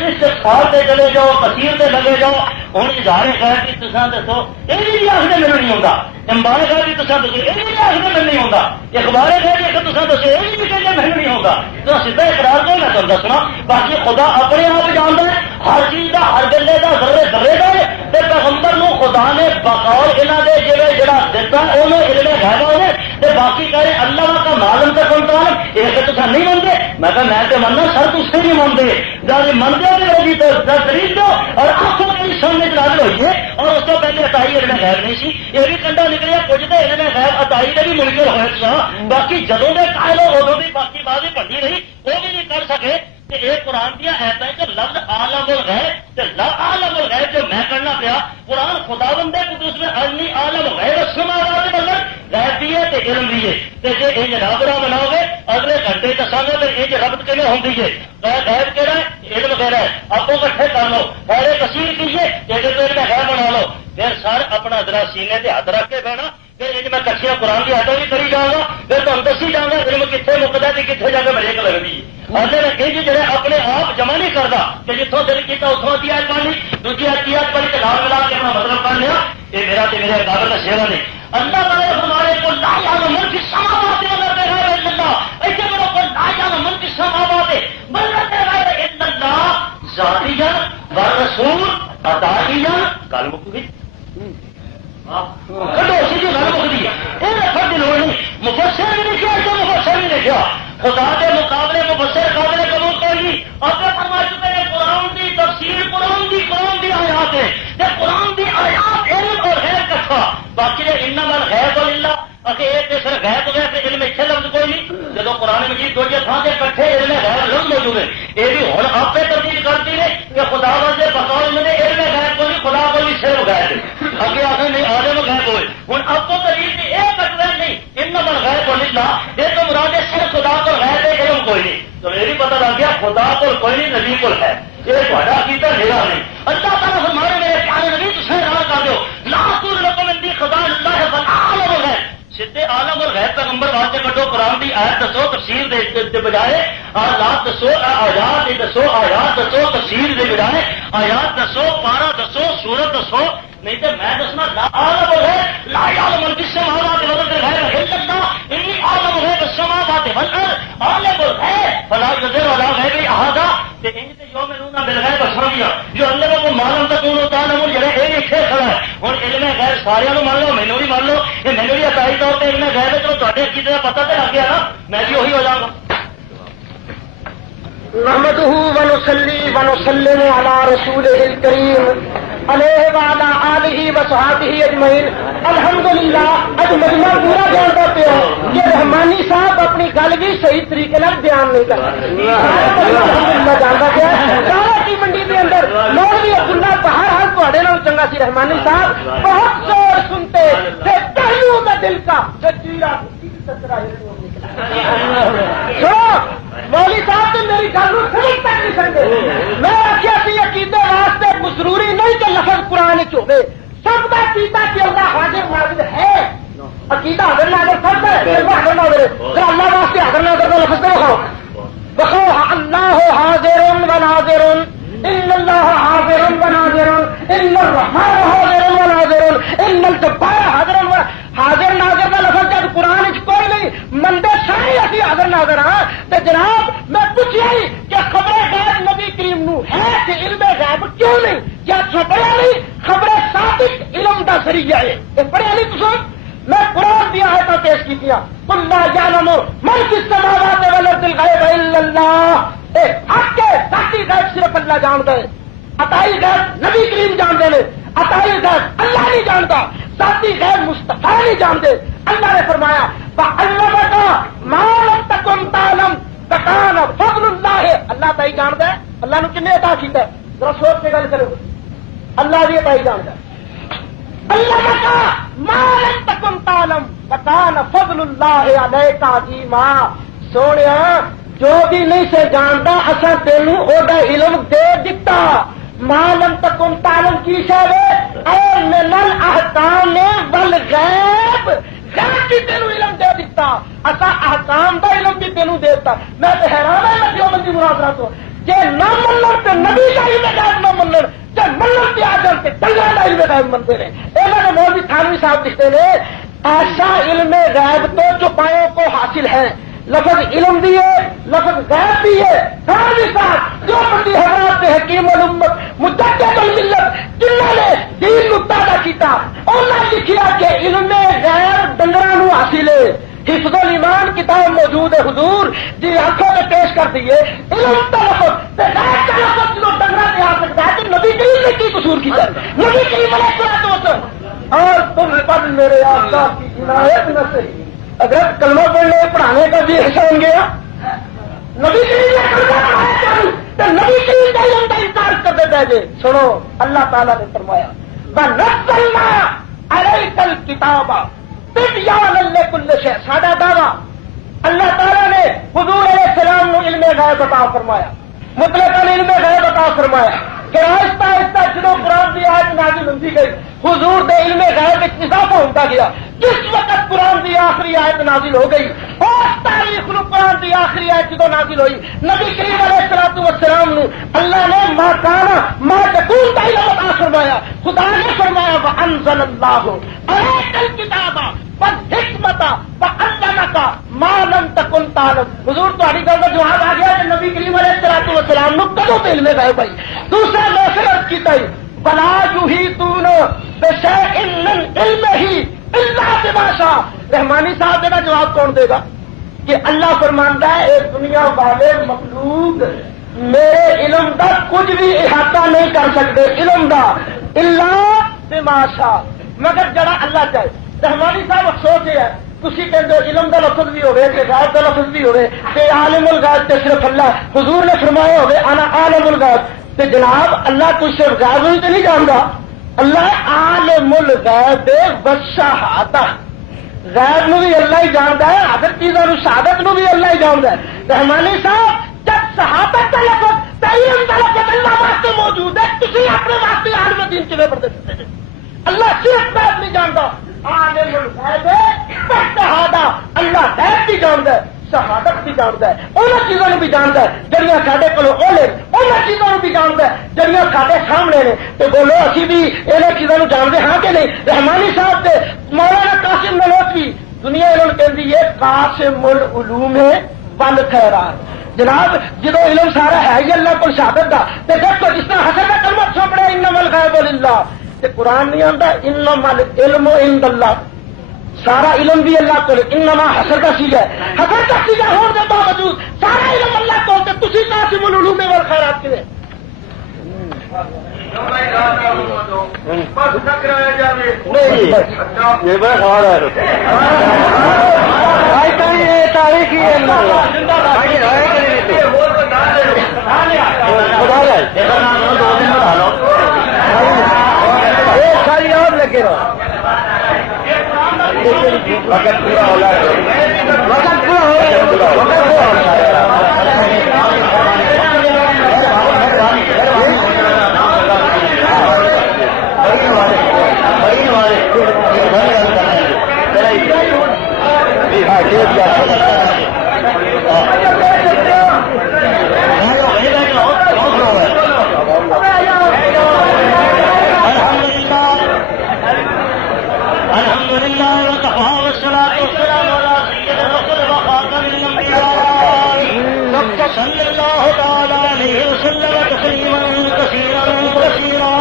استغفار تے چلے جاؤ کثیر تے لگے جاؤ. ہوں اظہار خیر کی تساں دسو یہ بھی آخر میرے نہیں ہوتا. امبار خیر کی تساں دسو یہ بھی آخر میرے نہیں ہوتا. اخبار خیر کی تساں دسو یہ بھی کہتے میرے نہیں ہوتا. تو سیدھا اقرار کرو میں تمہیں دسنا. باقی خدا اپنے آپ جانتا ہے ہر چیز کا ہر گلے کا ذرے ذرے کا. پیغمبر نو خدا نے بقول انہوں نے جڑا دتا انہوں علم غیب ہونے باقی کہے اللہ کا معلوم تک تعلم یہ تو تصا نہیں مانتے. میں کہا میں تو مننا سر تھی نہیں مانتے جب منتے ہو تو دلیل دو اور آخو میری سامنے نازل ہوئی ہے. اور اس کو پہلے عطائی علم غیب نہیں سی. یہ بھی کنڈا نکلیا کچھ تو علم غیب عطائی کا بھی منکر ہوئے سا. باقی جدوں کے قائل ہو ادو بھی باقی بات بھی بڑی رہی وہ بھی نہیں کر سکے. یہ قرآن دیا ایسا ہے کہ لفظ عالم الغیب عالم الغیب جو میں کرنا پیا قرآن خدا بندے قدوس میں انی عالم غیب السماوات والارض غیب بھی ہے تو علم بھی ہے. جی انج رب را بناؤ گے اگلے گھنٹے دساں گے تو انج ربط کیون ہوتی ہے. غیب کہڑا ہے علم کہڑا ہے آپ کٹھے کر لو. خیر کثیر کیجیے یہ علم غیب بنا لو. پھر سر اپنا ذرا سینے سے ہاتھ رکھ کے بہنا پھر انج میں کچھیاں قرآن کی آیتیں بھی کری جاؤں گا. پھر تمہیں دسی جاؤں گا علم کتنے مکتا ہے کتنے جا کے بریک لگتی ہے. اور انج جڑے اپنے آپ جمع نہیں کرتا کہ جتوں دل کیا اتوں کی آیت پڑھ لی دوسری آیت پڑھی تو لال ملا کے اپنا مطلب پڑھ لیا. یہ میرا تو میرے کاغذ کا شعر نہیں. اللہ تعالیٰ ہمارے کو لا یعلم من فی السماوات والارض غیب الا اللہ. ایسے میرے کو لا یعلم من فی السماوات والارض غیب الا اللہ ذاتیا والرسول عطائیا. گل مک گئی کڈو سی جی گل مک گئی. یہ رکھنے کی لوڑ نہیں. مفسر بھی لکھا تو مفسر بھی لکھا خدا کے مقابلے مفسر قابل قبول کوئی نہیں. اپنے فرما چکے ہیں قرآن کی تفسیر قرآن کی آیات ہے. قرآن کی آیات علم اور غیب کٹھا. باقی انما الغیب للہ اگر ایک صرف غیب ہو گیا تو علم اتنے لفظ کوئی نہیں. جب قرآن مجید دو تھان سے کٹھے علم غیب لفظ موجود ہے. یہ بھی ہوں آپ تبدیل کرتی ہے کہ خدا واسطے بقول میں علم غیب کو نہیں خدا کو بھی صرف غیب ہے. اگے آخر نہیں آدم غیب ہوئے ہوں اب تو دلیل کی ایک کٹوے نہیں انما الغیب للہ. یہ تو مراد ہے صرف خدا کو غیب ہے علم کوئی نہیں. تو یہ بھی پتہ لگ گیا خدا کو کوئی نہیں نبی کو ہے. یہ تھوڑا عقیدہ میرا نہیں. اللہ تعالیٰ ہمارے میرے پیارے نبی تجھے راہ کر دو لا تقول لكم عندي خزائن الله ولا عالم الغیب. سیدھے عالم الغیب پیغمبر واسطے کٹو قرآن کی آیت دسو تفسیر دے بجائے آیات دسو آیات دسو آیات دسو تفسیر دے بجائے آیات دسو پارا دسو سورت دسو. نہیں تو میں دسنا لا عالم الغیب لا یعلم من فی السماوات والارض غیب الا اللہ انی عالم غیب السماوات والارض عالم الغیب فلا یظہر علی غیبہ احدا. کہ ان سے یؤمنون بالغیب سمجھیا جو اللہ کو معلوم تکون تعلم جڑے یہ لکھے کھڑا ہے. ہوں علم غیب سارے مان لو مینوں بھی مان لو یہ مینوں بھی عطائی طور پہ علم غیب ہے. چلو تھوڑے عقیدے کا پتہ تو لگ گیا نا میں بھی وہی ہو جاؤں گا. نحمده ونصلي ونسلم على رسوله الكريم علیہ وعلى آلہ وصحبہ اجمعین. الحمدللہ اج مجمع پورا جانتا پیا کہ رحمانی صاحب اپنی گل بھی صحیح طریقے بیان نہیں کرتے. الحمدللہ جانتا پیا سارا ٹیم منڈی کے اندر مولوی عبداللہ بہر حال تھوڑے نال چنگا سی رحمانی صاحب بہت زور سنتے تھے پہلو میں دل کا چیرا سنو مولوی صاحب تو میری گل سمجھ تک نہیں سکتے میں آخیا سی عقیدے واسطے ضروری نہیں کہ لفظ قرآن ہوے سب کا عقیدہ کہ اللہ حاضر ناظر ہے عقیدہ حاضر ناظر سب ہے حاضر ناظر پھر اللہ واسطے حاضر ناظر کا لفظ تو بخو بخو اللہ حاضر و ناظر ان اللہ حاضر و ناظر ان الرحمن حاضر و ناظر ان الجبار حاضر ناظر کا لفظ جب قرآن کوئی نہیں مندے سارے اسی حاضر ناظر ہاں تو جناب میں پوچھا ہی کہ خبر غیب نبی کریم نو ہے کہ علم غیب کیوں نہیں کیا پڑھیا نہیں خبر ثابت علم دا ذریعہ ہے یہ پڑھیا نہیں تو میں قرآن دی آیتاں پیش کی قل لا یعلم من فی السماوات والارض الغیب الا اللہ حق کے ذاتی غیب صرف اللہ جانتا ہے عطائی غیب نبی کریم جانتے ہیں عطائی غیب اللہ نہیں جانتا ذاتی غیب مصطفیٰ نہیں جانتے اللہ نے فرمایا فعلمک ما لم تکن تعلم فکان فضل اللہ اللہ تعالی جانتا ہے اللہ نے کنے عطا کیتا ہے ذرا سوچ کے گل کرو اللہ بھی عطائی جانتا ہے علمک ما لم تکن تعلم فکان فضل اللہ علیک عظیما سونیا جو بھی نہیں سے جانتا اصا تینوں اودا علم دے دیتا معلوم تکن تعلم کی شاید اے من الاحکام والغیب غیب بھی تینوں علم دے دیتا اصا احکام دا علم بھی تینوں دے دیتا میں تو حیران ہے میں دیوبندی مناظرہ تو جے نہ منن تے نبی کا علم غیب نہ منن جے منن تے آجل تے ڈنگر دا علم غیب منتے رہے انہوں نے مولوی تھانوی صاحب لکھتے ہیں ایسا علم غیب تو چھپائوں کو حاصل ہے لفظ علم بھی ہے لفظ غیب بھی ہے تھانوی صاحب جو بندی حضرات حکیم الامت مجدد الملت جنہوں نے دین نو پیدا کیتا انہوں نے لکھیا کہ علم غیب ڈنگراں نو حاصل ہے حفظ الایمان کتاب موجود ہے حضور جی آنکھوں میں پیش کر دیے علم کا لفظ غیب کا لفظ جو ڈنگراں پہ آ سکتا ہے تو نبی کریم نے کی قصور کیتا نبی کریم علیہ الصلوۃ اور تم پر میرے آقا کی عنایت نہ صحیح اگر کلمہ پڑھنے پڑھانے کا بھی احسان گیا نبی کریم نے کلمہ پڑھایا تو نبی کریم کا علم کا انکار کر دیتا ہے سنو اللہ تعالیٰ نے فرمایا وَنَزَّلْنَا عَلَيْكَ الْكِتَابَ تِبْيَانًا لِكُلِّ شَيْءٍ سادہ دعویٰ اللہ تعالیٰ نے حضور علیہ السلام کو علم غیب عطا فرمایا مطلقاً علم غیب عطا فرمایا کہ آہستہ آہستہ جدوں قرآن کی آیت نازل ہوتی گئی حضور دے علم غیب اضافہ ہوتا گیا جس وقت قرآن کی آخری آیت نازل ہو گئی اور تاریخ نو قرآن کی آخری آیت جدوں نازل ہوئی نبی کریم علیہ السلام نو اللہ نے ما کانا ما تکون کا علم عطا فرمایا خدا نے فرمایا وانزل اللہ علیک الکتاب والحکمت وعلمک ما لم تکن تعلم حضور تہاڈی گل دا جواب آ گیا کہ نبی کریم علیہ السلام نو کدوں تے علم غیب آئی دوسرا مسئلہ کیتا ہے ولا یحیطون بشیء من علمہ الا بما شاء رحمانی صاحب کا جواب کون دے گا کہ اللہ فرماندا ہے اے دنیا والے مخلوق میرے علم دا کچھ بھی احاطہ نہیں کر سکتے علم دا الا بما شاء مگر جڑا اللہ چاہے رحمانی صاحب افسوس یہ ہے تسی کہندے ہو علم دا لفظ بھی ہوے تے غیب دا لفظ بھی ہوے تے عالم الغیب تے صرف اللہ حضور نے فرمایا ہوے انا عالم الغیب تے جناب اللہ تو صرف غیب ہی تے نہیں جاندا اللہ عالم الغیب والشہادہ غیب نو بھی اللہ ہی جانتا ہے حاضر چیزوں نو شہادت نو بھی اللہ ہی جانتا ہے رحمانی صاحب جب شہادت کا لفظ علم کا لفظ اللہ واسطے موجود ہے تسی اپنے واسطے عالم دین کیویں پڑھتے پھرتے ہیں اللہ صرف غیب نہیں جانتا عالم الغیب والشہادہ اللہ غیب بھی جانتا ہے شہادت بھی جانتا ہے انہوں چیزوں بھی جانتا ہے جڑیاں سارے کو انہوں چیزوں بھی جانتا ہے جڑیاں سارے سامنے نے تو بولو اسی بھی انہوں چیزوں جانتے ہاں کہ نہیں رحمانی صاحب سے مولانا قاسم نانوتوی دنیا انہوں کہتی ہے قاسم العلوم والخیرات جناب جدو علم سارا ہے ہی اللہ کو شہادت کا دیکھو جس طرح حسن کا کلمہ سوپڑا انما الغیب للہ قرآن نہیں آتا انما العلم عند اللہ سارا علم بھی اللہ کو انما حسر کا سیگا ہے حسر کا سیگا ہونے کے باوجود سارا علم اللہ کو ہوتے تسی قاسم العلوم والخیرات کے لئے یہ بڑا خبر ہے تاریخی دو دن بتا لو ساری اور لگے رہو وقت پورا ہو رہا ہے وقت پورا ہو الحمد لله وكفى والصلاة والسلام على سيد الرسل وخاتم الأنبياء صلى الله تعالى عليه وسلم تسليما كثيرا كثيرا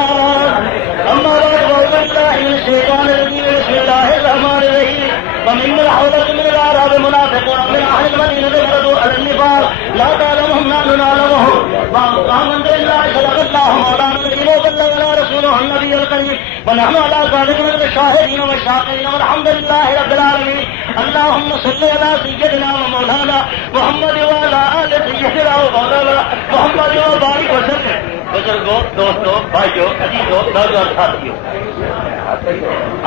أما بعد فأعوذ بالله من الشيطان الرجيم بسم الله الرحمن الرحيم وممن حولكم من الأعراب منافقون من أهل المدينة مردوا على النفاق لا تعلمهم نحن نعلمهم وآمنت بالله صدق الله مولانا الكريم وبلغنا رسوله النبي الكريم ونحن على ذلك من الشاهدين والشاكرين والحمد لله رب العالمين اللهم صل على سيدنا ومولانا محمد وعلى آل سيدنا ومولانا محمد وبارك وسلم بزرگوں دوستوں بھائیوں عزیزوں اور ساتھیوں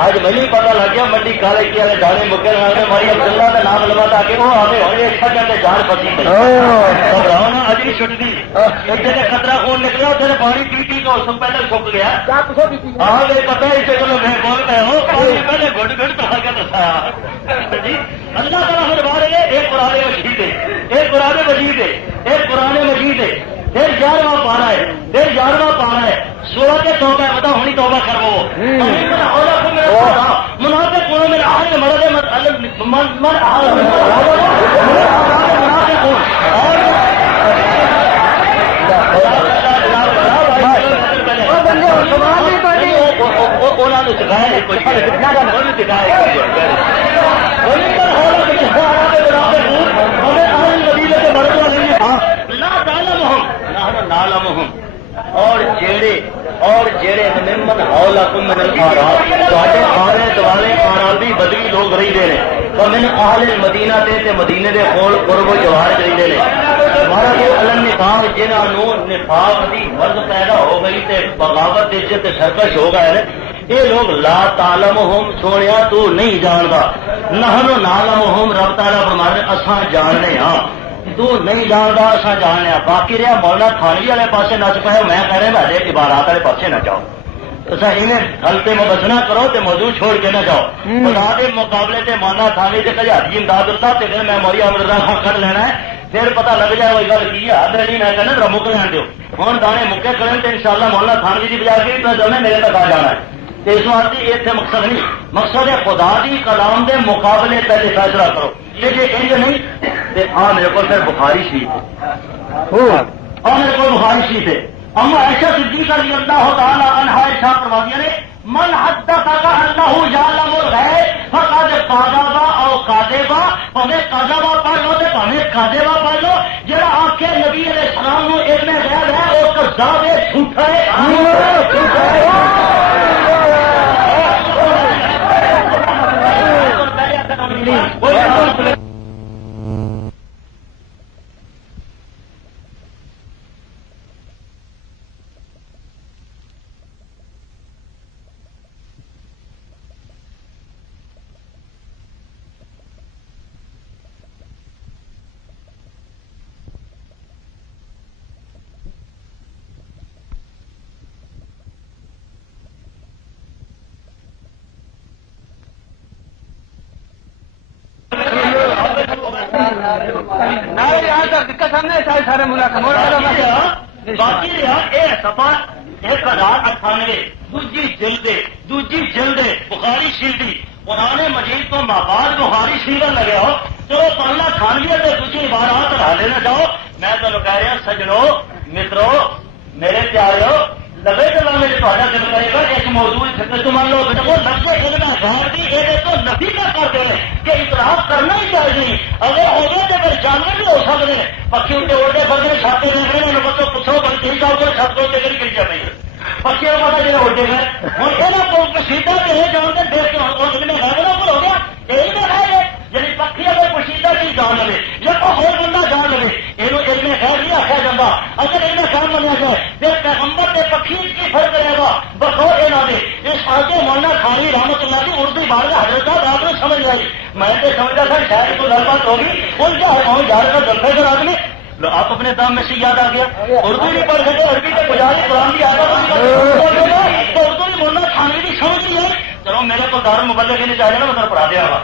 آج مجھے پتا لگ گیا منڈی کالے کی والے جانے مکے لگانے ہماری عبداللہ کا نام لوا تاکہ وہ ہمیں ہونے اچھا جاتے جان پسی گھبراؤ نا اج بھی چھٹ دی ایک جگہ خطرہ خون نکلا تیرے پانی پی پی تو اس سے پہلے سک گیا ہاں مجھے پتا ہے چلو میں بول رہے ہو پانی پہلے گھٹ گھٹ تو کے دسایا جی اللہ تعالیٰ ہمارے بارے ایک قرآن مجید ہے ایک قرآن مجید ہے ایک قرآن مجید ہے پھر 11واں پارا ہے پھر 11واں پارا ہے سورہ کے توبہ ہے بتا ہونی توبہ کرو منافق کونوں میں آخر مرد اور جیڑے نمن حولکم من الآراب تواڈے آلے دوالے آرابی بدوی لوگ رہی دے نے ومن اہل المدینہ تے مدینے دے کول قرب و جوار رہی دے نے ہمارا جو علم نفاق جنہاں نو نفاق دی مرض پیدا ہو گئی تے بغاوت تے عزت سرکش ہو گئے نے یہ لوگ لا تعلمہم سونیا تو نہیں جاندا نحن نعلمہم رب تعالیٰ فرماتے اساں جاننے ہاں تو نہیں جانتا اصا جاننے باقی رہا مولانا تھانوی والے پاسے نچ پاؤ میں کہہ رہا میرے عبارات والے پاسے نہ جاؤ اصا انہیں غلطے میں بسنا کرو تو موضوع چھوڑ کے نہ جاؤ خدا کے مقابلے سے مولانا تھانوی سے کجاتی امداد صاحب سے پھر میں موری امرت خان کر لینا ہے پھر پتا لگ جائے وہ گل کی ہے نہیں میں کہنا ذرا مک لین دو ہوں دانے مکے کریں تو ان شاء اللہ مولانا تھانوی کی بجا کے میں جانا میرے تک آ جانا ہے تو اس واسطے اتنے مقصد نہیں مقصد ہے خدا دی کلام دے مقابلے پہلے فیصلہ کرو یہ جی انج نہیں ہاں میرے کو پھر بخاری شریف اور میرے کو بخاری شریف ہے اما ایسا صدیق رضی اللہ تعالی عنہ ارشاد فرماتی ہے من حدثک انہ یعلم الغیب فقد کذب او کاذبا پویں کذبا پڑھ لو تے پویں کاذبا پڑھ لو جڑا آکھے نبی علیہ السلام نو علم غیب ہے او کذاب ہے جھوٹا ہے دقت ہم نے سارے ملاقات باقی رہا یہ سفا 1098 دوجی جلد بخاری شریف قرآن مجید کو ماباد بخاری شریف لگے ہو چلو پہلا تھانوی سے دوسری عبارات ہٹا لینا چاہو میں تمہیں کہہ رہا سجنوں مترو میرے پیارو لگے چلا میرے تھوڑا دل کرے گا ایک موضوع تو مان لو وہ لفظ علم غیر دی یہ تو نفی کا کرتے ہیں کہ اطلاع کرنا ہی چاہیے اگر ہوگا تو پھر جانور بھی ہو سکتے ہیں پکی ان کے اڑتے بڑھتے چھاتے لگ رہے ہیں بچوں پوچھو بڑی جاؤ گے چھت کو گر گر جائے پکیوں کا جی اڑتے گئے ہوں یہ پوشیدہ تو یہ جانتے دیکھ کے علم غیر ہو گیا علم غیر ہے یعنی پکی اگر پوشیدہ چیز جان لے یا کوئی اور بندہ جان لے یہ علم غیر نہیں آخیا جاتا اگر علم غیر منیا جائے گئی. میں تو سمجھتا تھا شاید کوئی گل بات ہوگی ان کیا ہے وہاں جا کر دفعہ کر آدمی آپ اپنے دام میں سے یاد آ گیا. اردو نہیں پڑھ سکے عربی سے گزاری قرآن کی آتا تو اردو نہیں بولنا کھانے کی سمجھ نہیں ہے. چلو میرے کو دار مبلغ کے لیے چاہیے نا میں پڑھا دیا گا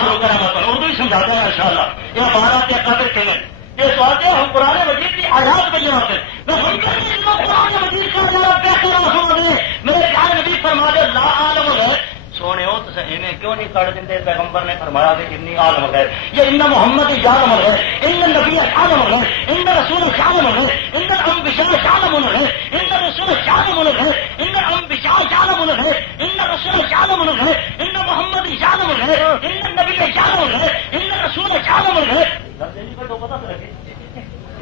شروع کریں گا اردو ہی سمجھاتا ہے ان شاء اللہ. یہ بارہ کے اکاطر کھیلیں یہ سوال ہے ہم قرآن مجید کی آیات بجے ہوتے میں قرآن مجید کا میرے پیارے نبی فرما دے لا عالم ہے سونے ہو تو انہیں کیوں نہیں کر دیں پیغمبر نے فرمایا کہ اتنی عالم ہے یہ ان محمد عالم ہے ان نبی عالم ہے ان رسول عالم ہے ان انبیاء عالم ہے ان رسول عالم ہے ان انبیاء عالم ہے ان رسول عالم ہے ان محمد عالم ہے ان نبی عالم ہے ان رسول عالم ہے.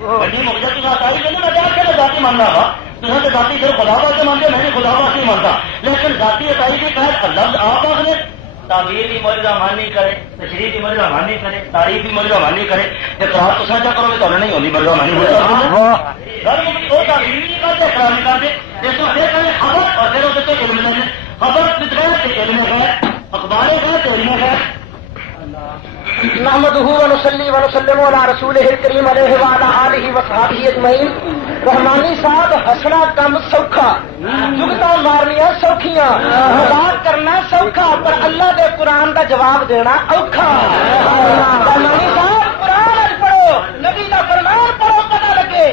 میں ذاتی ماننا تھا تمہیں تو ذاتی صرف خدا بات مانتے میں نے خدا بات نہیں مانتا لیکن ذاتی عقائی کے تحت لفظ آپ نے تعبیر کی موجودہ مانی کرے تشریح کی موجودہ مانی کرے تاریخ کی موجودہ مانی کرے جب آپ کو سانچا کرو گے تو نہیں ہوگی موجودہ مانی وہ تعبیر نہیں کرتے خراب نہیں کرتے اس کو خبر اور پھر اسے تو علم ہے خبر علم ہے اخباریں کا علم ہے. نحمده ونصلي ونسلم على رسوله الكريم عليه وعلى آله وصحبه اجمعین. رحمانی صاحب ہنسنا کم سوکھا جگتا مارنیاں سوکھیاں مذاق کرنا سوکھا پر اللہ دے قرآن دا جواب دینا اوکھا. رحمانی صاحب قرآن اج پڑھو نبی دا فرمان پڑھو پتہ لگے.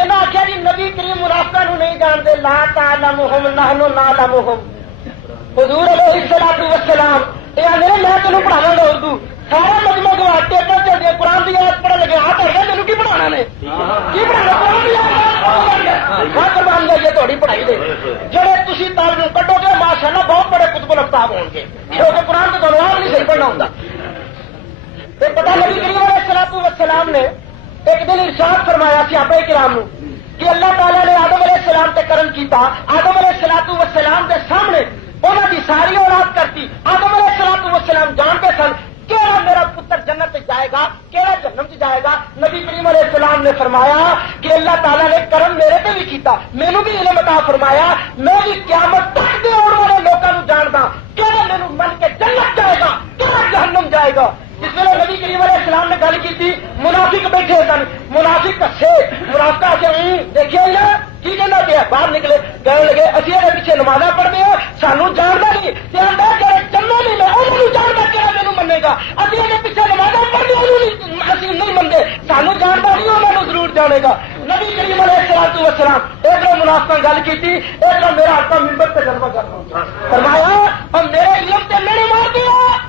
انہاں آخیا جی نبی کریم منافقاں نوں نہیں جانتے لا تعلمهم نحن نعلمهم. حضور علیہ الصلوۃ والسلام یہ آدھے میں تینوں پڑھاواں گا اردو سارا مجمع گوا ٹیپر چلتے قرآن کی آیت پڑھنے لگے آپ تینوں کی پڑھانا نے کی پڑھانا قرآن کی آیت تھوڑی پڑھائی دے جڑے تھی طالب کٹو گے ماشاء اللہ بہت بڑے قطب الافطاب ہو گے کیونکہ قرآن تو دونوں نہیں صحیح پڑھنا ہوتا. پتا نبی کریم علیہ الصلوۃ والسلام نے ایک دن ارشاد فرمایا صحابہ کرام کہ اللہ تعالیٰ نے آدم علیہ السلام تے کرم کیتا. آدم علیہ الصلوۃ والسلام کے سامنے انہوں کی ساری اولاد کرتی. آدم علیہ الصلوۃ والسلام جانتے سن کیڑا میرا پتر جنت سے جائے گا کیڑا جہنم سے جائے گا. نبی کریم علیہ السلام نے فرمایا کہ اللہ تعالیٰ نے کرم میرے تے بھی کیتا مینوں بھی علم عطا فرمایا میں بھی قیامت تک دے آنے والے لوگوں کو جاندا کیڑا مینوں من کے جنت جائے گا کیڑا جہنم جائے گا. جس ویلے نبی کریم علیہ السلام نے گل کی منافق بیٹھے سن منافق کسے منافقہ کے دیکھیے کی کہنا پیا باہر نکلے کہنے لگے اسی یہ پیچھے نمازاں پڑھتے ہیں سانو جانتا نہیں چلنا نہیں میں انہوں جانتا کیا مینو منے گا ابھی یہ پیچھے نمازاں پڑھتے اسی نہیں منگے سانو جانتا نہیں انہوں ضرور جانے گا. نبی کریم علیہ الصلوۃ والسلام ایک منافقہ گل کی ایک میرا آقا ممبر پہ جلوہ کرتا فرمایا اور میرے علم سے میرے مار دیا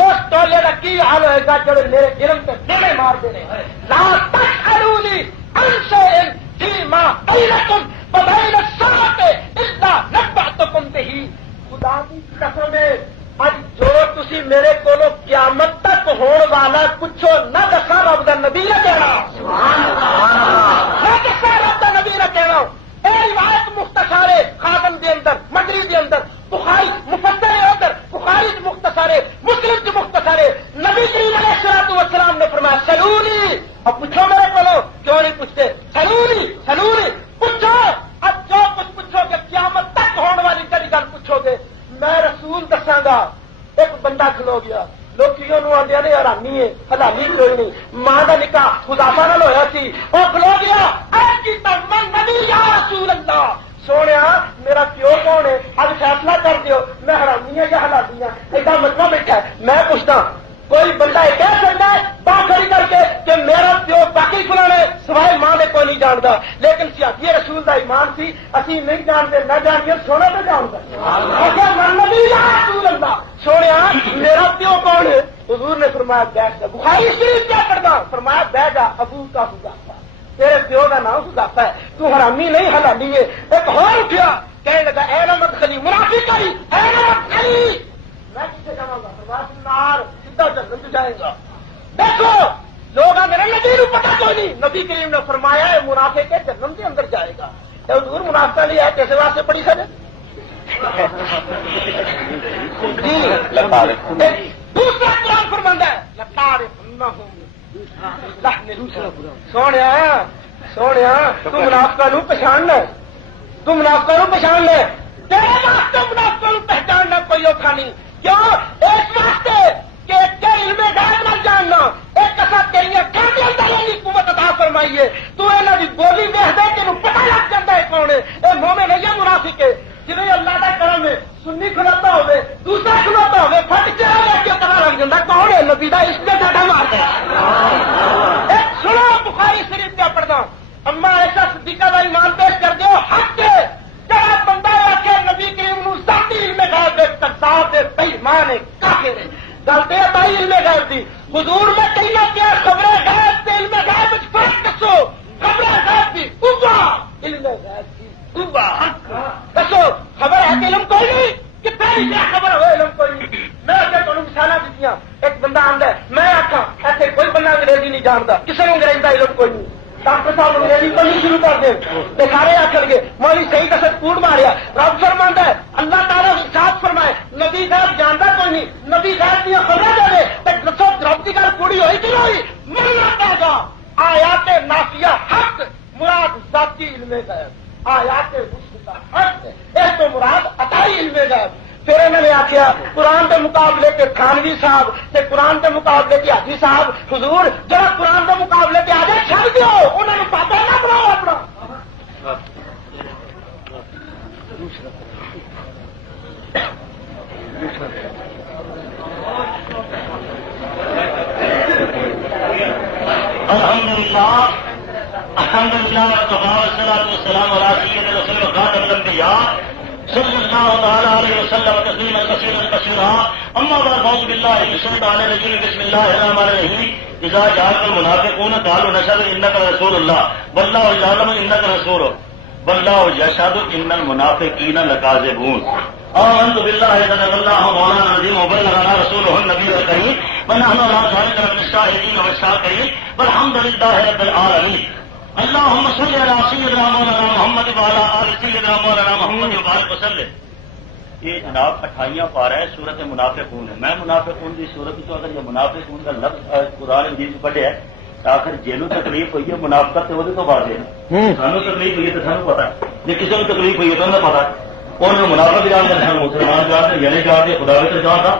اس ٹولے کا کی حال ہوئے گا جڑے میرے علم سے میرے مار دینے لا تسألونی عن شیء فیما بینکم وبین الساعۃ الا نبأتکم بہ. خدا کی قسم ہے اج جو تسی میرے کولو قیامت تک ہون والا پوچھو نہ دسا رب دا نبی نہ کہنا نہ دسا رب دا نبی نہ کہنا. اے روایت مختصر خاتم دے اندر مدری دے اندر بخاری مفسر اندر بخاری مختصر مسلم کی مختصر نبی کریم علیہ الصلوۃ والسلام نے فرمایا سلونی. اب پوچھو میرے کو کیوں نہیں پوچھتے سلونی سلونی پوچھو. اب جو کچھ پوچھو گے قیامت تک ہونے والی کئی گل پوچھو گے میں رسول دساں گا. ایک بندہ کھلو گیا لوگ آدھے نے حرامی ہے حلالی کوئی نہیں ماں کا نکاح خدافا نال ہوا سی وہ کھلو گیا من نبی یا رسول اللہ سونے میرا پیو کون ہے اب فیصلہ کر دیو میں حرامی ہوں یا حلالی ہوں ایڈا مطلب بیٹھا ہے. میں پوچھتا کوئی بندہ یہ کہہ سکتا ہے بات کھڑی کر کے کہ میرا پیو باقی فلانے سوائے ماں نے کوئی نہیں جانتا لیکن سیاسی رسول کا ایمان سی اسی نہیں جانتے نہ جانتے سونا تو جانتا نبی یا رسول اللہ سونے میرا پیو کون ہے. حضور نے فرمایا بیٹھ جا. بخاری شریف کیا کرتا فرمایا بیٹھ جا ابو کا حذیفہ تیرے پیو کا نام حذیفہ ہے تو حرامی نہیں حلالی ہے. ایک اور اٹھیا کہنے لگا اے نمت خلی منافق کری اے نمت خلی میں کسے جاؤں گا فرمایا نار سیدھا جنت جائے گا. دیکھو لوگ میرے نبی کو پتا کوئی نہیں. نبی کریم نے فرمایا ہے منافق کے جنم کے اندر جائے گا. حضور منافقہ نہیں ہے کیسے واسطے پڑھی سکے دوسرا قرآن فرماتا ہے سونے سونے تو منافقہ نو پچھان لے تو منافقہ نو پچھان لے تیرے واسطے منافقوں کو پہچاننا کوئی اوکھا نہیں. کیوں؟ اس واسطے کہ علم غیب نہ جاننا ایک اصل تیری اکھاں دے اندر یہ قوت عطا فرمائی ہے. تو انہاں دی بولی ویکھ دے تینوں پتہ لگ جاندا ہے کون ہے. اے مومن ہے یا منافق ہے؟ جنہیں اللہ کا کرم ہے سنی کھلوتا ہوئے دوسرا کھلوتا ہوئے پھٹ چہرہ دیکھ کے پتہ لگ جاتا کون ہے. نبی دا عشق ڈاڈا مارتا ہے. ایک سنو بخاری شریف کیا پڑھنا. اما ایسا صدیقہ کا ایمان پیش کر دیو حق کے جڑا بندہ آخر نبی کریم نو ذاتی علم غیب دے تقساب دے بےمان ہے کافر ہے. گلتے بھائی علم غیب دی حضور میں کہنا کیا خبر غیب تے علم غیب وچ فرق دسو. خبر غیب دی قوہ علم غیب دی قوہ دسو. خبر ہے کہ علم کوئی نہیں کہ پہلی کیا خبر ہوئے علم کوئی نہیں. میں اگر تمہیں مثال دیتی ایک بندہ آندا ہے میں آخا ایسے کوئی بندہ انگریزی نہیں جانتا کسی نے انگریزی کا علم کوئی نہیں. ڈاکٹر صاحب انگریزی پڑھنی شروع کر دیں تو سارے آخر گے مولوی صحیح کسر کوڑ ماریا. رب فرماندا ہے اللہ تعالیٰ ارشاد فرمائے نبی صاحب جانتا کوئی نہیں. نبی صاحب دیا خبریں دے تو دسو رب کی گل پوری ہوئی کہ ہوئی. مرنا پے گا. آیات نافیہ حق مراد ذاتی علم غیب. آیات مشرکہ حق اس تو مراد عطائی علم غیب. پھر انہوں نے آخیا قرآن کے مقابلے کے تھانوی صاحب تے قرآن کے مقابلے کے حاجی صاحب حضور جہاں قرآن کے مقابلے کے آگے چھڑ دیو انہوں نے پاپا نہ بناؤ اپنا. الحمدللہ والصلاۃ والسلام علی سید رسول خاتم الانبیاء صلی اللہ تعالی علیہ وسلم تسلیما کثیرا کثیرا. اما بعد اعوذ باللہ من الشیطان الرجیم بسم اللہ الرحمن الرحیم. اذا جاءك المنافقون قالوا نشهد انك رسول الله والله يعلم انك رسوله والله يشهد ان المنافقين لكاذبون. آمنت بالله صدق الله مولانا العظيم وبلغنا رسوله النبي الكريم ونحن على ذلك من الشاهدين والشاكرين والحمد لله رب العالمين. اللهم صل على سيدنا مولانا محمد وعلى آل سيدنا مولانا محمد وبارك وسلم. یہ جناب 28واں پارہ ہے سورت منافقون ہے. میں منافقون کی صورت تو اگر یہ منافقون کا لفظ قرآن مجید پڑھے ہے آخر جنوں تکلیف ہوئی ہے منافقت تو وہ واضح ہے. سانوں تکلیف ہوئی ہے تو سانوں پتا ہے جی کسی کو تکلیف ہوئی ہے تو انہیں پتا ہے. اور جو منافق جانتے ہیں مسلمان جانتے یعنی جانتے خدا بھی جانتا.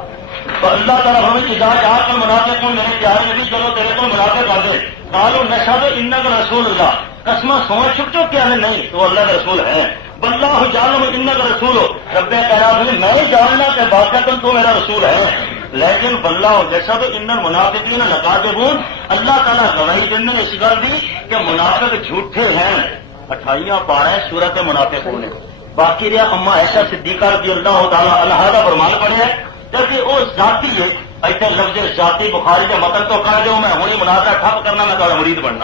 تو اللہ تعالیٰ ہمیں جا کر منافقون میرے پیارے نبی چلو تیرے کو منافق آ گئے قالوا نشهد انك رسول اللہ. قسمہ سوچ چک چک کیا نہیں تو اللہ کا رسول ہے. واللہ یعلم انک رسول رب کائنات میں جاننا کہ واقعہ تو میرا رسول ہے. لیکن واللہ یشهد ان المنافقین لکاذبون. اللہ تعالیٰ گواہی دینے اس گل دی کہ منافق جھوٹے ہیں. 28واں پارہ ہے سورت منافقون. باقی رہا اما عائشہ صدیقہ رضی اللہ تعالیٰ عنہا کا فرمان پڑھے ہے جبکہ وہ ذاتی ہے. ایسے لفظ ذاتی بخاری کے متن تو کر دو میں ہونی مناظرہ ٹھپ کرنا میں تھوڑا مرید بننا.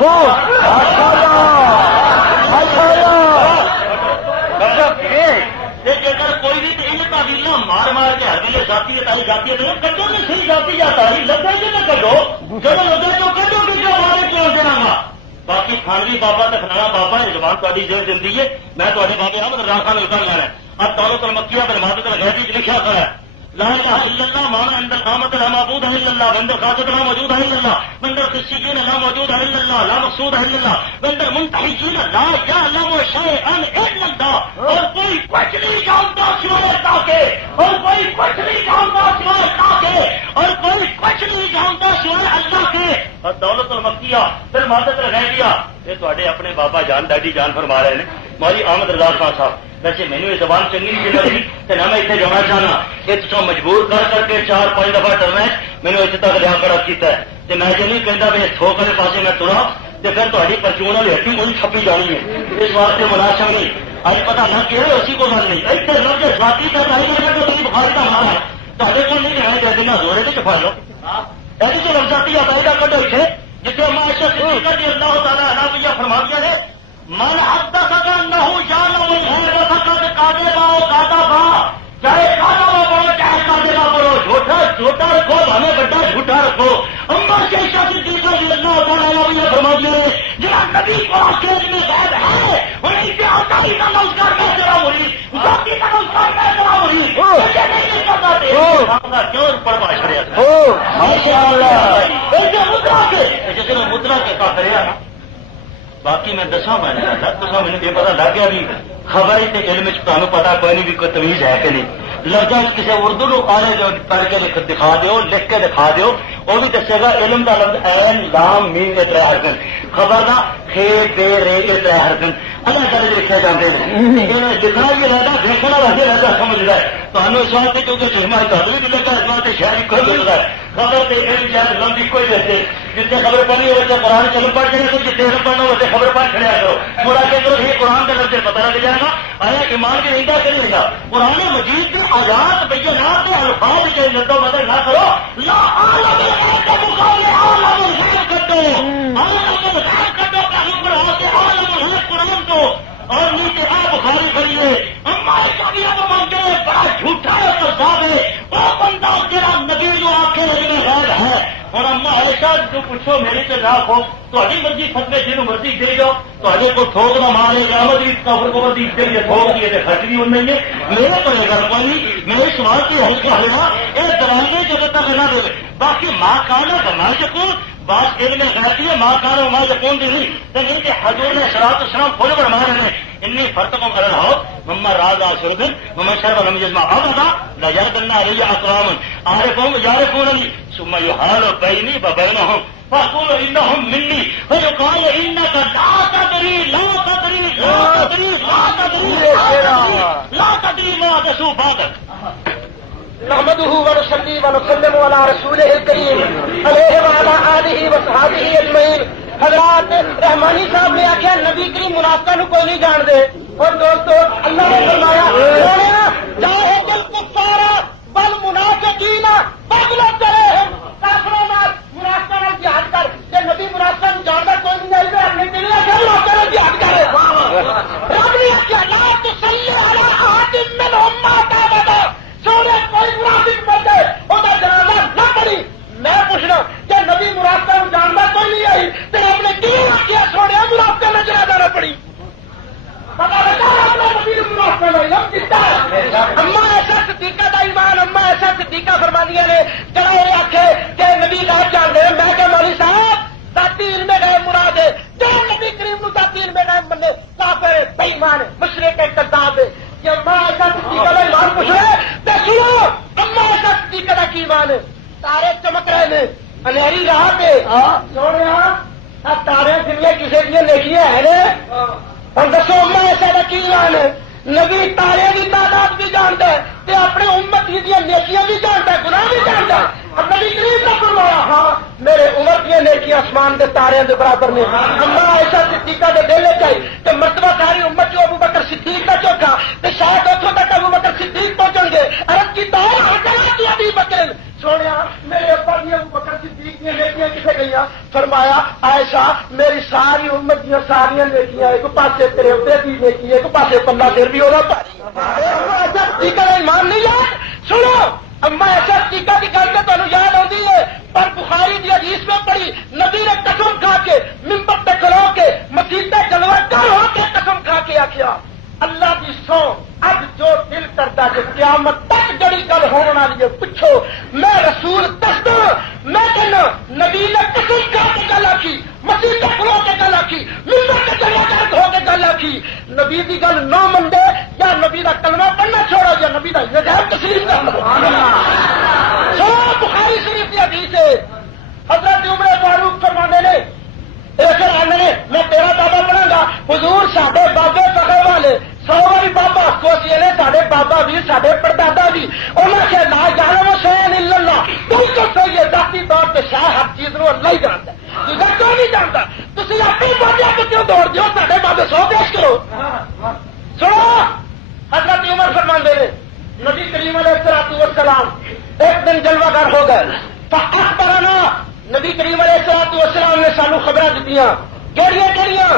اگر کوئی بھی ان تعبیر مار مار کے ہر ویلے ذاتی جاتی ہے تو کٹو نہیں صحیح جاتی جاتا ہے لگا جی نہ کٹو جب لگا تو کٹو بھی جو ہمارے کیوں دینا گا. باقی خانوی بابا تو فلانا بابا یہ زبان تاری زیر زندگی ہے. میں تھوڑے بابے احمد رضا خان اتر لانا اب دولت المکیہ برمادت الغیبی لکھا کرا ہے لا الہ الا اللہ مانا عند القامت لا معبود الا اللہ وعند الخاطب لا موجود الا اللہ وعند القسیین لا موجود الا اللہ لا مقصود الا اللہ وعند المنتحجین لا یعلم شیئا الا اللہ. اور کوئی کچھ نہیں جانتا سوائے اللہ کے اور کوئی کچھ نہیں جانتا سوائے اللہ کے اور کوئی کچھ نہیں جانتا سوائے اللہ کے. اور دولت المکیہ پھر مادت الغیبیہ یہ تھوڑے اپنے بابا جان ڈیڈی جان فرما رہے ہیں مولوی احمد رضا خان صاحب. ویسے مینو یہ زبان چنگی نہیں لگی تو نہ میں اتنے جانا چاہنا یہ تو مجبور کر کے 4-5 دفعہ ڈرنا ہے مینو اتنے تک لیا کر کیا ہے. میں جو نہیں کہتا بھی تھوک والے پاس میں ترا تو پھر تاری پرچون والی ہٹی وہی چھپی جانی ہے. اس واسطے مناسب نہیں اج پتا نہ کہ اسی کو گل نہیں اتنے لفظ ذاتی کا بخاری کا ہمارا تے کو نہیں رہے گا دن زورے تو چھپا لو ایسی تو لفظاتی عطائی کا کٹو اتنے جسے معاشرت صدیقہ اللہ تعالیٰ عنہ بھی فرما دیا ہے من حدثك انه يعلم الغيب فقد كذب وكذب. چاہے کاذب بولو چاہے کاذب بولو جھوٹا رکھو ہمیں بڑا جھوٹا رکھو. اما سے صدیقہ رضی اللہ تعالیٰ عنہ بھی فرما دیا ہے جہاں نبی کو آخر میں غیب ہے انہیں سے عطائی کا نمسکار میں ذرا ہوئی ذاتی کا نمسکار میں ذرا ہوئی مجھے نہیں کرنا کیوں پڑھ معاشرے ماشاء اللہ ایسے مدرا کے جیسے مدرا کے کا کرے. باقی میں دساں میں نے یہ پتا لگ گیا بھی خبر ہے علم تمہیں پتا کوئی نہیں بھی کوئی تمیز ہے کہ نہیں. لفظ کسی اردو نو آلے جو پڑھ کے دکھا دیو, لکھ کے دکھا دیو, وہ بھی دسے گا علم کا لفظ عین لام میم کے 3 حرف. خبر کا خے دے رے کے 3 حرف اللہ تعالی لکھے جاتے ہیں. جتنا بھی رہتا دیکھنا ویسے رہتا سمجھ رہا ہے تو اس واسطے کیونکہ چشمہ تعلیم بھی لگا اس واسطے شہری کوئی ملتا ہے. خبر سے علم جائے لمبی کوئی رہتے جتنے خبر پڑھنی ہو قرآن چلو پڑھ جائے تو جتنے علم پڑھنا ہوتے خبر پڑھ چڑھیا کرو. پورا کہ کرو یہ قرآن کا لفظ پتہ لگ جائے گا آیا ایمان کے رہتا کہ نہیں رہتا. قرآن مجید کے آیات بینات کے الفاظ کے لدو بدل نہ کرو. لا عالم الغیب کا مقابلے عالم الغیب کر دو, عالم الغیب کر دو کہ اوپر آ کے عالم الغیب قرآن کو اور نیچے آ بخاری کریے. ہمارے کبھی اب مانگے بڑا جھوٹا ہے کذاب ہے وہ بندہ جڑا نبی جو آخر علم غیب ہے. اور اما ایسا جو پوچھو میری تو راک ہو تاری مرضی فتوے جنہوں مرضی دے جاؤ تے کو تھوک نہ مارے رحمت بھی کفر کو مرضی دے لیے تھوک دیے تو خرچ بھی نہیں ہے. میرے کو یہ گل کوئی میرے سوال کی ہلکا ہوا یہ دلانے جگہ تک نہ دے. باقی ماں کانا بنا سکوں بات علم غیبی ہے ماں کانا ماں یقون بھی نہیں تو نہیں کہ حضور نے صلاۃ والسلام کھول فرما رہے ہیں انی فرتکم علی الحوض مما راز شربن مما شرب لم یجمع ابدا لا یردن علی اقوام عارفهم یعرفوننی ثم یحال بینی وبینهم فاقول انهم منی فیقال انک لا تدری لا تدری لا تدری لا تدری لا تدری ما دسو بعدک. نحمده ونصلي ونسلم على رسوله الكريم عليه وعلى آله وصحبه اجمعین. حضرات رحمانی صاحب نے آخیا نبی کریم منافقہ نو کوئی نہیں جان دے. اور دوستو اللہ نے فرمایا جاہد الکفار والمنافقین بغلت علیہم. کافروں نال منافقاں نال جہاد کر کہ نبی منافقاں نو جاندا کوئی نہیں جائے اپنے دل نال منافقاں نال جہاد کرے. رب نے آخیا لا تصلی علی احد منهم مات ابدا. سونے کوئی منافق بندے وہ جنازہ نہ پڑی. میں پوچھنا کہ نبی منافقہ جانتا کوئی نہیں آئی تو آپ نے کیوں کیا سونے منافقہ میں جنازہ نہ پڑی. پتا لگا اپنے نبی منافقہ میں علم کیتا ہے. اما ایسا صدیقہ دا ایمان اما ایسا صدیقہ فرمانیاں نے چلا یہ آخے کہ نبی غیب جان دے. میں کہ مولوی صاحب ذاتی علم غیب مراد ہے جو نبی کریم نو ذاتی علم غیب بندے کافر بے ایمان مشرک کذاب ہے. کہ اما ایسا صدیقہ دا ایمان پوچھ رہے تو سنو اما ایسا صدیقہ دا کی ایمان ہے. تارے چمک رہے ہیں انہیری راہ پہ سونے تارے دنیا کسی دیا نیکیاں ہے ہم دسو اما ایسا کا کی ایمان ہے. نبی تارے کی تعداد بھی جانتا ہے تے اپنے امت کی نیکیاں بھی جانتا ہے گناہ بھی جانتا ہے. اب نبی کریم نے فرمایا ہاں میرے عمر کی نیکیاں آسمان کے تارے کے برابر نے. اما ایسا صدیقہ کے دل چاہیے کہ مرتبہ ساری امت جو ابو بکر صدیق کا چوکھا تو شاید اتوں تک ابو بکر صدیق پہنچیں گے. عرب کی دور ابھی بکر سونے میرے ابا دیا ابو بکر صدیق دیا نیکیاں کتنے گئی. فرمایا عائشہ میری ساری امت دیا ساری نیکیاں ایک پاسے تیرے ابے کی نیکی ایک پاسے پلا پھر بھی ہونا پاری. ایسا صدیقہ کا ایمان نہیں یاد. سنو اما ایسا صدیقہ کی گل تو تمہیں یاد آتی ہے پر بخاری کی حدیث میں پڑھی نبی نے قسم کھا کے ممبر پہ کھلو کے مسجد پہ جلوہ گر ہو کے قسم کھا کے آخیا اللہ کی سو اب جو دل کرتا کہ قیامت تک جڑی گل ہونے والی ہے پوچھو میں رسول دستا میں کہنا نبی نے قسم کھا کے گل آخی مسجد پہ کھلو کے گل آخی ممبر پہ جلوہ گر ہو کے گل آخی. نبی کی گل نہ منگے یا نبی کا کلمہ پڑھنا چھوڑا یا نبی کا غیب تسلیم کرنا. سو بخاری شریف کی حدیث ہے حضرت عمر فاروق فرمانے نے ایسے آنے نے میں تیرا بابا بنا گا حضور ساڈے بابے سخے والے 100 باری بابا کوسی نے ساڈے بابا بھی ساڈے پردادا بھی انہوں سے لا جانو شین الا اللہ. بالکل صحیح ہے ذاتی طور پہ شاہ ہر چیز نو اللہ ہی جانتا ہے دوسرا کیوں نہیں جانتا. تھی اپنی بابیا کو کیوں دوڑ دیو ساڈے بابے 100 پیش کرو. سنو حضرت عمر فرماندے نے نبی کریم علیہ الصلوۃ والسلام ایک دن جلوہ گر ہو گئے. فاخبرنا نبی کریم علیہ الصلوۃ والسلام نے سانو خبریں دتیاں کیڑیاں کیڑیاں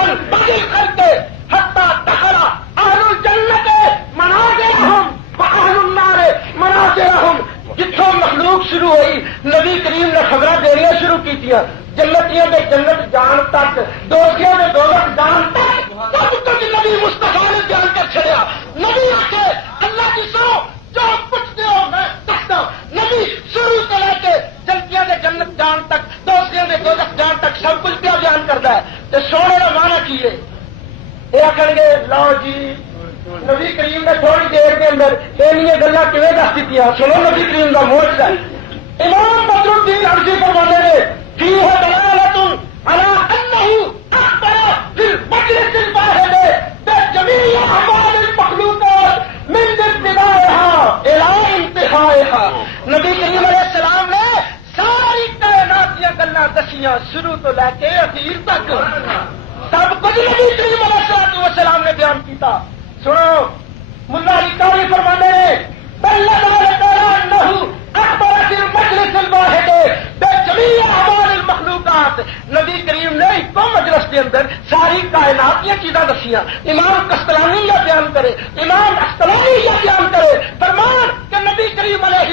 ان بدل کر کے حتی دخل اہل الجنت منازلهم واہل النار منازلهم. جتوں مخلوق شروع ہوئی نبی کریم نے خبریں دینیاں شروع کیتیاں جنتیاں دے جنت جان تک دوزخیاں دے دوزخ جان تک سب کچھ نبی مصطفیٰ نے بیان کر چھڑیا. نبی آکھے اللہ کی سو جو پوچھتے ہو میں دستا نبی شروع سے لے کے جنتیاں دے جنت جان تک دوزخیاں دے دوزخ جان تک سب کچھ کیا بیان کرتا ہے. تے سونے کا معنی کی ہے یہ آخر گے لو جی کیویں دس دیتی سنو نبی کریم کا موجزہ ہے۔ امام بدر الدین عرضی فرماتے ہیں فی ہے دلالۃ علی انہ اخبر فی المجلس الواحد بجمیع اعمال المخلوقات من ابتدائها الى انتہائها۔ نبی کریم علیہ السلام نے ساری کائنات دیا گلاں دسیاں شروع تو لے کے اخیر تک سب کچھ نبی کریم علیہ السلام نے بیان کیتا۔ سنو ملا علی قاری فرمانے ہیں بلغ انہ اخبر فی المجلس الواحد بجمیع اعمال المخلوقات۔ نبی کریم نے ایک مجلس کے اندر ساری کائنات کی چیزاں دسیاں۔ امام قسطلانی یہ بیان کرے، امام اسقلانی یہ بیان کرے، فرمان کہ نبی کریم علیہ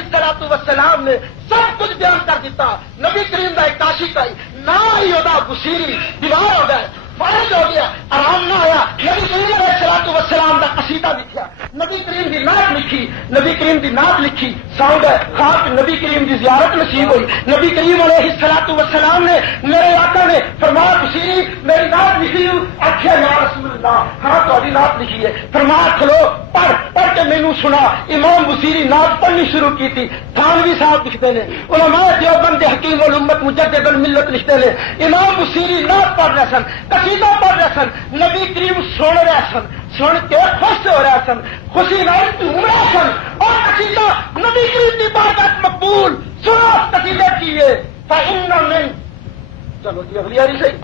السلام نے سب کچھ بیان کر دیتا۔ نبی کریم کا ایک عاشق آئی نہ ہی ہوتا بصیری بیمار ہو گئے، فارغ ہو گیا، آرام نہ آیا، نبی کریم علیہ السلام کا قصیدہ لکھا، نبی کریم کی نعت لکھی، نبی کریم کی نعت لکھی، ساؤں گئے خواب نبی کریم کی زیارت نصیب ہوئی۔ نبی کریم علیہ السلام نے میرے آقا نے فرمایا بصیری میری نعت لکھی ہوں، آخیا یا رسول اللہ ہاں تاری نعت لکھی ہے، فرمایا کھلو پڑھ کے مینوں سنا۔ امام بصیری نعت پڑھنی شروع کی تھی۔ تھانوی صاحب لکھتے ہیں، علماء دیوبند حکیم الامت مجدد الملت لکھتے ہیں، امام بصیری نعت پڑھ رہے سن، قصیدہ پڑھ رہے سن، نبی کریم سن رہے سن، سن کے خوش ہو رہے سن، خوشی نال جھوم رہے سن، اور قصیدہ نبی کریم کی بارگاہ مقبول۔ سنو قصیدے کیے فإن من چلو جی اگلی آری صحیح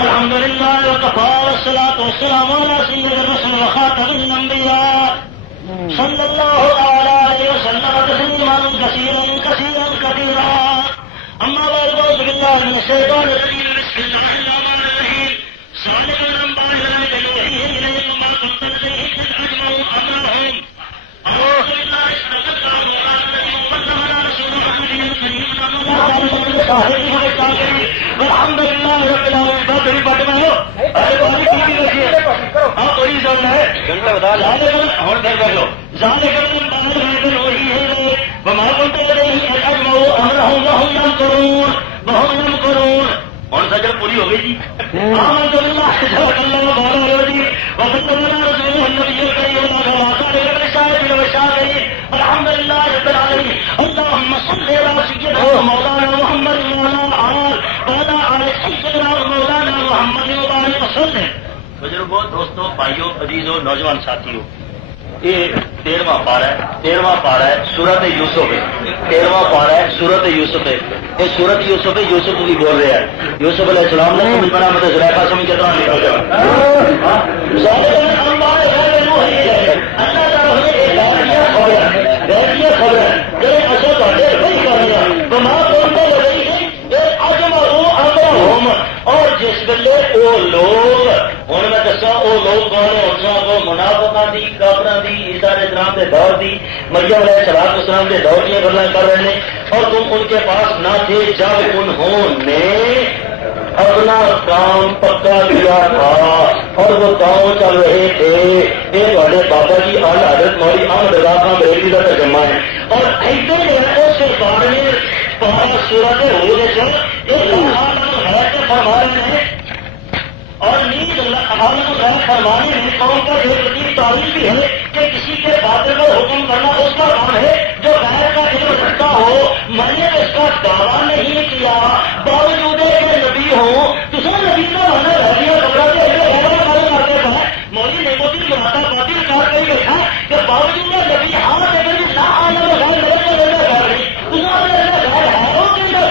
الحمد للہ وکفى والصلاة والسلام علی سید الرسل وخاتم الانبیاء صلی اللہ علیہ وسلم تسلیما کثیرا کثیرا کثیرا۔ اما بعد اعوذ باللہ من الشیطان الرجیم بسم اللہ الرحمن الرحیم سالک الانباء الذین یوحی الیہم ما کنت لدیہم اذ اجمعوا امرهم اعوذ باللہ الحمد للہ رب العالمین۔ بات تھوڑی بات میں ہو ارے باری کی رکھی ہے ہاں تھوڑی سمجھ ہے گھنٹہ بتا اور پھر بیٹھو ذالک الانباء الذین یوحی الیہم وما کنت لدیہم اذ اجمعوا امرهم وهم یمکرون وهم یمکرون۔ اور سجا پوری ہو گئی جی آمنت باللہ صدق اللہ مولانا العظیم وصلی اللہ رسولہ النبی الکریم وعلى آلہ وصحبہ الحمد للہ رب العالمین۔ اللہم صل علی سیدنا مولانا محمد وعلى آل سیدنا مولانا محمد وبارک وسلم۔ بزرگوں، دوستوں، بھائیوں، عزیزوں، نوجوان ساتھیوں، یہ 13واں پارہ ہے سورت یوسف ہے، 13واں پارہ ہے سورت یوسف ہے۔ یہ سورت یوسف ہے، یوسف بھی بول رہے ہیں، یوسف علیہ السلام نے سمجھ بنا مت زلیخا سمجھ کے طرح نکل گیا۔ اور جس ویلے وہ لوگ ہوں میں دسا وہ لوگ کون ہے، وہ منافقاں دی، کافراں دی، عیسیٰ علیہ السلام کے دور دی، مریم علیہ السلام کے دور کی گلاں کر رہے ہیں، اور تم ان کے پاس نہ تھے جب انہوں نے اپنا کام پکا کیا تھا اور وہ کام چل رہے تھے۔ یہ تھوڑے بابا جی آل حضرت مولوی احمد رضا خان بریلوی کا ترجمہ ہے۔ اور ایسے اس بارے پارا سورت ہو جیسے ایک ہے کہ فرما رہے ہیں اور نیند فرمانے میں قوم کا جو تعلیم بھی ہے کہ کسی کے باطل کو حکم کرنا اس کا کام ہے جو غیر کا علم رکھتا ہو۔ میں نے اس کا دعویٰ نہیں کیا باوجود کہ نبی ہوں تو سب نبی کا مانا رہ دیا مولی نے موتی ماتا باطل کار کر دیکھا کہ باوجود نبی ہاں نہ آنا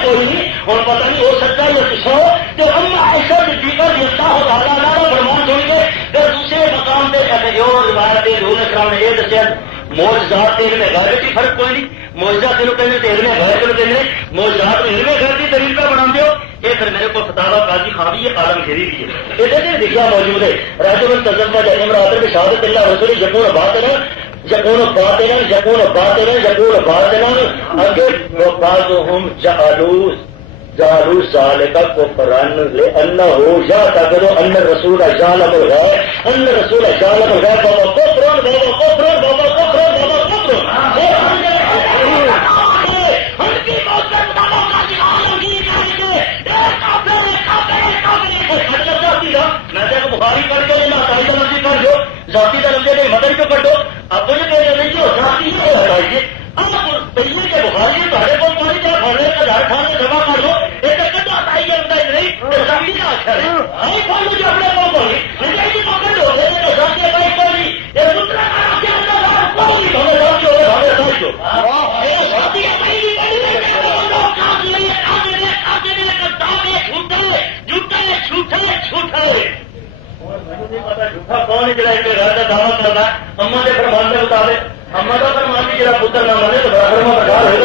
کوئی اور پتہ نہیں ہو سکتا یہ کچھ ہو کہ ہم ایسا دیگر دیتا ہو تعالیٰ فرمان سن کے پھر دوسرے مقام پہ کہتے جو روایت رسول اسلام نے یہ دسیا معجزات علم غیب کی فرق کوئی نہیں، معجزہ تینوں کہنے علم غیب تینوں کہنے معجزات علم غیب کی دلیل پہ بنا دو۔ یہ پھر میرے کو فتاوا قاضی خاوی ہے عالم گیری بھی ہے، یہ لکھا موجود ہے راجب التزم کا جہم راتر میں شہادت اللہ رسول یقون باطنا یقون باطنا یقون باطنا یقون باطنا اگر بعضهم جعلوا ذلك كفرا لانه يعتقد ان الرسول يعلم الغيب ان الرسول يعلم الغيب وهو كفر وهو كفر وهو كفر وهو كفر۔ بخاری کو کٹو اب مجھے کہہ رہے کہ ذاتی ہے ہٹائیے آپ پہلے کے بخاری تھوڑے کو پانی کیا کھانے کا گھر کھانے جمع کر دو ایک کٹو ہٹائیے بتائی نہیں ذاتی کا اچھا ہے آئی کھول مجھے اپنے کو بولی کی پکڑ ہو گئے تو ذاتی کا ایک بولی یہ دوسرا جھوٹا کون جڑا ایک گھر کا دعوی کرنا اما کے فرمان کے مطابق اما کا فرمان بھی جڑا پتر نہ مانے تو فرما بردار ہوگا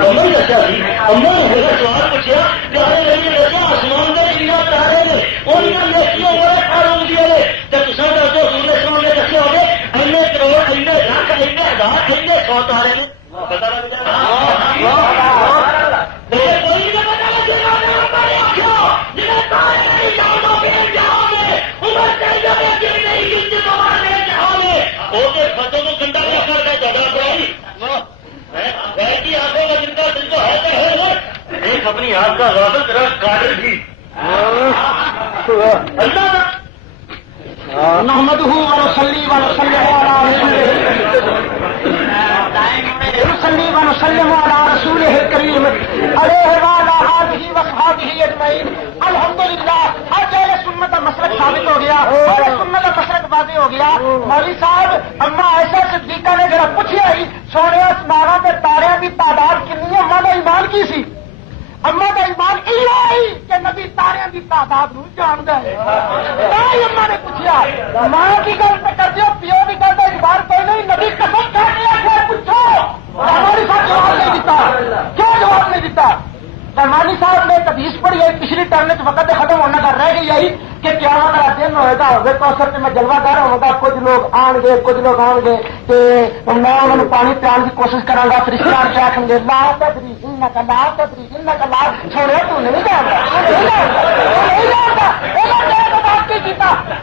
اما دسیا سی اما نے سوال پوچھا کہ آسمان کا کتنا تارے نے انہوں نے نیکیوں والے کھاڑوں دیے تو تصا دسو سورج اسلام نے دسے ہوگے اینے کروڑ اینے لاکھ اینے ہزار اینے 100 تارے نے پتا فتح کو گندا کر کے جگہ پہ آنکھوں کا جن کا دل کو ہے ایک اپنی آنکھ کا رابط رکھ کاٹر بھی اللہ نحمده ونصلي ونسلم على رسوله الكريم عليه وعلى آله وصحبه اجمعين الحمدللہ آج اہل سنت کا مسلک ثابت ہو گیا اہل سنت کا مسلک واضح ہو گیا مولوی صاحب اما ایسا صدیقہ نے ذرا پوچھا ہی سونے اسمانہ کے تارے کی تعداد کنی ہے اما کا ایمان کی سی اما کا ایمان یہ کہ نبی تارے کی تعداد نو جان دے اما نے پوچھا ماں کی گل پہ کر دو پیو کی گل کا اعتبار کوئی نہیں نبی قسم کھا کے پوچھو ہماری صاحب جواب نہیں دیتا کیوں جواب نہیں دیتا رحمانی صاحب نے ایک حدیث پڑھی ہے پچھلی ٹرم وقت ختم ہونے کا رہ گئی یہی کہ قیامت کا دن ہوئے گا کوثر میں جلوہ دار ہوگا کچھ لوگ آن گے کچھ لوگ آن گے کہ میں انہوں نے پانی پلانے کی کوشش کرا گا فرشتے آ کے آخیں گے لا تدری انک لا تدری انک لا چھوڑے تو نہیں جانتا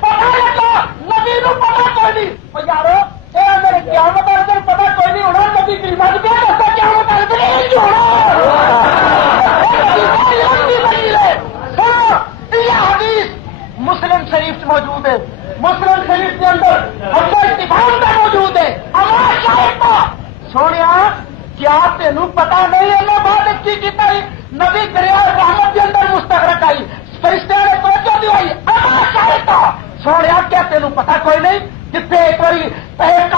پتا لگا نبی نو پتا کوئی نہیں یارو میرے قیامت والے دن پتا کوئی نہیں ہونا نبی کی مجھ پہ دستا قیامت والے دن نہیں ہونا حدیث مسلم شریف موجود ہے مسلم شریف کے اندر استفام کا موجود ہے ہمارا شاید سونے کیا تینوں پتا نہیں ہے بات کی نبی دریا رحمت کے اندر مستغرق آئی فرشتے نے توجہ دلائی ہمارا شاید سونے کیا تینوں پتا کوئی نہیں جتنے ایک بار ایک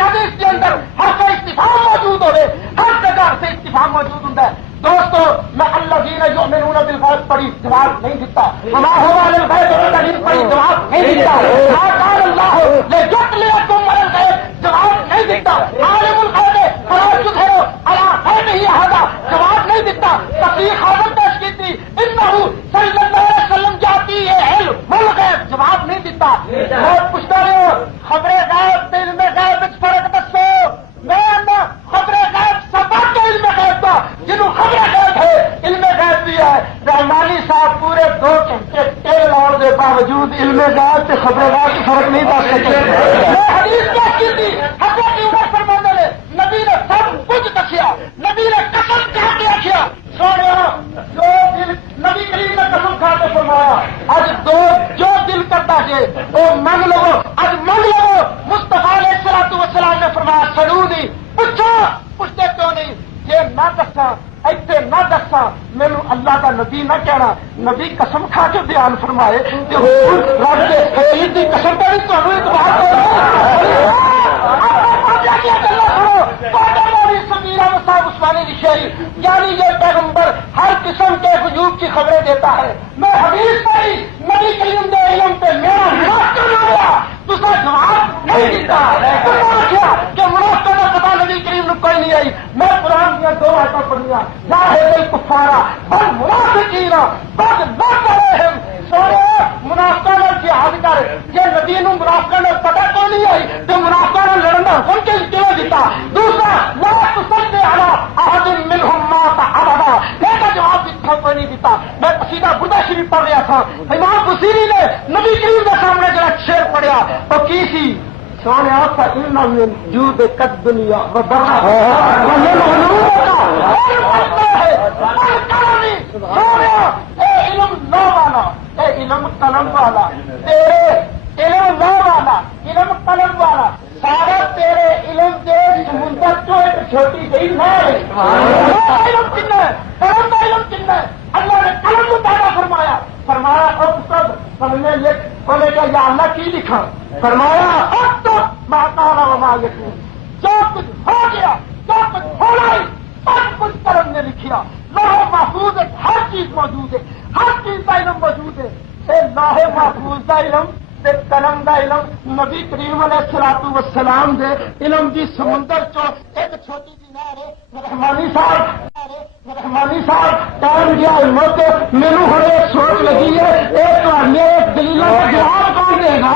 حدیث کے اندر ہر کوئی استفام موجود ہوئے ہر جگہ سے استفام موجود ہوں دوستو میں اللہ جی نے جو میرے بالغیب پڑھی جواب نہیں دیتا ہمارا والے تعلیم پڑھی جواب نہیں دیتا اللہ جواب نہیں دیتا عالم الغیب ہے نہیں آگا جواب نہیں دیتا تفریح حاضر پیش کی تھی انہو صلی اللہ علیہ وسلم جاتی ہے علم الغیب جواب نہیں دیتا اور پوچھتا رہے ہو خبریں غیب تے علم غیب فرق دسو میں خبریں غیب سبق علم غیب تھا جنہوں خبریں غیب ہے علم غیب بھی ہے رحمانی صاحب پورے 2 گھنٹے تیل لاؤ کے باوجود علم غیب سے خبریں غیب کی فرق نہیں دس سکے میں حدیث کیا کی تھی حضرت عمر فرمانے نے نبی نے سب کچھ دسیا نبی نے قسم کھا کے رکھیا سونے جو دل نبی کریم نے قسم کھا کے فرمایا اج جو دل کرتا ہے وہ منگ لو اج منگ لو مصطفیٰ علیہ السلام نے فرمایا سلونی پوچھو پوچھتے کیوں نہیں یہ نہ دسا ایسے نہ دسا میرے اللہ کا نبی نہ کہنا نبی قسم کھا کے بیان فرمائے کہ رب کے حقیق کی قسم کا بھی تمہیں اعتبار صاحب عثمانی رشائی یعنی یہ پیغمبر ہر قسم کے وجود کی خبریں دیتا ہے میں حدیث پڑھی نبی کریم دے علم پہ میرا منافقہ نہ ہوا دوسرا جواب نہیں دیتا کیا کہ منافقہ کا پتا نبی کریم نے کوئی نہیں آئی میں قرآن دیا 2 آیتیں پڑھیا لا ہے الکفارا بل منافقین بل نہ کرے سونے منافقہ نے جہاد کر یہ نبی نو منافقہ نے پتا کوئی نہیں آئی تو منافقہ نے لڑنا حکم کے کیوں دیتا دوسرا لا تصدی علی احد منهم مات ابدا ایک جواب بھی کوئی نہیں دیتا میں قصیدہ بردہ شریف پڑھ رہا تھا امام بصیری نے نبی کریم کے سامنے جو شعر پڑھیا تو کی سی سونے آپ کا علم من جود قد دنیا وبرہ ومن علومکا سونے اے علم نو والا اے علم قلم والا تیرے علم نو والا علم قلم کا علم کن ہے؟ اللہ نے قلم کو پیدا فرمایا، فرمایا اکتب، پڑھنے لکھ، بولے کہ یا اللہ کی لکھا؟ فرمایا اکتب ما کان وما یکون، جو کچھ ہو گیا، جو کچھ ہونا ہی، سب کچھ قلم نے لکھیا۔ لوح محفوظ ہے، ہر چیز موجود ہے، ہر چیز کا علم موجود ہے۔ اے لوح محفوظ کا علم تے قلم دا علم نبی کریم علیہ الصلوۃ والسلام دے علم دی سمندر چو ایک چھوٹی جی نہر ہے۔ رحمانی صاحب ٹائم گیا موت، مینوں ہن ایک سوچ لگی ہے، ایک دلیلوں کا جواب کون دے گا؟